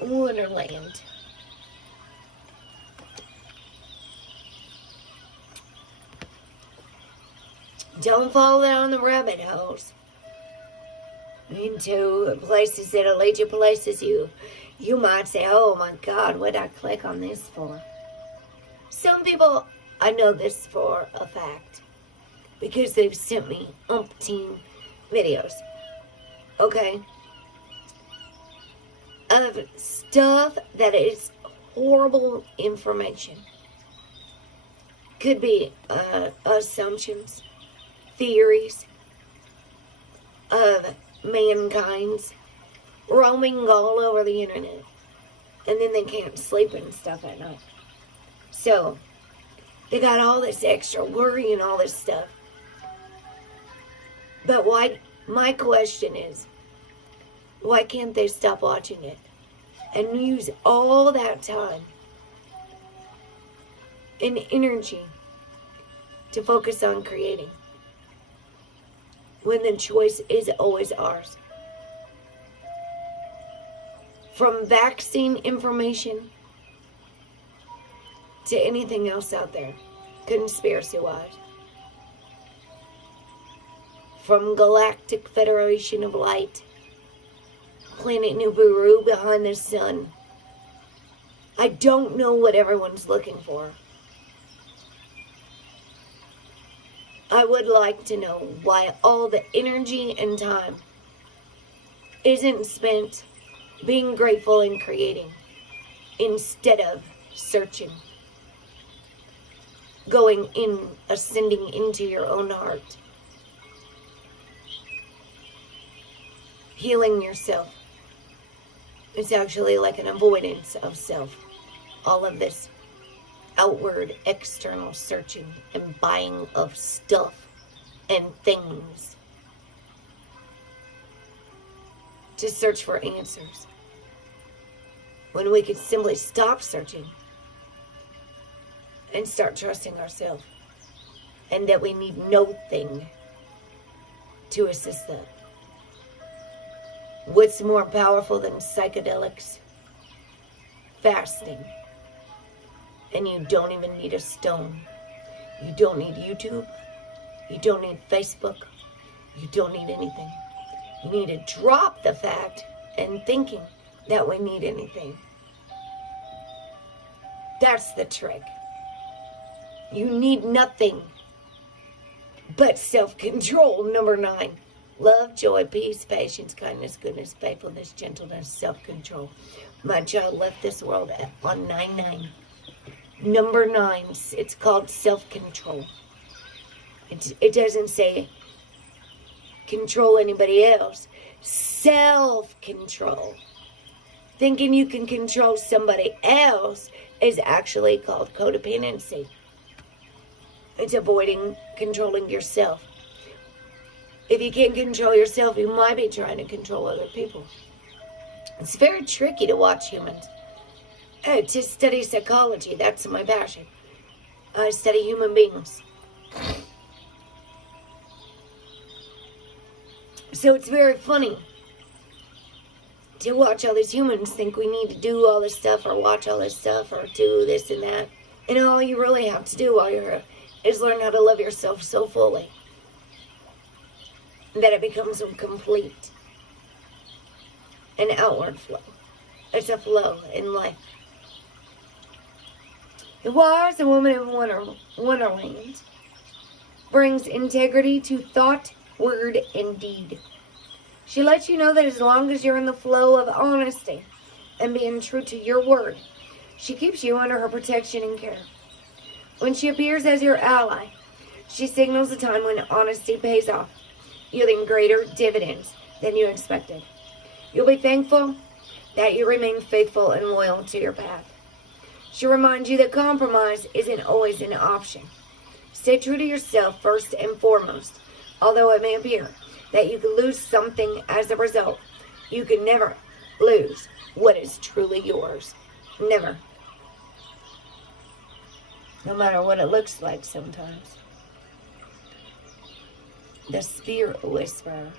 Wonderland. Don't fall down the rabbit holes into places that'll lead you places you might say, oh my God, what did I click on this for? Some people, I know this for a fact, because they've sent me umpteen videos, okay, of stuff that is horrible information. Could be assumptions, theories of mankind's roaming all over the internet. And then they can't sleep and stuff at night. So, they got all this extra worry and all this stuff. But why, my question is, why can't they stop watching it and use all that time and energy to focus on creating when the choice is always ours? From vaccine information to anything else out there, conspiracy-wise. From Galactic Federation of Light, Planet Nibiru behind the sun. I don't know what everyone's looking for. I would like to know why all the energy and time isn't spent being grateful and creating instead of searching, going in, ascending into your own heart, healing yourself. It's actually like an avoidance of self. All of this outward, external searching and buying of stuff and things to search for answers, when we could simply stop searching and start trusting ourselves, and that we need no thing to assist that. What's more powerful than psychedelics? Fasting. And you don't even need a stone. You don't need YouTube. You don't need Facebook. You don't need anything. You need to drop the fact and thinking that we need anything. That's the trick. You need nothing but self-control. Number 9. Love, joy, peace, patience, kindness, goodness, faithfulness, gentleness, self-control. My child left this world on 9/9. Number 9. It's called self-control. It doesn't say control anybody else. Self-control. Thinking you can control somebody else is actually called codependency. It's avoiding controlling yourself. If you can't control yourself, you might be trying to control other people. It's very tricky to watch humans. To study psychology, that's my passion. I study human beings. So it's very funny to watch all these humans think we need to do all this stuff or watch all this stuff or do this and that. And all you really have to do while you're here is learn how to love yourself so fully that it becomes a complete and outward flow. It's a flow in life. The wise woman of Wonderland brings integrity to thought, word, and deed. She lets you know that as long as you're in the flow of honesty and being true to your word, she keeps you under her protection and care. When she appears as your ally, she signals a time when honesty pays off, yielding greater dividends than you expected. You'll be thankful that you remain faithful and loyal to your path. She reminds you that compromise isn't always an option. Stay true to yourself first and foremost. Although it may appear that you can lose something as a result, you can never lose what is truly yours. Never. No matter what it looks like sometimes. The Spirit Whisperer.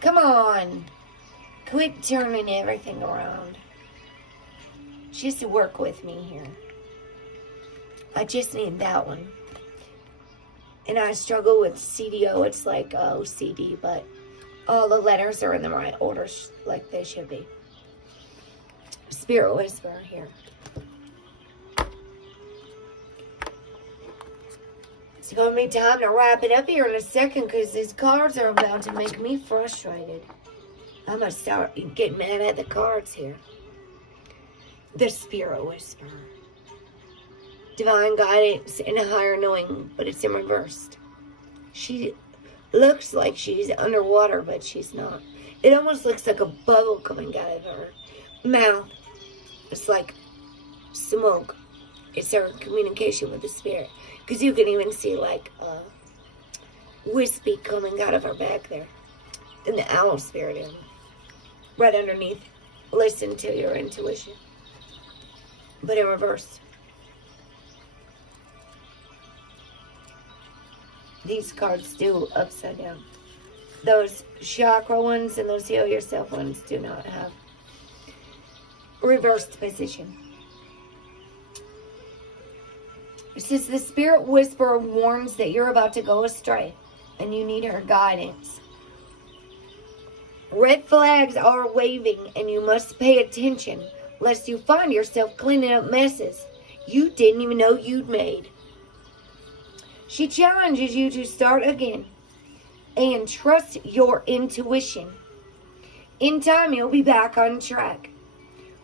Come on. Quit turning everything around. Just work with me here. I just need that one. And I struggle with CDO. It's like OCD, but all the letters are in the right order like they should be. Spirit Whisperer here. It's going to be time to wrap it up here in a second because these cards are about to make me frustrated. I'm going to start getting mad at the cards here. The Spirit Whisperer. Divine guidance and a higher knowing, but it's in reverse. She looks like she's underwater, but she's not. It almost looks like a bubble coming out of her mouth. It's like smoke. It's her communication with the spirit. Because you can even see like wispy coming out of her back there. And the owl spirit in right underneath. Listen to your intuition. But in reverse. These cards do upside down. Those chakra ones and those heal yourself ones do not have reversed position. It says the spirit whisperer warns that you're about to go astray and you need her guidance. Red flags are waving and you must pay attention lest you find yourself cleaning up messes you didn't even know you'd made. She challenges you to start again and trust your intuition. In time, you'll be back on track.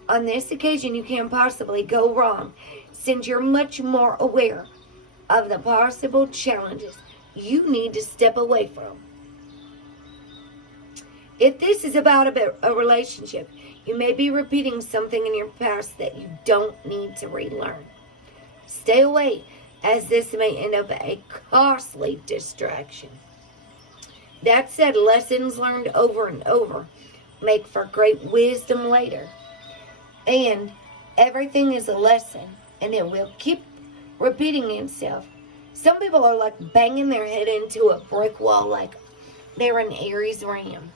On this occasion, you can't possibly go wrong since you're much more aware of the possible challenges you need to step away from. If this is about a relationship, you may be repeating something in your past that you don't need to relearn. Stay away, as this may end up a costly distraction. That said, lessons learned over and over make for great wisdom later. And everything is a lesson, and it will keep repeating itself. Some people are like banging their head into a brick wall like they're an Aries ram.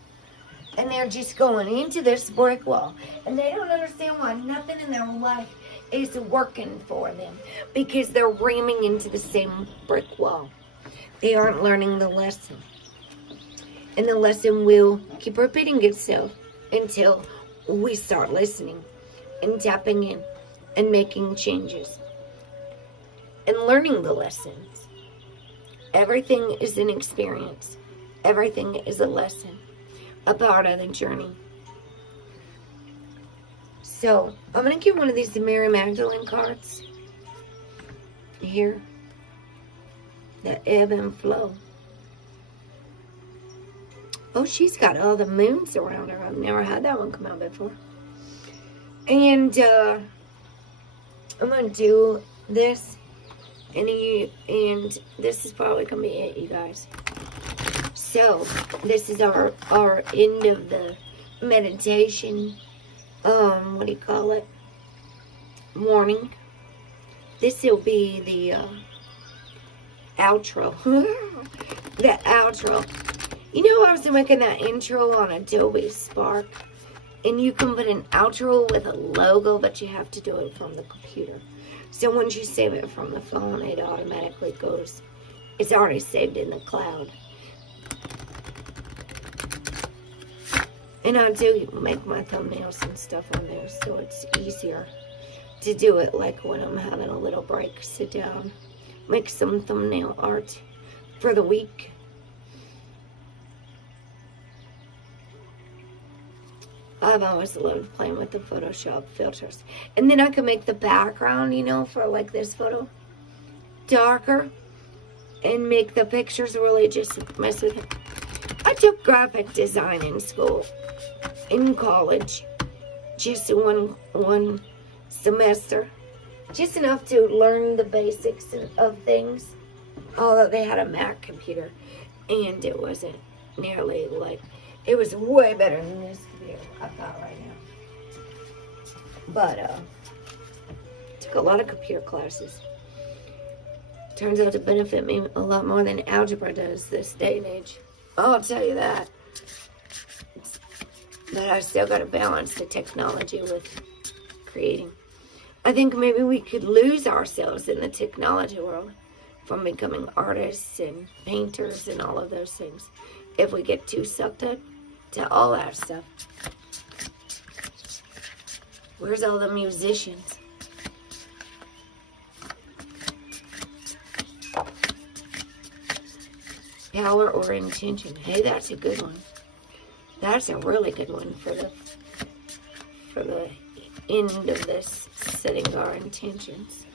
And they're just going into this brick wall. And they don't understand why nothing in their life is working for them. Because they're ramming into the same brick wall. They aren't learning the lesson. And the lesson will keep repeating itself until we start listening and tapping in and making changes. And learning the lessons. Everything is an experience. Everything is a lesson. A part of the journey. So, I'm going to get one of these Mary Magdalene cards. Here. The ebb and flow. Oh, she's got all the moons around her. I've never had that one come out before. And, I'm going to do this. And this is probably going to be it, you guys. So, this is our end of the meditation, what do you call it? Morning. This will be the outro. The outro. You know, I was making that intro on Adobe Spark, and you can put an outro with a logo, but you have to do it from the computer. So once you save it from the phone, it automatically goes. It's already saved in the cloud. And I do make my thumbnails and stuff on there, so it's easier to do it like when I'm having a little break. Sit down, make some thumbnail art for the week. I've always loved playing with the Photoshop filters. And then I can make the background, you know, for like this photo darker and make the pictures really just mess with it. I took graphic design in school. In college, just one semester, just enough to learn the basics of things, although they had a Mac computer, and it wasn't nearly like, it was way better than this computer I've got right now, but, took a lot of computer classes. Turns out to benefit me a lot more than algebra does this day and age, I'll tell you that. But I still got to balance the technology with creating. I think maybe we could lose ourselves in the technology world from becoming artists and painters and all of those things if we get too sucked up to all that stuff. Where's all the musicians? Power or intention. Hey, that's a good one. That's a really good one for the end of this, setting our intentions.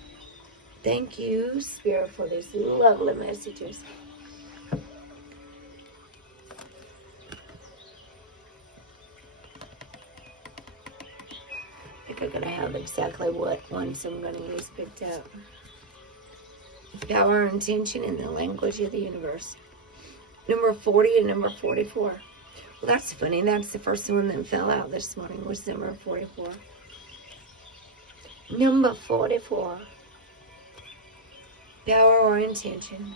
Thank you, Spirit, for these lovely messages. have exactly what ones I'm going to use picked out. Power and intention in the language of the universe. Number 40 and number 44. Well, that's funny. That's the first one that fell out this morning was number 44. Number 44. Power or intention.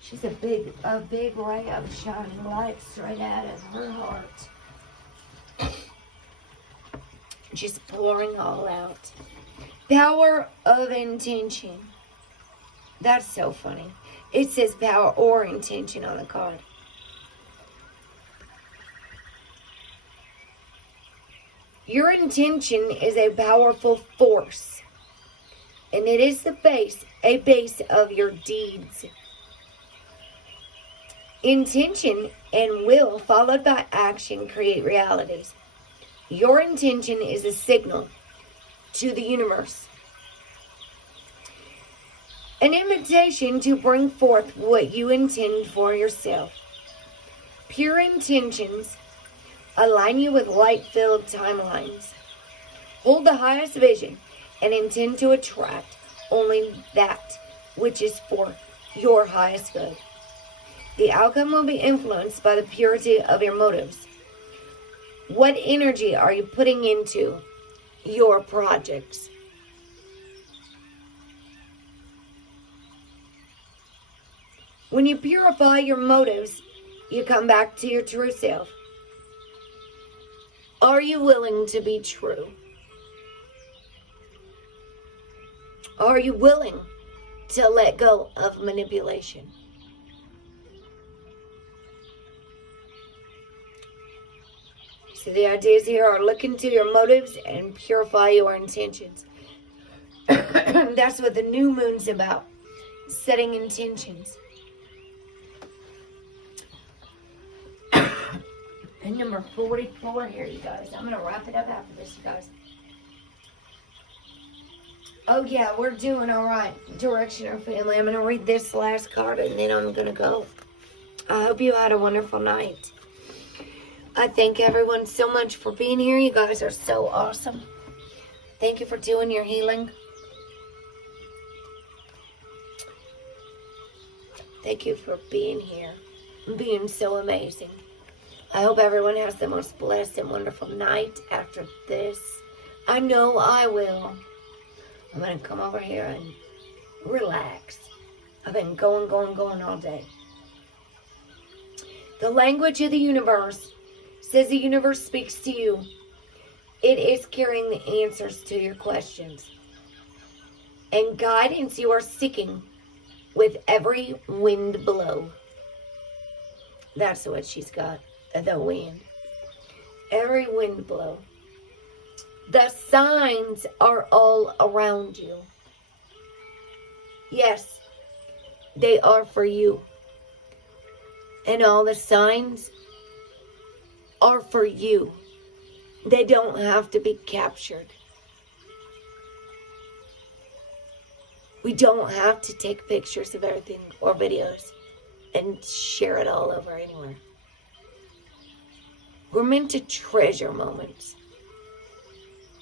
She's a big ray of shining light straight out of her heart. Just pouring all out. Power of intention. That's so funny. It says power or intention on the card. Your intention is a powerful force. And it is a base of your deeds. Intention and will followed by action create realities. Your intention is a signal to the universe. An invitation to bring forth what you intend for yourself. Pure intentions align you with light-filled timelines. Hold the highest vision and intend to attract only that which is for your highest good. The outcome will be influenced by the purity of your motives. What energy are you putting into your projects? When you purify your motives, you come back to your true self. Are you willing to be true? Are you willing to let go of manipulation? So the ideas here are look into your motives and purify your intentions. That's what the new moon's about. Setting intentions. And number 44 here, you guys. I'm going to wrap it up after this, you guys. Oh, yeah, we're doing all right. Directioner family. I'm going to read this last card and then I'm going to go. I hope you had a wonderful night. I thank everyone so much for being here. You guys are so awesome. Thank you for doing your healing. Thank you for being here and being so amazing. I hope everyone has the most blessed and wonderful night after this. I know I will. I'm going to come over here and relax. I've been going all day. The language of the universe says the universe speaks to you. It is carrying the answers to your questions. And guidance you are seeking with every wind blow. That's what she's got. The wind. Every wind blow. The signs are all around you. Yes, they are for you. And all the signs are for you. They don't have to be captured. We don't have to take pictures of everything or videos and share it all over anywhere. We're meant to treasure moments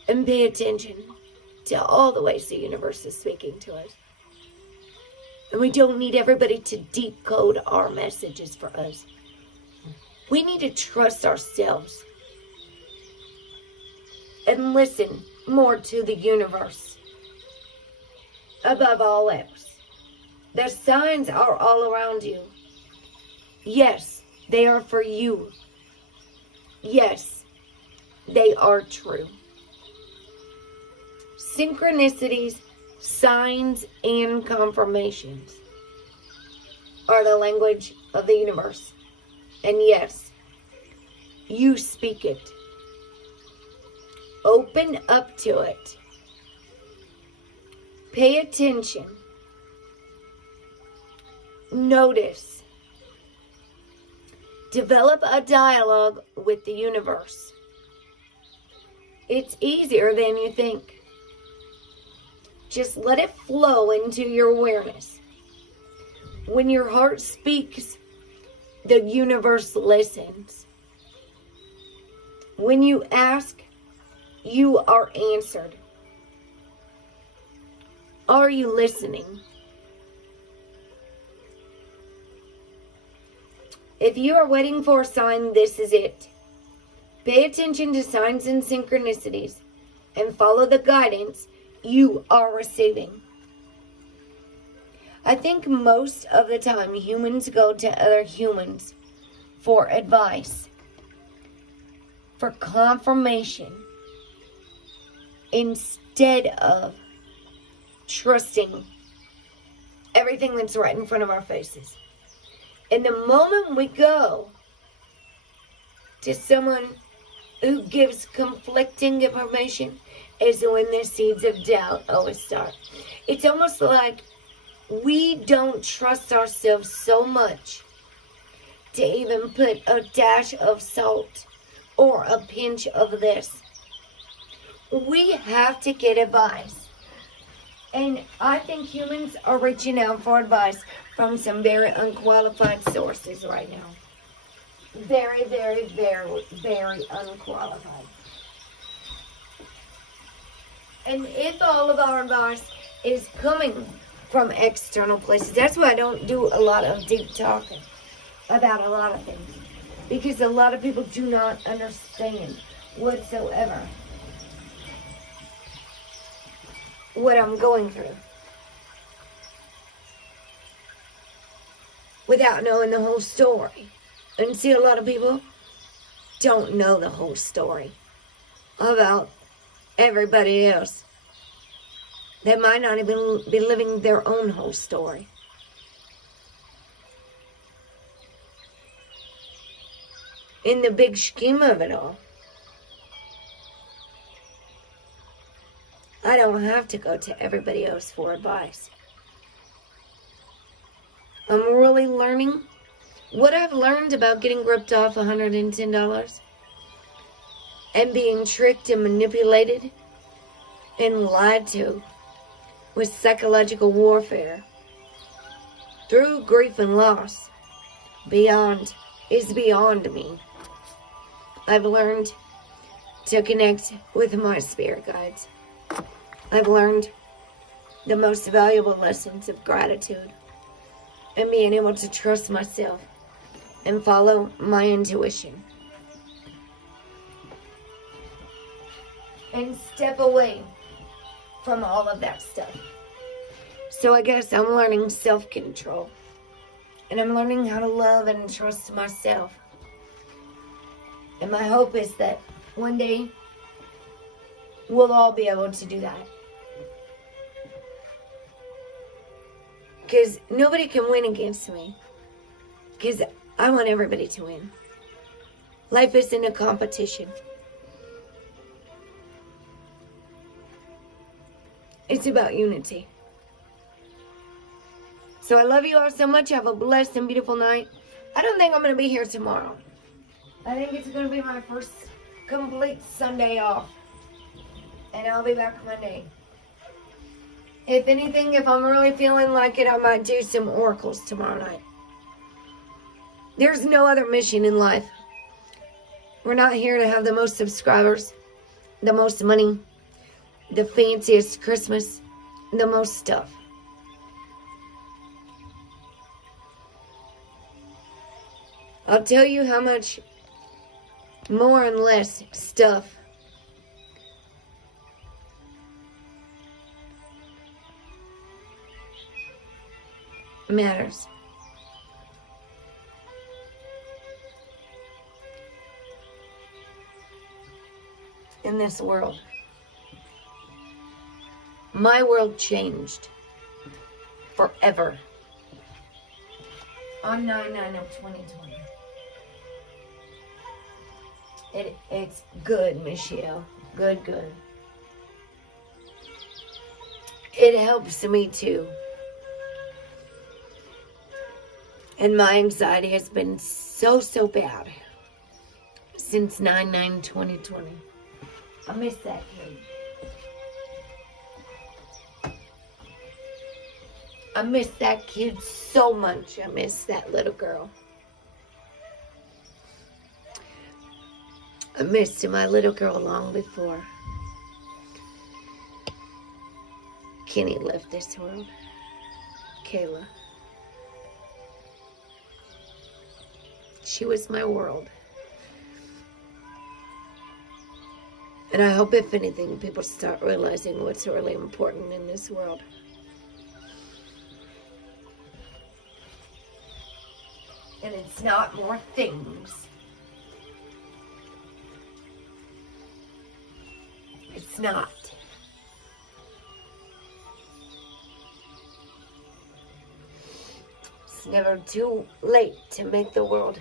and pay attention to all the ways the universe is speaking to us. And we don't need everybody to decode our messages for us. We need to trust ourselves and listen more to the universe above all else. The signs are all around you. Yes, they are for you. Yes, they are true. Synchronicities, signs, and confirmations are the language of the universe. And yes, you speak it. Open up to it. Pay attention. Notice. Develop a dialogue with the universe. It's easier than you think. Just let it flow into your awareness. When your heart speaks, the universe listens. When you ask, you are answered. Are you listening? If you are waiting for a sign, this is it. Pay attention to signs and synchronicities and follow the guidance you are receiving. I think most of the time humans go to other humans for advice, for confirmation, instead of trusting everything that's right in front of our faces. And the moment we go to someone who gives conflicting information is when the seeds of doubt always start. It's almost like we don't trust ourselves so much to even put a dash of salt or a pinch of this. We have to get advice. And I think humans are reaching out for advice from some very unqualified sources right now. Very, very, very, very unqualified. And if all of our advice is coming from external places, that's why I don't do a lot of deep talking about a lot of things. Because a lot of people do not understand whatsoever what I'm going through without knowing the whole story. And see, a lot of people don't know the whole story about everybody else. They might not even be living their own whole story. In the big scheme of it all, I don't have to go to everybody else for advice. I'm really learning what I've learned about getting ripped off $110 and being tricked and manipulated and lied to with psychological warfare through grief and loss is beyond me. I've learned to connect with my spirit guides. I've learned the most valuable lessons of gratitude and being able to trust myself and follow my intuition. And step away from all of that stuff. So I guess I'm learning self-control. And I'm learning how to love and trust myself. And my hope is that one day we'll all be able to do that. Because nobody can win against me. Because I want everybody to win. Life isn't a competition. It's about unity. So I love you all so much. Have a blessed and beautiful night. I don't think I'm going to be here tomorrow. I think it's going to be my first complete Sunday off. And I'll be back Monday. If anything, if I'm really feeling like it, I might do some oracles tomorrow night. There's no other mission in life. We're not here to have the most subscribers, the most money, the fanciest Christmas, the most stuff. I'll tell you how much more and less stuff matters. In this world. My world changed forever on 9/9/2020. It's good, Michelle. Good. It helps me too. And my anxiety has been so bad since 9/9/2020. I miss that kid. I miss that kid so much. I miss that little girl. I missed my little girl long before Kenny left this world. Kaylah. She was my world. And I hope, if anything, people start realizing what's really important in this world. And it's not more things. It's not. It's never too late to make the world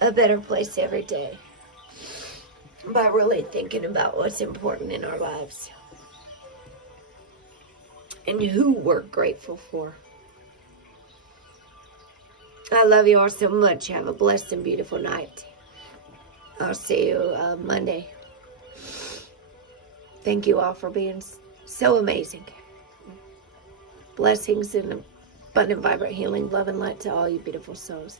a better place every day by really thinking about what's important in our lives and who we're grateful for. I love you all so much. Have a blessed and beautiful night. I'll see you Monday. Thank you all for being so amazing. Blessings and abundant, vibrant, healing, love, and light to all you beautiful souls.